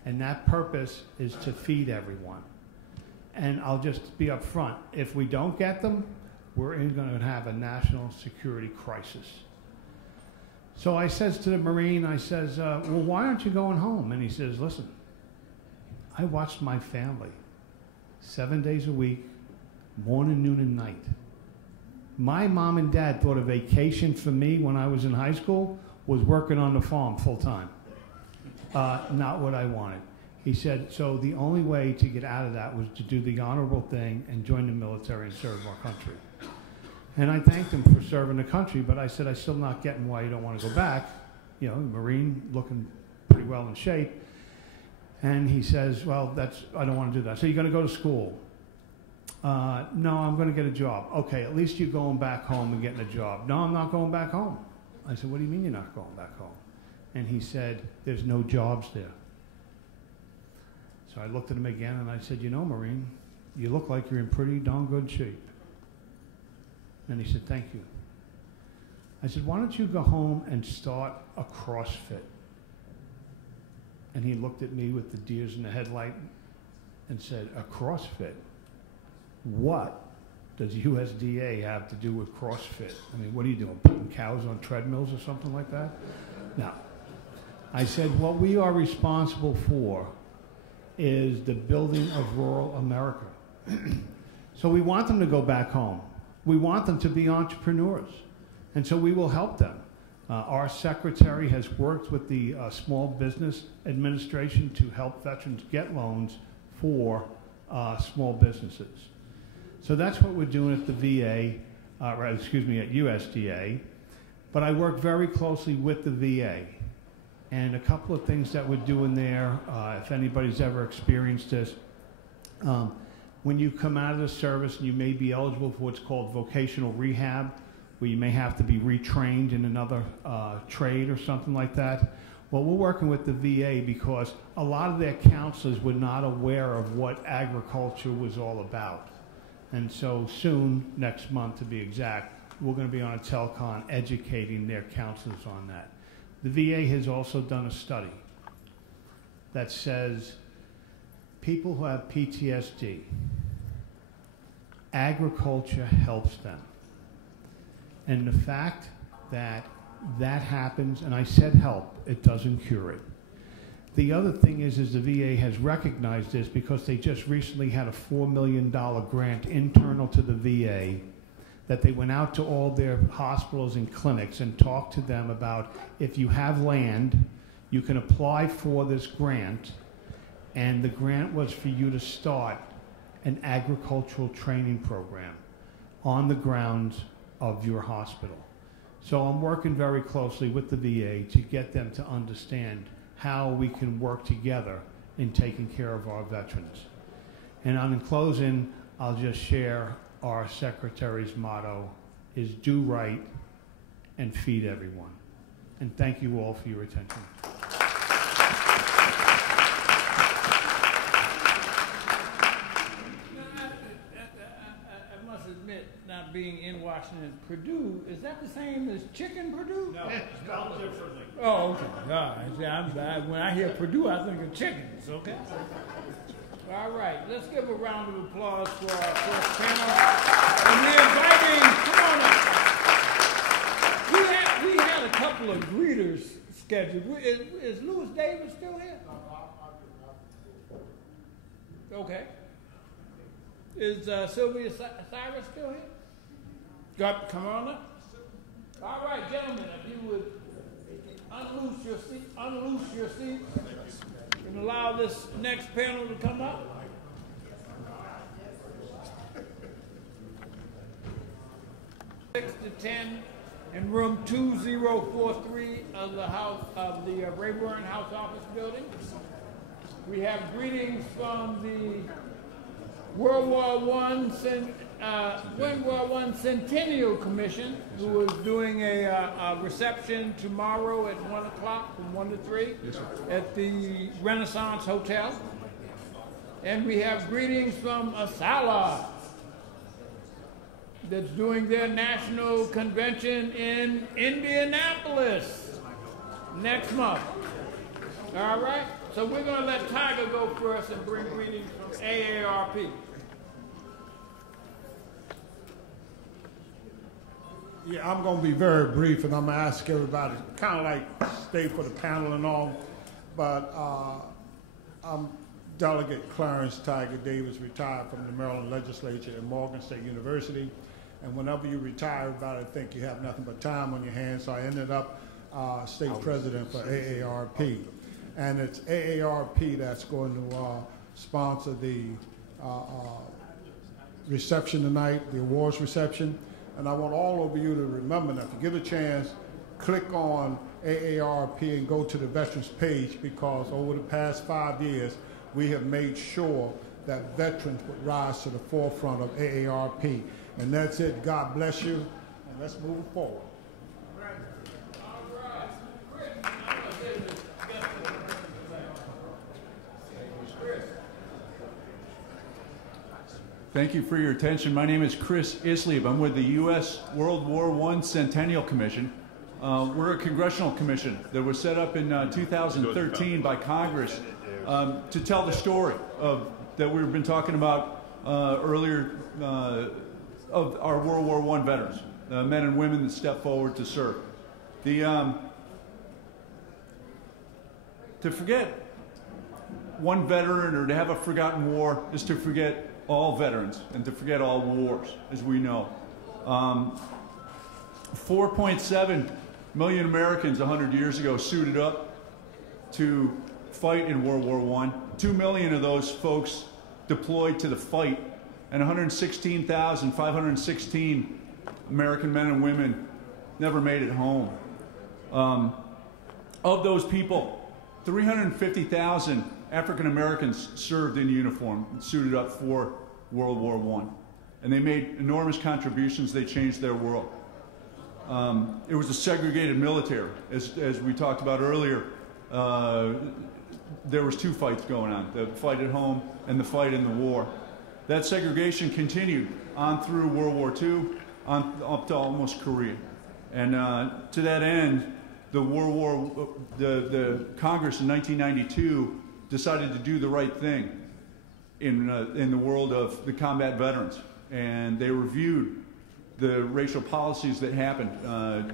And that purpose is to feed everyone. And I'll just be up front. If we don't get them, we're going to have a national security crisis. So I says to the Marine, I says, well, why aren't you going home? And he says, listen, I watched my family 7 days a week, morning, noon, and night. My mom and dad thought a vacation for me when I was in high school was working on the farm full time. Not what I wanted. He said, so the only way to get out of that was to do the honorable thing and join the military and serve our country. And I thanked him for serving the country, but I said, I'm still not getting why you don't want to go back. Marine, looking pretty well in shape. And he says, well, I don't want to do that. So you're going to go to school? No, I'm going to get a job. Okay, at least you're going back home and getting a job. No, I'm not going back home. I said, what do you mean you're not going back home? And he said, there's no jobs there. So I looked at him again and I said, you know, Marine, you look like you're in pretty darn good shape. And he said, thank you. I said, why don't you go home and start a CrossFit? And he looked at me with the deers in the headlight and said, a CrossFit? What does USDA have to do with CrossFit? I mean, what are you doing, putting cows on treadmills or something like that? No. I said, what we are responsible for is the building of rural America. So we want them to go back home. We want them to be entrepreneurs. And so we will help them. Our secretary has worked with the Small Business Administration to help veterans get loans for small businesses. So that's what we're doing at the VA, at USDA. But I work very closely with the VA. And a couple of things that we're doing there, if anybody's ever experienced this, when you come out of the service, you may be eligible for what's called vocational rehab, where you may have to be retrained in another trade or something like that. Well, we're working with the VA because a lot of their counselors were not aware of what agriculture was all about. And so soon, next month to be exact, we're going to be on a telecon educating their counselors on that. The VA has also done a study that says people who have PTSD, agriculture helps them. And the fact that that happens, and I said help, it doesn't cure it. The other thing is the VA has recognized this because they just recently had a $4 million grant internal to the VA that they went out to all their hospitals and clinics and talked to them about if you have land, you can apply for this grant, and the grant was for you to start an agricultural training program on the grounds of your hospital. So I'm working very closely with the VA to get them to understand how we can work together in taking care of our veterans. And in closing, I'll just share our secretary's motto is do right and feed everyone. And thank you all for your attention. I must admit, not being in Washington, Purdue, is that the same as Chicken Purdue? No, it's spelled differently. Oh, okay. All right. When I hear Purdue, I think of chickens, okay? All right, let's give a round of applause for our first panel. And we're inviting, come on up. We had a couple of greeters scheduled. Is Louis Davis still here? Okay. Is Sylvia Cyrus still here? Come on up. All right, gentlemen, if you would unloose your seat, and allow this next panel to come up. 6 to 10 in room 2043 of the house of the Rayburn House Office Building. We have greetings from the World War I Centennial Commission, who is doing a reception tomorrow at 1 o'clock from 1 to 3 at the Renaissance Hotel. And we have greetings from Asala, that's doing their national convention in Indianapolis next month. All right? So we're going to let Tiger go first and bring greetings from AARP. Yeah, I'm going to be very brief, and I'm going to ask everybody to kind of like stay for the panel and all. But I'm Delegate Clarence Tiger Davis, retired from the Maryland Legislature at Morgan State University. And whenever you retire, everybody think you have nothing but time on your hands. So I ended up state president for AARP. And it's AARP that's going to sponsor the reception tonight, the awards reception. And I want all of you to remember that if you get a chance, click on AARP and go to the veterans page, because over the past 5 years, we have made sure that veterans would rise to the forefront of AARP. And that's it. God bless you, and let's move forward. All right. Thank you for your attention. My name is Chris Islieb. I'm with the U.S. World War I Centennial Commission. We're a congressional commission that was set up in 2013 by Congress to tell the story that we've been talking about earlier of our World War I veterans, men and women that stepped forward to serve. To forget one veteran or to have a forgotten war is to forget all veterans and to forget all wars, as we know. 4.7 million Americans 100 years ago suited up to fight in World War I. 2 million of those folks deployed to the fight, and 116,516 American men and women never made it home. Of those people, 350,000 African Americans served in uniform, suited up for World War I. And they made enormous contributions. They changed their world. It was a segregated military. As we talked about earlier, there was two fights going on, the fight at home and the fight in the war. That segregation continued on through World War II, up to almost Korea. And to that end, the Congress in 1992 decided to do the right thing in the world of the combat veterans. And they reviewed the racial policies that happened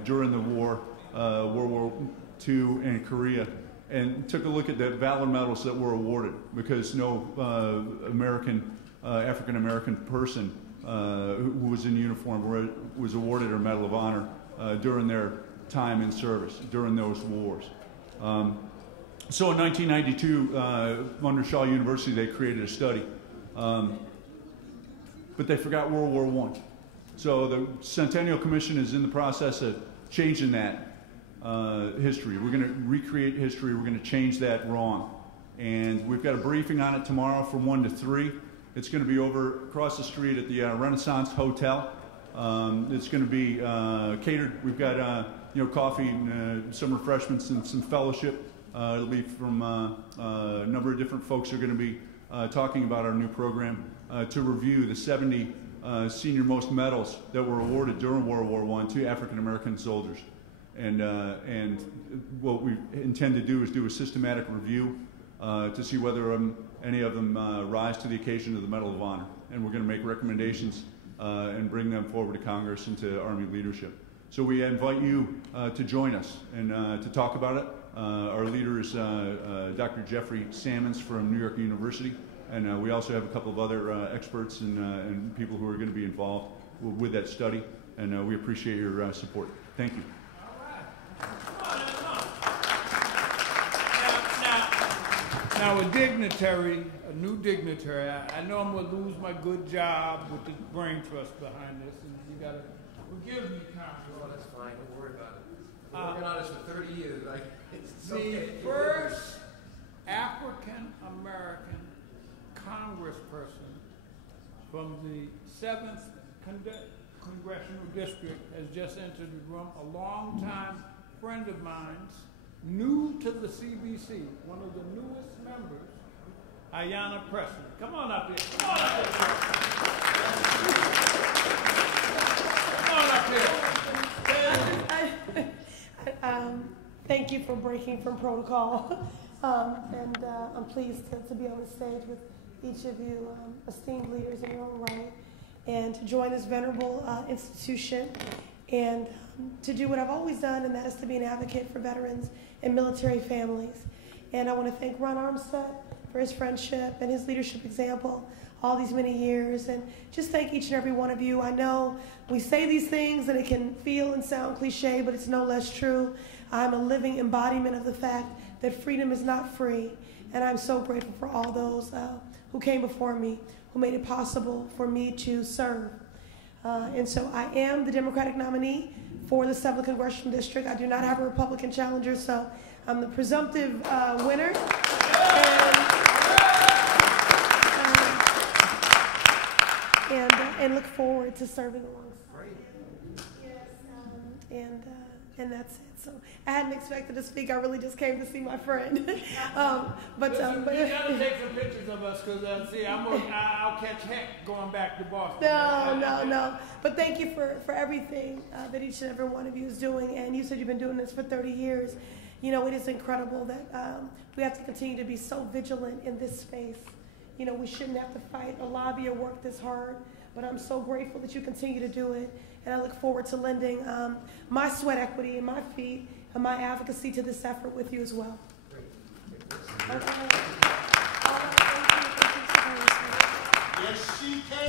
during the war, World War II and Korea, and took a look at the valor medals that were awarded, because no African American person who was in uniform was awarded a Medal of Honor during their time in service, during those wars. So in 1992, under Shaw University, they created a study. But they forgot World War I. So the Centennial Commission is in the process of changing that history. We're going to recreate history. We're going to change that wrong. And we've got a briefing on it tomorrow from 1 to 3. It's going to be over across the street at the Renaissance Hotel. It's going to be catered. We've got coffee and some refreshments and some fellowship. It'll be from a number of different folks who are going to be talking about our new program to review the 70 senior-most medals that were awarded during World War I to African-American soldiers. And what we intend to do is do a systematic review to see whether any of them rise to the occasion of the Medal of Honor. And we're going to make recommendations and bring them forward to Congress and to Army leadership. So we invite you to join us and to talk about it. Our leader is Dr. Jeffrey Sammons from New York University, and we also have a couple of other experts and people who are going to be involved with that study, and we appreciate your support. Thank you. Now a dignitary, a new dignitary, I know I'm going to lose my good job with the Braintrust behind this, and you got to forgive me, Congress. Oh, that's fine. Don't worry about it. We're working on this for 30 years. It's okay. The first African-American congressperson from the 7th Congressional District has just entered the room, a longtime friend of mine's, new to the CBC, one of the newest members, Ayanna Pressley. Come on up here. Come on up here. Come on up here. Thank you for breaking from protocol. I'm pleased to be on the stage with each of you, esteemed leaders in your own right, and to join this venerable institution and to do what I've always done, and that is to be an advocate for veterans and military families. And I want to thank Ron Armstead for his friendship and his leadership example all these many years, and just thank each and every one of you. I know we say these things and it can feel and sound cliche, but it's no less true. I'm a living embodiment of the fact that freedom is not free, and I'm so grateful for all those who came before me, who made it possible for me to serve. And so I am the Democratic nominee for the 7th Congressional District. I do not have a Republican challenger, so I'm the presumptive winner. And look forward to serving alongside. Yes, and that's it. So I hadn't expected to speak. I really just came to see my friend. Listen, you gotta take some pictures of us because see, I'll catch heck going back to Boston. No. But thank you for everything that each and every one of you is doing. And you said you've been doing this for 30 years. You know, it is incredible that we have to continue to be so vigilant in this space. You know, we shouldn't have to fight or lobby or work this hard, but I'm so grateful that you continue to do it. And I look forward to lending my sweat equity and my feet and my advocacy to this effort with you as well. Yes, she can.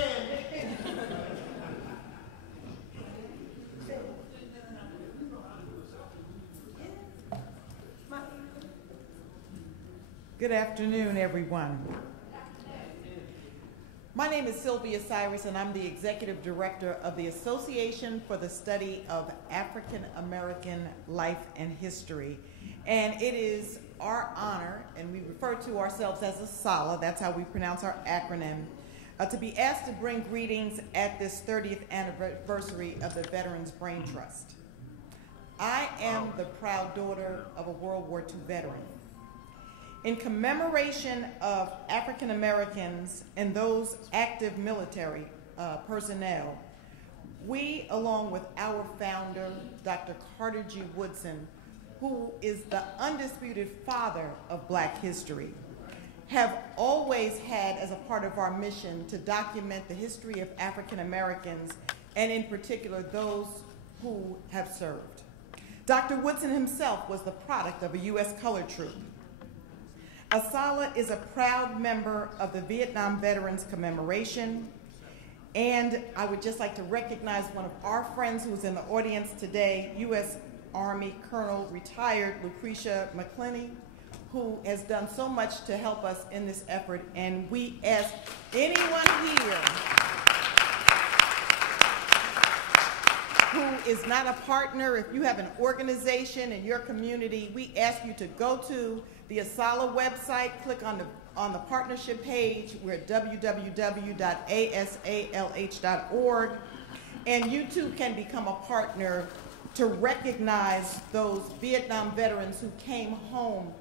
Good afternoon, everyone. My name is Sylvia Cyrus, and I'm the Executive Director of the Association for the Study of African American Life and History. And it is our honor, and we refer to ourselves as ASALA, that's how we pronounce our acronym, to be asked to bring greetings at this 30th anniversary of the Veterans Braintrust. I am the proud daughter of a World War II veteran. In commemoration of African Americans and those active military personnel, we, along with our founder, Dr. Carter G. Woodson, who is the undisputed father of Black history, have always had as a part of our mission to document the history of African Americans, and in particular those who have served. Dr. Woodson himself was the product of a U.S. colored troop. ASALA is a proud member of the Vietnam Veterans Commemoration, and I would just like to recognize one of our friends who's in the audience today, U.S. Army Colonel retired Lucretia McClinney, who has done so much to help us in this effort, and we ask anyone here who is not a partner, if you have an organization in your community, we ask you to go to the ASALA website, click on the partnership page. We're at www.asalh.org, and you too can become a partner to recognize those Vietnam veterans who came home,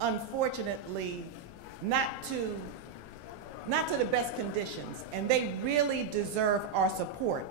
unfortunately, not to the best conditions, and they really deserve our support.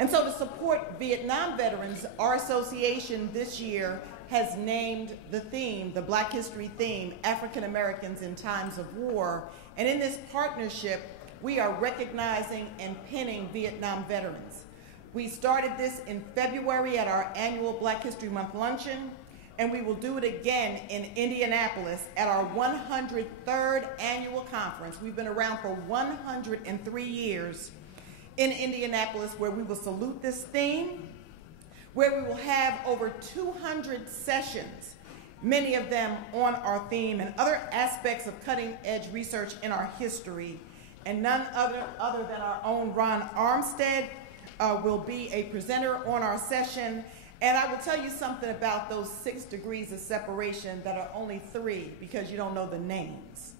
And so to support Vietnam veterans, our association this year has named the theme, the Black History theme, African Americans in Times of War. And in this partnership, we are recognizing and pinning Vietnam veterans. We started this in February at our annual Black History Month luncheon, and we will do it again in Indianapolis at our 103rd annual conference. We've been around for 103 years in Indianapolis, where we will salute this theme, where we will have over 200 sessions, many of them on our theme and other aspects of cutting-edge research in our history. And none other than our own Ron Armstead will be a presenter on our session. And I will tell you something about those 6 degrees of separation that are only 3 because you don't know the names.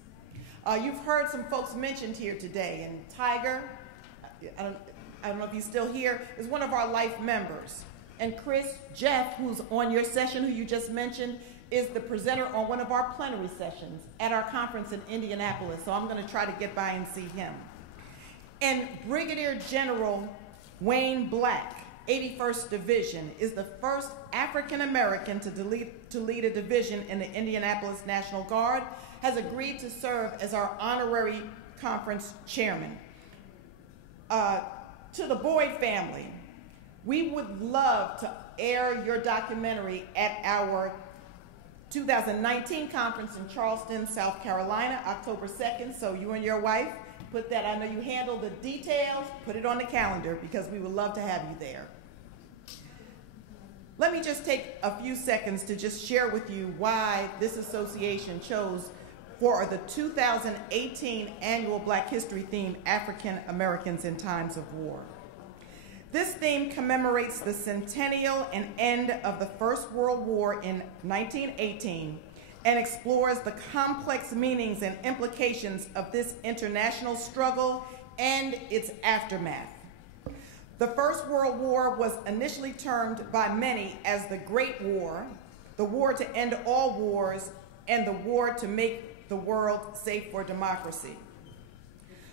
You've heard some folks mentioned here today, and Tiger, I don't know if he's still here, is one of our life members. And Jeff, who's on your session, who you just mentioned, is the presenter on one of our plenary sessions at our conference in Indianapolis. So I'm going to try to get by and see him. And Brigadier General Wayne Black, 81st Division, is the first African American to lead a division in the Indianapolis National Guard, has agreed to serve as our honorary conference chairman. To the Boyd family, we would love to air your documentary at our 2019 conference in Charleston, South Carolina, October 2nd. So you and your wife, put that, I know you handle the details, put it on the calendar because we would love to have you there. Let me just take a few seconds to just share with you why this association chose for the 2018 annual Black History theme, African Americans in Times of War. This theme commemorates the centennial and end of the First World War in 1918 and explores the complex meanings and implications of this international struggle and its aftermath. The First World War was initially termed by many as the Great War, the war to end all wars, and the war to make the world safe for democracy.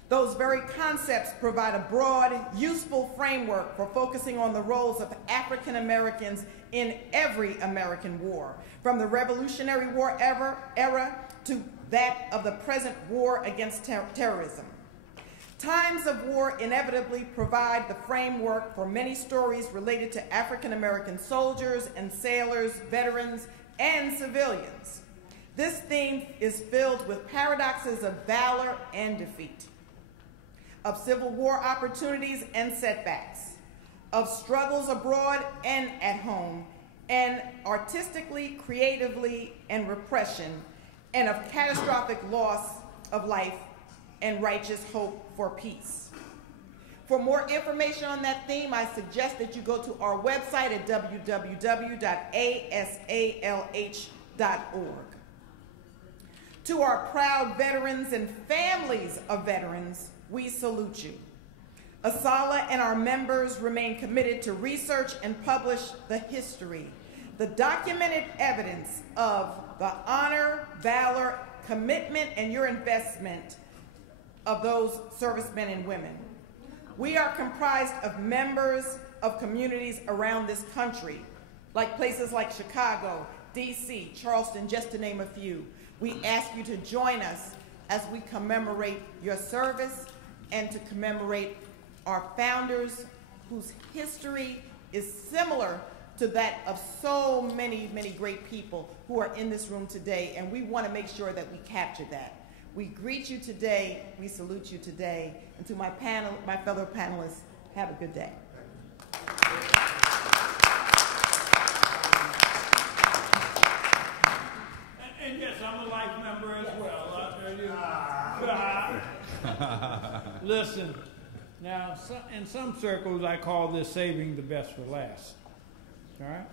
Those very concepts provide a broad, useful framework for focusing on the roles of African Americans in every American war, from the Revolutionary War era to that of the present war against terrorism. Times of war inevitably provide the framework for many stories related to African American soldiers and sailors, veterans, and civilians. This theme is filled with paradoxes of valor and defeat, of Civil War opportunities and setbacks, of struggles abroad and at home, and artistically, creatively, and repression, and of catastrophic loss of life and righteous hope for peace. For more information on that theme, I suggest that you go to our website at www.asalh.org. To our proud veterans and families of veterans, we salute you. ASALH and our members remain committed to research and publish the history, the documented evidence of the honor, valor, commitment, and your investment of those servicemen and women. We are comprised of members of communities around this country, like places like Chicago, DC, Charleston, just to name a few. We ask you to join us as we commemorate your service and to commemorate our founders whose history is similar to that of so many, many great people who are in this room today, and we want to make sure that we capture that. We greet you today, we salute you today, and to my fellow panelists, have a good day. And yes, I'm a life member as well. Listen, now in some circles I call this saving the best for last. All right?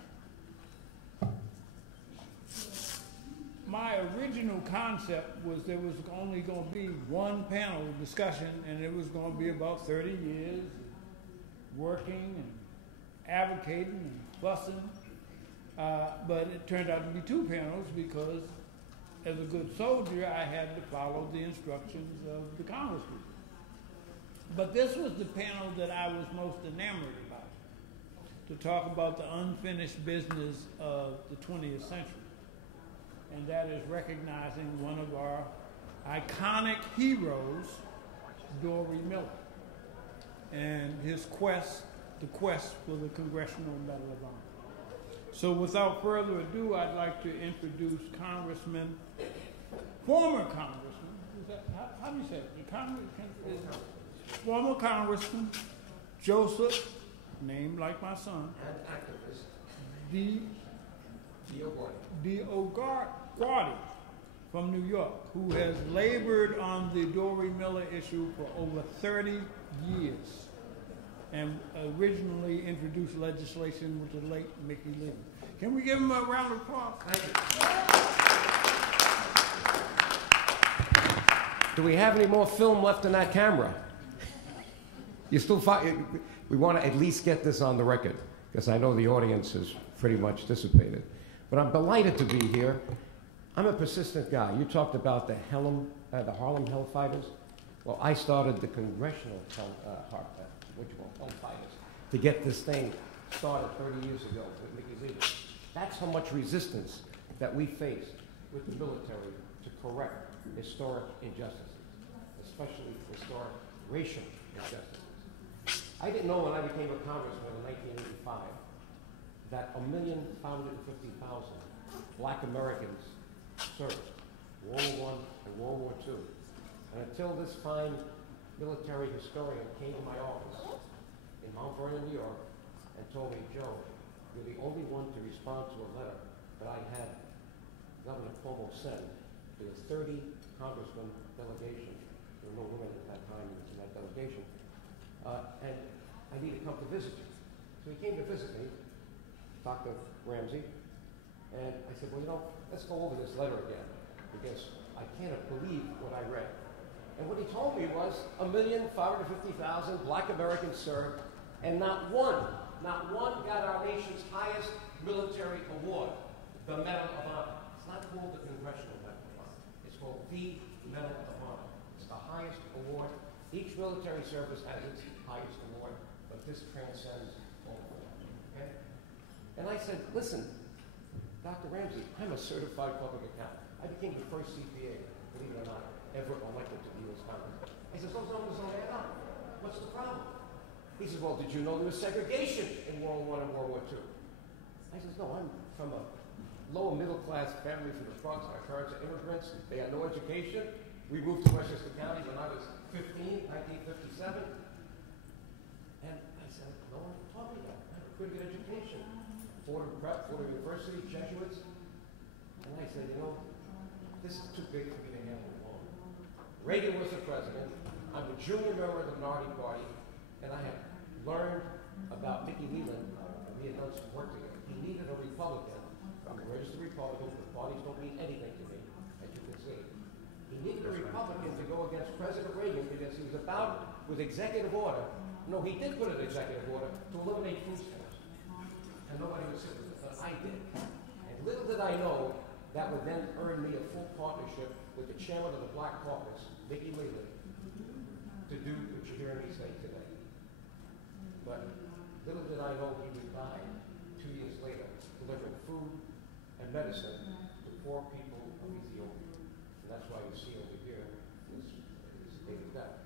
My original concept was there was only going to be one panel discussion, and it was going to be about 30 years working and advocating and fussing. But it turned out to be two panels because as a good soldier, I had to follow the instructions of the congressman. But this was the panel that I was most enamored about, to talk about the unfinished business of the 20th century. And that is recognizing one of our iconic heroes, Dory Miller, and his quest, the quest for the Congressional Medal of Honor. So without further ado, I'd like to introduce former Congressman, how do you say it? Former Congressman Joseph, named like my son, DeO'Garty from New York, who has labored on the Dory Miller issue for over 30 years and originally introduced legislation with the late Mickey Lee. Can we give him a round of applause? Thank you. Do we have any more film left in that camera? You still we want to at least get this on the record, because I know the audience is pretty much dissipated. But I'm delighted to be here. I'm a persistent guy. You talked about the Harlem Hellfighters. Well, I started the Congressional Hellfighters to get this thing started 30 years ago with Mickey Lee. That's how much resistance that we faced with the military to correct historic injustices, especially historic racial injustices. I didn't know when I became a congressman in 1985 that 1,550,000 black Americans served World War I and World War II. And until this fine military historian came to my office in Mount Vernon, New York, and told me, Joe, you're the only one to respond to a letter that I had Governor Cuomo send to the 30 congressman delegation. There were no women at that time in that delegation. And I need to come to visit you. So he came to visit me, Dr. Ramsey, and I said, well, you know, let's go over this letter again, because I can't believe what I read. And what he told me was 1,550,000 black Americans served And not one got our nation's highest military award, the Medal of Honor. It's not called the Congressional Medal of Honor. It's called the Medal of Honor. It's the highest award. Each military service has its highest award, but this transcends all of them. Okay? And I said, listen, Dr. Ramsey, I'm a certified public accountant. I became the first CPA, believe it or not, ever elected to the U.S. Congress. I said, those numbers don't add up. What's the problem? He says, well, did you know there was segregation in World War I and World War II? I says, no, I'm from a lower middle class family from the Bronx. My parents are immigrants. They had no education. We moved to Westchester County when I was 15, 1957. And I said, no one taught me that. I had a pretty good education. Fordham Prep, Fordham University, Jesuits. And I said, you know, this is too big for me to handle alone. Reagan was the president. I'm a junior member of the Minority Party, and I have learned about Mickey Leland. We had done some work together. He needed a Republican. I'm a registered Republican, but parties don't mean anything to me, as you can see. He needed a Republican to go against President Reagan because he was about, with executive order, no, he did put an executive order to eliminate food stamps. And nobody would sit with it, but I did. And little did I know that would then earn me a full partnership with the chairman of the Black Caucus, Mickey Leland, to do what you're hearing me say today. But little did I know he would die 2 years later, delivering food and medicine to poor people of Ethiopia. And that's why you see over here this date of death.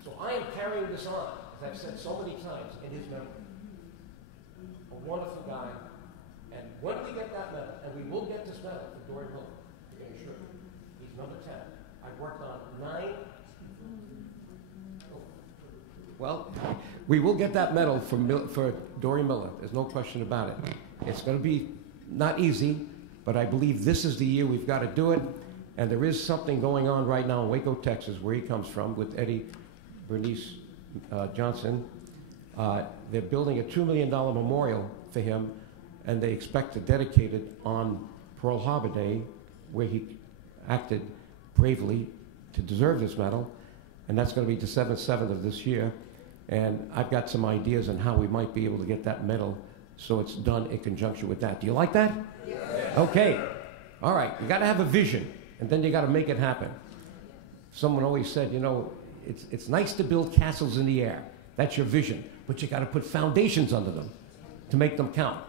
So I am carrying this on, as I've said so many times, in his memory. A wonderful guy. And when we get that medal, and we will get this medal for Dory Miller, I can assure you, he's number 10. I worked on 9. Well, we will get that medal for Dory Miller. There's no question about it. It's going to be not easy, but I believe this is the year we've got to do it. And there is something going on right now in Waco, Texas, where he comes from, with Eddie Bernice Johnson. They're building a $2 million memorial for him, and they expect to dedicate it on Pearl Harbor Day, where he acted bravely to deserve this medal. And that's going to be December 7th of this year. And I've got some ideas on how we might be able to get that medal so it's done in conjunction with that. Do you like that? Yeah. Okay. All right. You got to have a vision, and then you got to make it happen. Someone always said, you know, it's nice to build castles in the air. That's your vision. But you got to put foundations under them to make them count.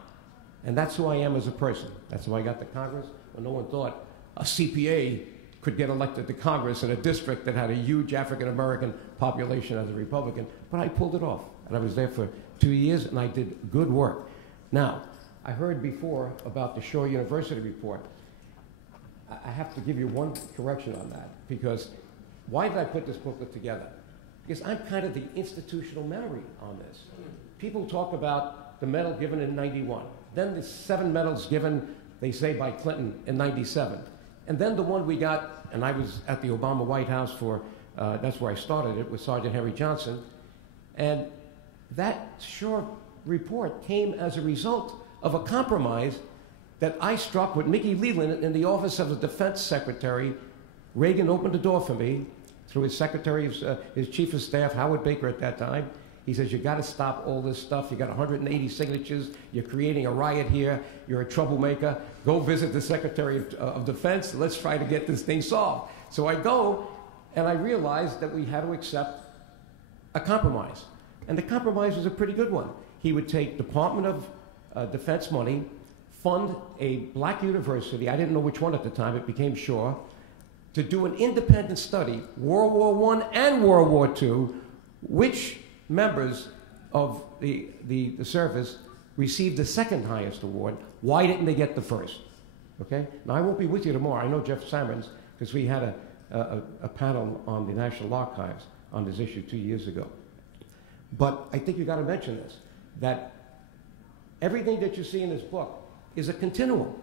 And that's who I am as a person. That's how I got to Congress, when no one thought a CPA could get elected to Congress in a district that had a huge African-American population as a Republican. But I pulled it off. And I was there for 2 years, and I did good work. Now, I heard before about the Shaw University report. I have to give you one correction on that, because why did I put this booklet together? Because I'm kind of the institutional memory on this. People talk about the medal given in '91. Then the 7 medals given, they say, by Clinton in '97. And then the one we got, and I was at the Obama White House for, that's where I started it, with Sergeant Henry Johnson. And that Shaw report came as a result of a compromise that I struck with Mickey Leland in the office of the Defense Secretary. Reagan opened the door for me through his secretary, his chief of staff, Howard Baker at that time. He says, you got to stop all this stuff. You got 180 signatures. You're creating a riot here. You're a troublemaker. Go visit the Secretary of Defense. Let's try to get this thing solved. So I go, and I realized that we had to accept a compromise. And the compromise was a pretty good one. He would take Department of Defense money, fund a black university, I didn't know which one at the time, it became Shaw, to do an independent study, World War I and World War II, which members of the service received the second highest award. Why didn't they get the first? Okay? Now, I won't be with you tomorrow. I know Jeff Salmons, because we had a panel on the National Archives on this issue 2 years ago. But I think you got to mention this, that everything that you see in this book is a continuum.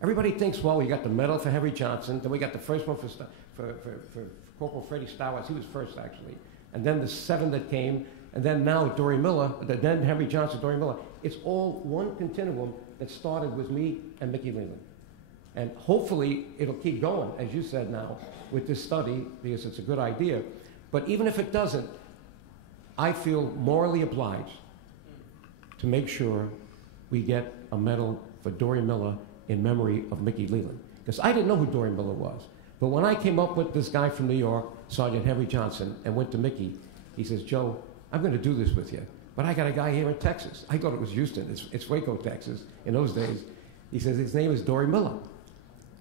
Everybody thinks, well, we got the medal for Henry Johnson, then we got the first one for Corporal Freddie Stowers. He was first, actually. And then the 7 that came, and then now Dory Miller, then Henry Johnson, Dory Miller. It's all one continuum that started with me and Mickey Leland. And hopefully it'll keep going, as you said now, with this study, because it's a good idea. But even if it doesn't, I feel morally obliged to make sure we get a medal for Dory Miller in memory of Mickey Leland. Because I didn't know who Dory Miller was. But when I came up with this guy from New York, Sergeant Henry Johnson, and went to Mickey, he says, Joe, I'm going to do this with you, but I got a guy here in Texas. I thought it was Houston. It's Waco, Texas, in those days. He says, his name is Dory Miller.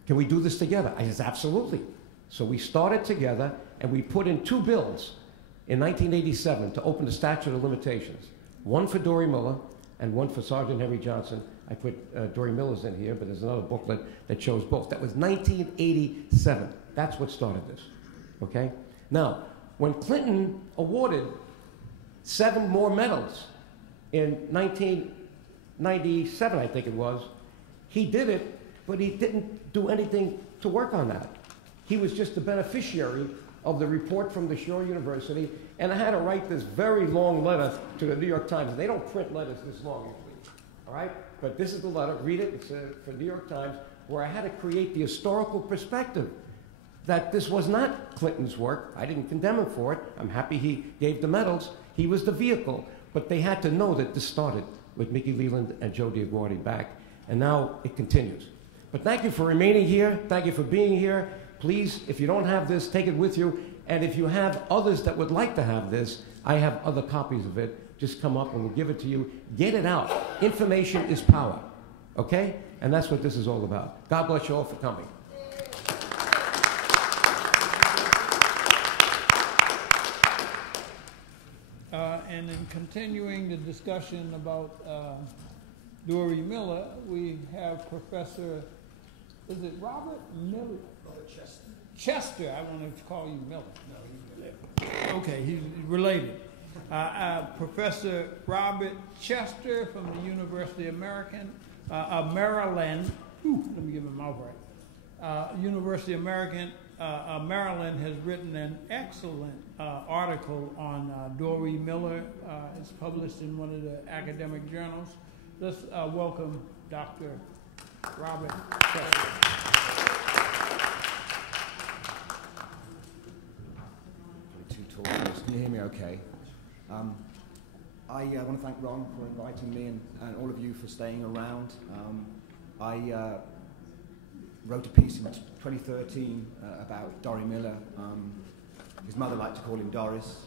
Can we do this together? I said, absolutely. So we started together, and we put in 2 bills in 1987 to open the statute of limitations. One for Dory Miller and one for Sergeant Henry Johnson. I put Dory Miller's in here, but there's another booklet that shows both. That was 1987. That's what started this, okay? Now, when Clinton awarded 7 more medals in 1997, I think it was, he did it, but he didn't do anything to work on that. He was just the beneficiary of the report from the Shore University, and I had to write this very long letter to the New York Times. They don't print letters this long usually, all right? But this is the letter. Read it. It's for New York Times, where I had to create the historical perspective that this was not Clinton's work. I didn't condemn him for it. I'm happy he gave the medals. He was the vehicle. But they had to know that this started with Mickey Leland and Joe DiAguardi back, and now it continues. But thank you for remaining here. Thank you for being here. Please, if you don't have this, take it with you. And if you have others that would like to have this, I have other copies of it. Just come up and we'll give it to you. Get it out. Information is power. Okay? And that's what this is all about. God bless you all for coming. And in continuing the discussion about Dory Miller, we have Professor, is it Robert Miller? Robert Chester. Chester, I wanted to call you Miller. No, okay, he's related. Professor Robert Chester from the University of Maryland. Let me get my mouth right. University of Maryland has written an excellent article on Dory Miller. It's published in one of the academic journals. Let's welcome Dr. Robert Chester. Can you hear me okay? I want to thank Ron for inviting me and all of you for staying around. I wrote a piece in 2013 about Dory Miller. His mother liked to call him Doris.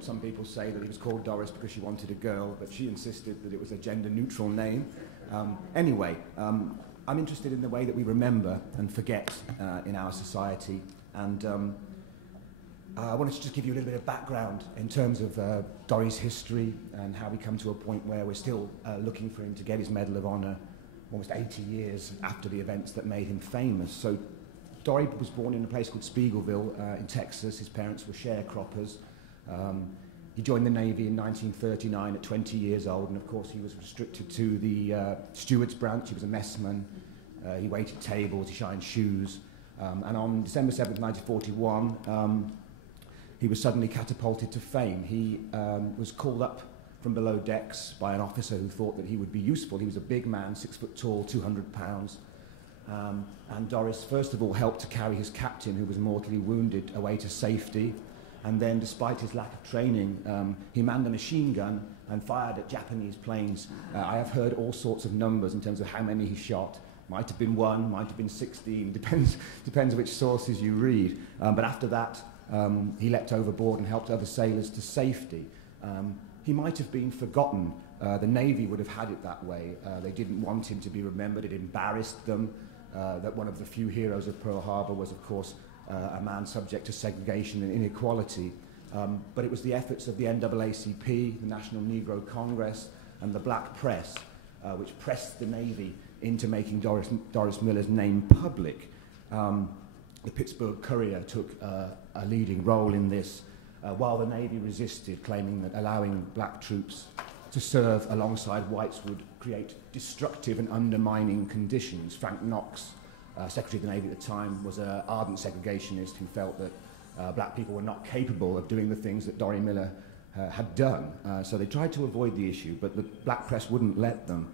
Some people say that he was called Doris because she wanted a girl, but she insisted that it was a gender-neutral name. Anyway, I'm interested in the way that we remember and forget in our society, and I wanted to just give you a little bit of background in terms of Dory's history and how we come to a point where we're still looking for him to get his Medal of Honor almost 80 years after the events that made him famous. So Dory was born in a place called Spiegelville in Texas. His parents were sharecroppers. He joined the Navy in 1939 at 20 years old, and of course he was restricted to the steward's branch. He was a messman. He waited tables, he shined shoes. And on December 7th, 1941, he was suddenly catapulted to fame. He was called up from below decks by an officer who thought that he would be useful. He was a big man, 6 foot tall, 200 pounds. And Doris, first of all, helped to carry his captain, who was mortally wounded, away to safety. And then, despite his lack of training, he manned a machine gun and fired at Japanese planes. I have heard all sorts of numbers in terms of how many he shot. Might have been 1, might have been 16, depends which sources you read. But after that, he leapt overboard and helped other sailors to safety. He might have been forgotten. The Navy would have had it that way. They didn't want him to be remembered. It embarrassed them that one of the few heroes of Pearl Harbor was, of course, a man subject to segregation and inequality. But it was the efforts of the NAACP, the National Negro Congress, and the black press, which pressed the Navy into making Doris Miller's name public. The Pittsburgh Courier took a leading role in this, while the Navy resisted, claiming that allowing black troops to serve alongside whites would create destructive and undermining conditions. Frank Knox, Secretary of the Navy at the time, was an ardent segregationist who felt that black people were not capable of doing the things that Dory Miller had done. So they tried to avoid the issue, but the black press wouldn't let them.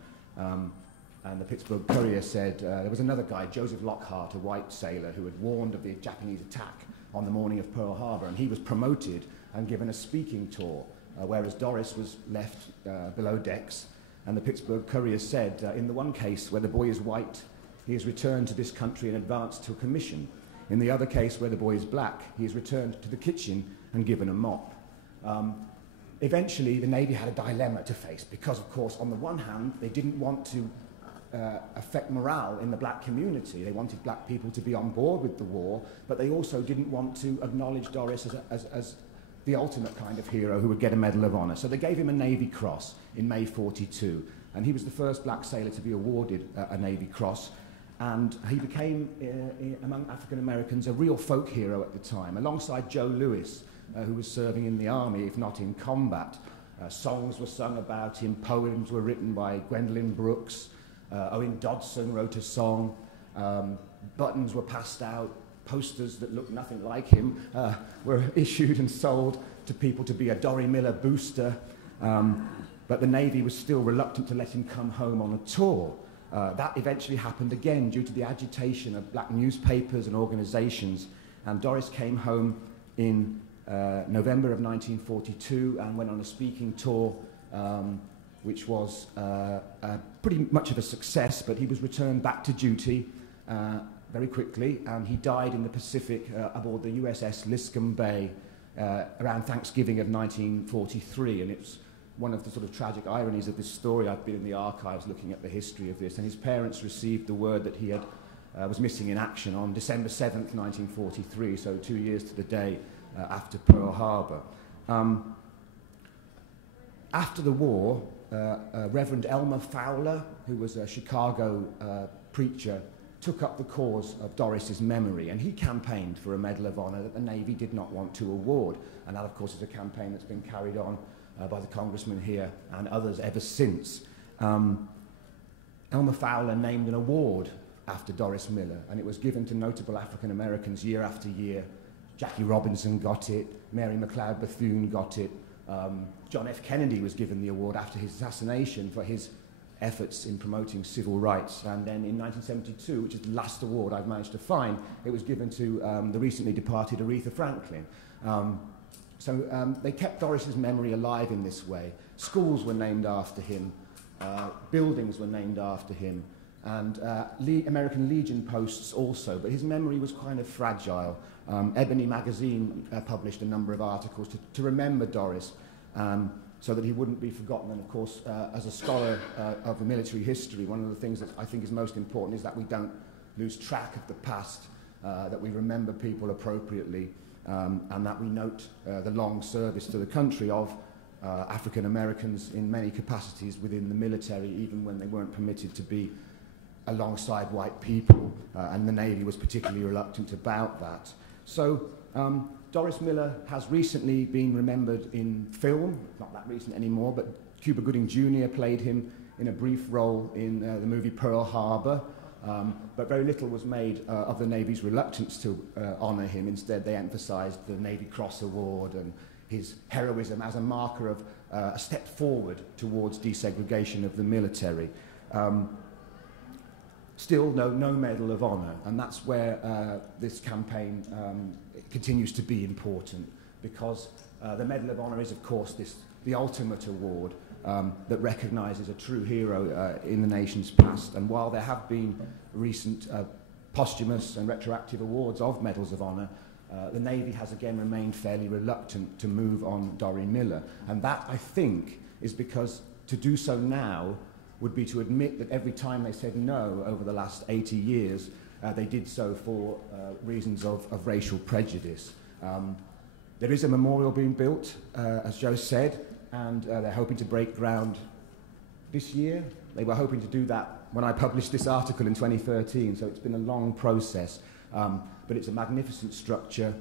And the Pittsburgh Courier said there was another guy, Joseph Lockhart, a white sailor, who had warned of the Japanese attack on the morning of Pearl Harbor, and he was promoted and given a speaking tour, whereas Doris was left below decks And the Pittsburgh Courier said, in the one case where the boy is white, he is returned to this country and advanced to a commission. In the other case where the boy is black, he is returned to the kitchen and given a mop. Eventually, the Navy had a dilemma to face because, of course, on the one hand, they didn't want to affect morale in the black community. They wanted black people to be on board with the war, but they also didn't want to acknowledge Doris as the ultimate kind of hero who would get a Medal of Honor. So they gave him a Navy Cross in May '42, and he was the first black sailor to be awarded a Navy Cross. And he became, among African Americans, a real folk hero at the time, alongside Joe Louis, who was serving in the army, if not in combat. Songs were sung about him, poems were written by Gwendolyn Brooks, Owen Dodson wrote a song, buttons were passed out, posters that looked nothing like him were issued and sold to people to be a Dory Miller booster, but the Navy was still reluctant to let him come home on a tour. That eventually happened again due to the agitation of black newspapers and organizations, and Doris came home in November of 1942 and went on a speaking tour, which was pretty much of a success, but he was returned back to duty very quickly, and he died in the Pacific aboard the USS Liscombe Bay around Thanksgiving of 1943, and it's one of the sort of tragic ironies of this story. I've been in the archives looking at the history of this, and his parents received the word that he had was missing in action on December 7th, 1943, so 2 years to the day after Pearl Harbor. After the war, Reverend Elmer Fowler, who was a Chicago preacher, took up the cause of Doris's memory, and he campaigned for a Medal of Honor that the Navy did not want to award. And that, of course, is a campaign that's been carried on by the congressman here and others ever since. Elmer Fowler named an award after Doris Miller, and it was given to notable African Americans year after year. Jackie Robinson got it, Mary McLeod Bethune got it, John F. Kennedy was given the award after his assassination for his efforts in promoting civil rights. And then in 1972, which is the last award I've managed to find, it was given to the recently departed Aretha Franklin. So they kept Doris's memory alive in this way. Schools were named after him, buildings were named after him, and American Legion posts also, but his memory was kind of fragile. Ebony magazine published a number of articles to remember Doris, so that he wouldn't be forgotten. And of course, as a scholar of the military history, one of the things that I think is most important is that we don't lose track of the past, that we remember people appropriately, and that we note the long service to the country of African Americans in many capacities within the military, even when they weren't permitted to be alongside white people, and the Navy was particularly reluctant about that. So Doris Miller has recently been remembered in film, not that recent anymore, but Cuba Gooding Jr. played him in a brief role in the movie Pearl Harbor, but very little was made of the Navy's reluctance to honor him. Instead, they emphasized the Navy Cross Award and his heroism as a marker of a step forward towards desegregation of the military. Still no Medal of Honor, and that's where this campaign continues to be important, because the Medal of Honor is, of course, the ultimate award that recognizes a true hero in the nation's past. And while there have been recent posthumous and retroactive awards of Medals of Honor, the Navy has again remained fairly reluctant to move on Dory Miller. And that, I think, is because to do so now would be to admit that every time they said no over the last 80 years, they did so for reasons of racial prejudice. There is a memorial being built, as Joe said, and they're hoping to break ground this year. They were hoping to do that when I published this article in 2013, so it's been a long process. But it's a magnificent structure.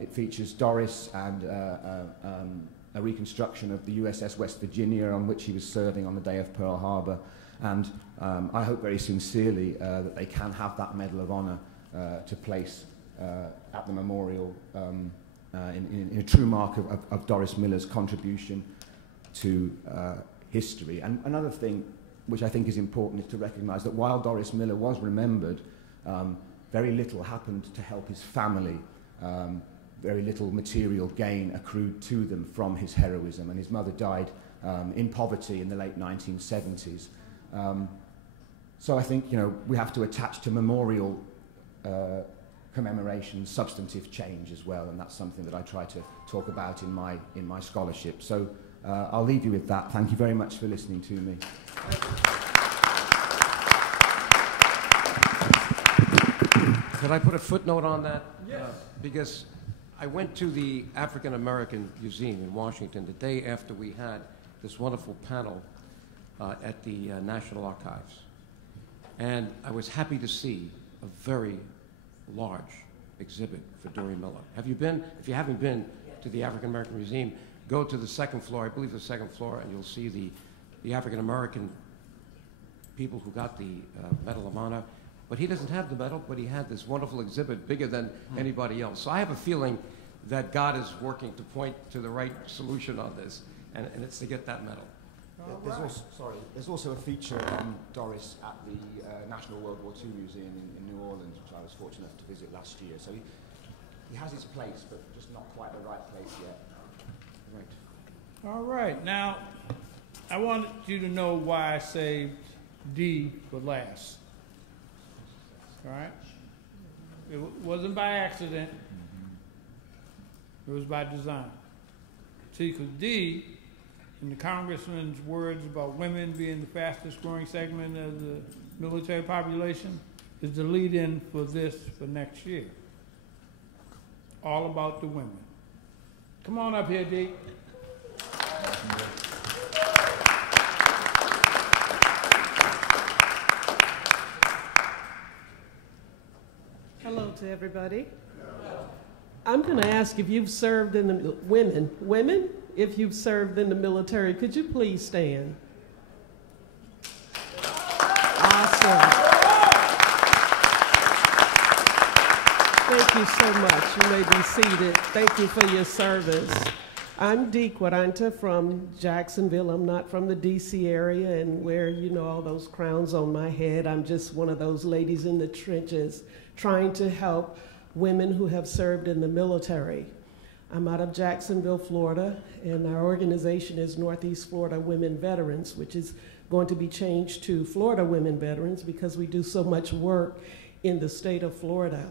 It features Doris and a reconstruction of the USS West Virginia, on which he was serving on the day of Pearl Harbor. And I hope very sincerely that they can have that Medal of Honor to place at the memorial in a true mark of Doris Miller's contribution to history. And another thing which I think is important is to recognize that while Doris Miller was remembered, very little happened to help his family. Very little material gain accrued to them from his heroism, and his mother died in poverty in the late 1970s. So I think, we have to attach to memorial commemoration substantive change as well, and that's something that I try to talk about in my scholarship. So I'll leave you with that. Thank you very much for listening to me. Could I put a footnote on that? Yes. Because I went to the African American Museum in Washington the day after we had this wonderful panel at the National Archives. And I was happy to see a very large exhibit for Dory Miller. Have you been? If you haven't been to the African American Museum, go to the second floor, I believe the second floor, and you'll see the African American people who got the Medal of Honor. But he doesn't have the medal, but he had this wonderful exhibit bigger than anybody else. So I have a feeling that God is working to point to the right solution on this, and it's to get that medal. There's also a feature on Doris at the National World War II Museum in New Orleans, which I was fortunate enough to visit last year. So he has his place, but just not quite the right place yet. Right. All right. Now, I wanted you to know why I saved D for last. All right? It wasn't by accident. It was by design. See, because D, in the congressman's words about women being the fastest growing segment of the military population, is the lead-in for this for next year. All about the women. Come on up here, D. Hello to everybody. I'm going to ask if you've served in the women, if you've served in the military, could you please stand? Awesome. Thank you so much. You may be seated. Thank you for your service. I'm Dee Quaranta from Jacksonville. I'm not from the D.C. area and wear, all those crowns on my head. I'm just one of those ladies in the trenches trying to help women who have served in the military. I'm out of Jacksonville, Florida, and our organization is Northeast Florida Women Veterans, which is going to be changed to Florida Women Veterans because we do so much work in the state of Florida.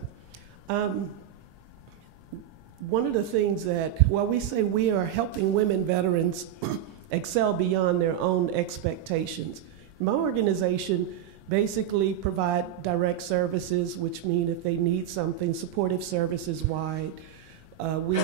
One of the things that, we say we are helping women veterans excel beyond their own expectations. My organization basically provide direct services, which mean if they need something, supportive services wide, we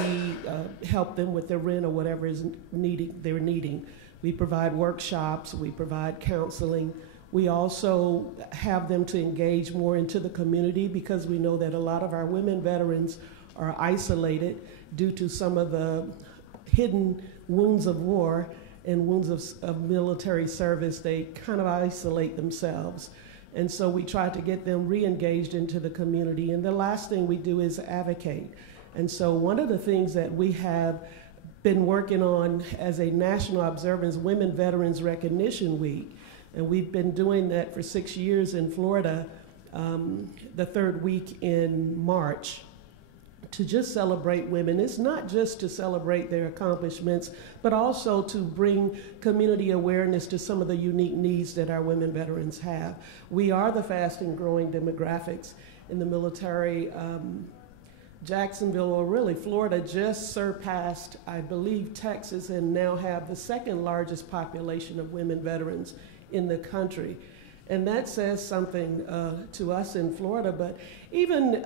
help them with their rent or whatever they're needing. We provide workshops, we provide counseling. We also have them to engage more into the community because we know that a lot of our women veterans are isolated due to some of the hidden wounds of war and wounds of military service. They kind of isolate themselves. And so we try to get them re-engaged into the community. And the last thing we do is advocate. And so one of the things that we have been working on as a national observance, Women Veterans Recognition Week, and we've been doing that for 6 years in Florida, the third week in March, to just celebrate women. It's not just to celebrate their accomplishments, but also to bring community awareness to some of the unique needs that our women veterans have. We are the fastest growing demographics in the military. Jacksonville, or really Florida, just surpassed, I believe, Texas, and now have the second largest population of women veterans in the country. And that says something to us in Florida, but even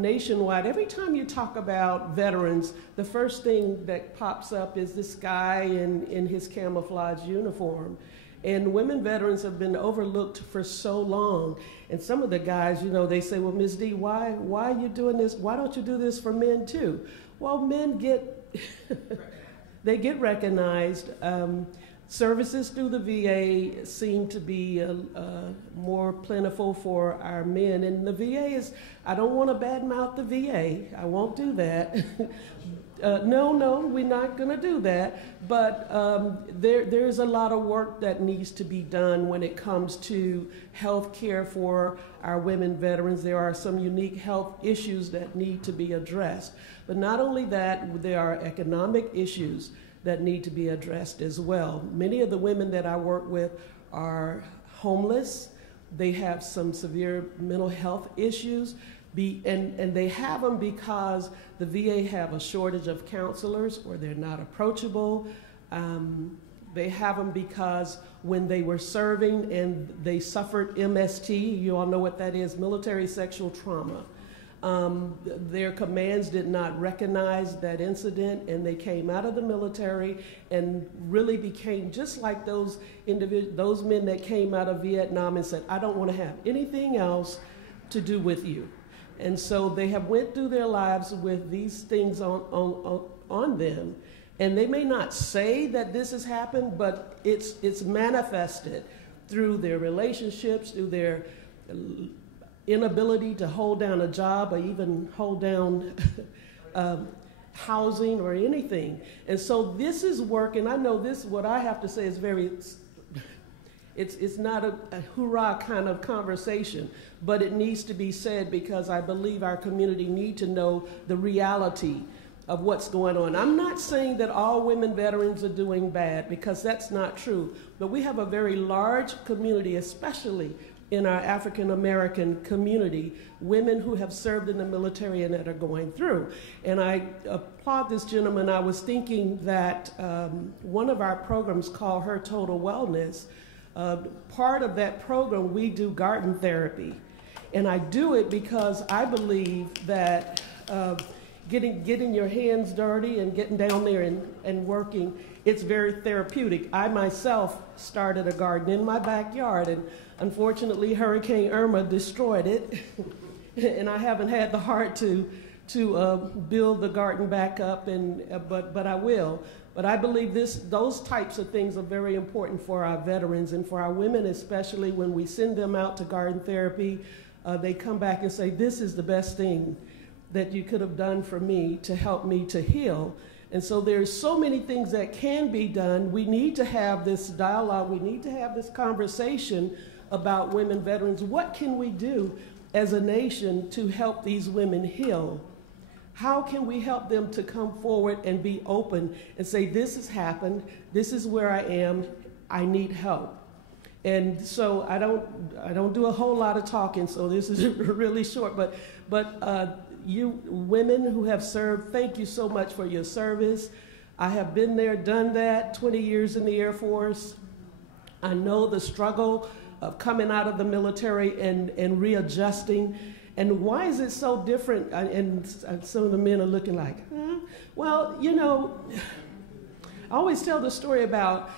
nationwide, every time you talk about veterans, the first thing that pops up is this guy in his camouflage uniform. And women veterans have been overlooked for so long. And some of the guys, they say, well, Ms. D, why are you doing this? Why don't you do this for men too? Well, men they get recognized. Services through the VA seem to be more plentiful for our men. And the VA is, I don't want to badmouth the VA. I won't do that. No, we're not going to do that. But there's a lot of work that needs to be done when it comes to health care for our women veterans. There are some unique health issues that need to be addressed. But not only that, there are economic issues that need to be addressed as well. Many of the women that I work with are homeless. They have some severe mental health issues, and they have them because the VA have a shortage of counselors or they're not approachable. They have them because when they were serving and they suffered MST, you all know what that is, military sexual trauma. Their commands did not recognize that incident, and they came out of the military and really became just like those men that came out of Vietnam and said, I don't want to have anything else to do with you. And so they have went through their lives with these things on them. And they may not say that this has happened, but it's manifested through their relationships, through their inability to hold down a job or even hold down housing or anything. And so this is work, and I know this, what I have to say is it's not a hoorah kind of conversation, but it needs to be said because I believe our community need to know the reality of what's going on. I'm not saying that all women veterans are doing bad, because that's not true, but we have a very large community, especially in our African American community, women who have served in the military and that are going through. And I applaud this gentleman. I was thinking that one of our programs called Her Total Wellness, part of that program we do garden therapy. And I do it because I believe that getting your hands dirty and getting down there and working, it's very therapeutic. I myself started a garden in my backyard, and unfortunately Hurricane Irma destroyed it. And I haven't had the heart to build the garden back up, but I will. But I believe those types of things are very important for our veterans and for our women, especially when we send them out to garden therapy. They come back and say, this is the best thing that you could have done for me to help me to heal. And so there's so many things that can be done. We need to have this dialogue. We need to have this conversation about women veterans. What can we do as a nation to help these women heal? How can we help them to come forward and be open and say, this has happened, this is where I am, I need help? And so I don't do a whole lot of talking, so this is really short, but you women who have served, thank you so much for your service. I have been there, done that, 20 years in the Air Force. I know the struggle of coming out of the military and readjusting. And why is it so different? And some of the men are looking like, Well, you know, I always tell the story about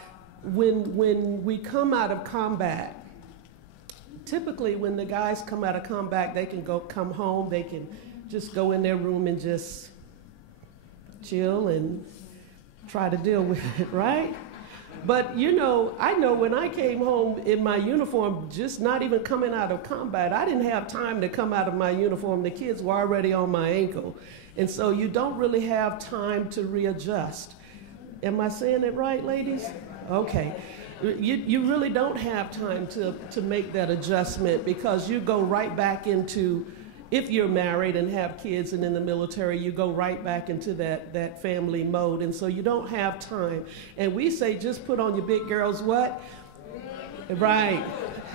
when we come out of combat. Typically, when the guys come out of combat, they can come home, they can just go in their room and just chill and try to deal with it, right? But you know, I know when I came home in my uniform, just not even coming out of combat, I didn't have time to come out of my uniform. The kids were already on my ankle. And so you don't really have time to readjust. Am I saying it right, ladies? Okay. You really don't have time to make that adjustment, because you go right back into, if you're married and have kids and in the military, you go right back into that family mode. And so you don't have time. And we say, just put on your big girls what? Right.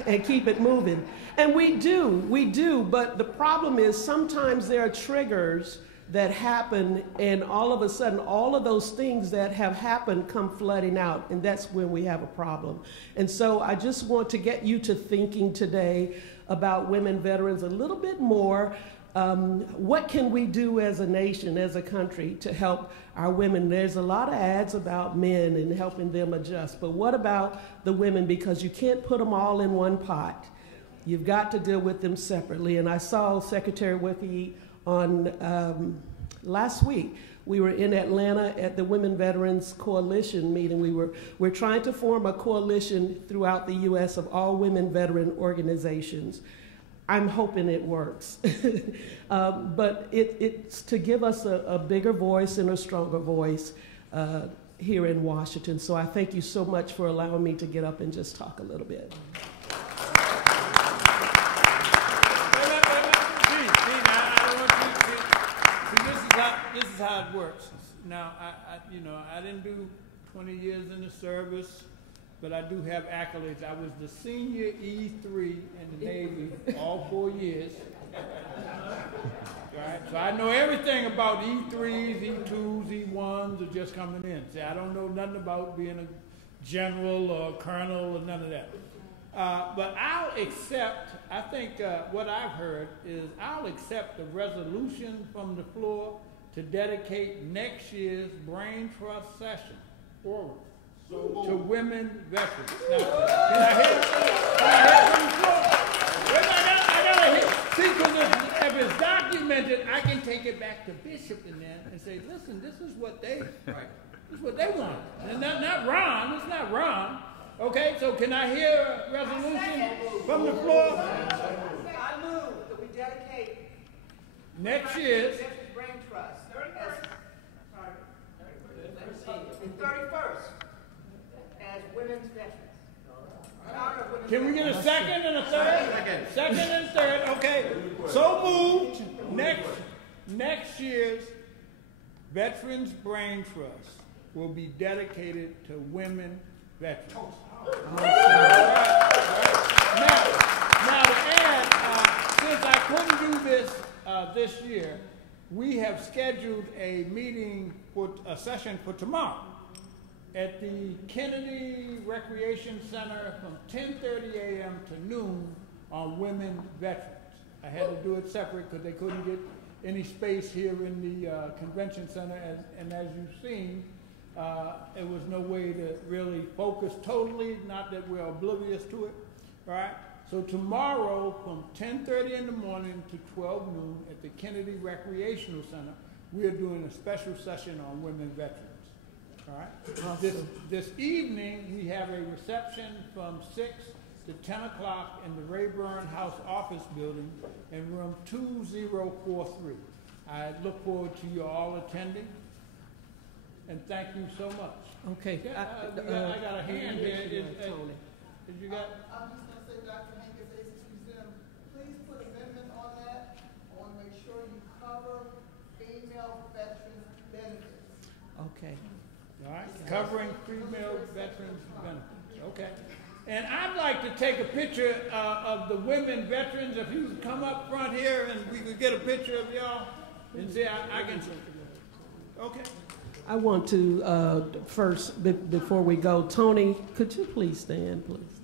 And keep it moving. And we do. But the problem is sometimes there are triggers that happen, and all of a sudden, all of those things that have happened come flooding out, and that's when we have a problem. And so I just want to get you to thinking today about women veterans a little bit more. What can we do as a nation, as a country, to help our women? There's a lot of ads about men and helping them adjust, but what about the women? Because you can't put them all in one pot. You've got to deal with them separately. And I saw Secretary Wiki on last week. We were in Atlanta at the Women Veterans Coalition meeting. We're trying to form a coalition throughout the U.S. of all women veteran organizations. I'm hoping it works. But it's to give us a bigger voice and a stronger voice here in Washington. So I thank you so much for allowing me to get up and just talk a little bit. This is how how it works. Now, I didn't do 20 years in the service, but I do have accolades. I was the senior E3 in the Navy all 4 years. Right? So I know everything about E3s, E2s, E1s are just coming in. See, I don't know nothing about being a general or colonel or none of that. But I'll accept, I think what I've heard is I'll accept the resolution from the floor to dedicate next year's Braintrust session forward to women veterans. Now, can I hear from the floor? I gotta hear. See, because if it's documented, I can take it back to Bishop and say, listen, this is what they want. And not Ron, it's not Ron. Okay, so can I hear a resolution from the floor? I move that we dedicate next year's Braintrust the 31st as women's veterans. Can we get a second and a third? Second and third, okay. So moved. Next year's Veterans Brain Trust will be dedicated to women veterans. Now to add, since I couldn't do this this year, we have scheduled a meeting a session for tomorrow at the Kennedy Recreation Center from 10:30 a.m. to noon on women veterans. I had to do it separate because they couldn't get any space here in the convention center, and as you've seen, it was no way to really focus totally, not that we're oblivious to it, all right? So tomorrow from 10:30 in the morning to 12 noon at the Kennedy Recreational Center, we are doing a special session on women veterans. All right. Awesome. This evening we have a reception from 6 to 10 o'clock in the Rayburn House office building in room 2043. I look forward to you all attending, and thank you so much. Okay. I got a hand here. Did you got? I'm just going to say, Dr. Hankins, please put amendment on that. I want to make sure you cover female veterans benefits. Okay. All right, covering female veterans benefits. Okay. And I'd like to take a picture of the women veterans. If you could come up front here and we could get a picture of y'all and see, I can. Okay. I want to first, before we go, Tony, could you please stand, please?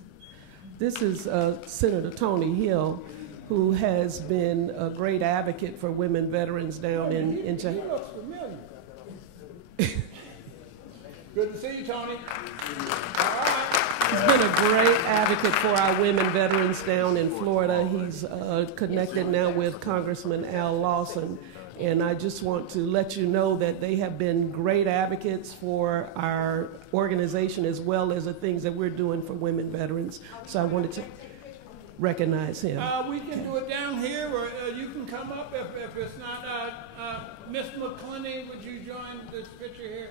This is Senator Tony Hill, who has been a great advocate for women veterans down in He looks familiar. Good to see you, Tony. He's been a great advocate for our women veterans down in Florida. He's connected now with Congressman Al Lawson. And I just want to let you know that they have been great advocates for our organization as well as the things that we're doing for women veterans. So I wanted to recognize him. We can do it down here, or you can come up if it's not. Miss McClinney, would you join this picture here?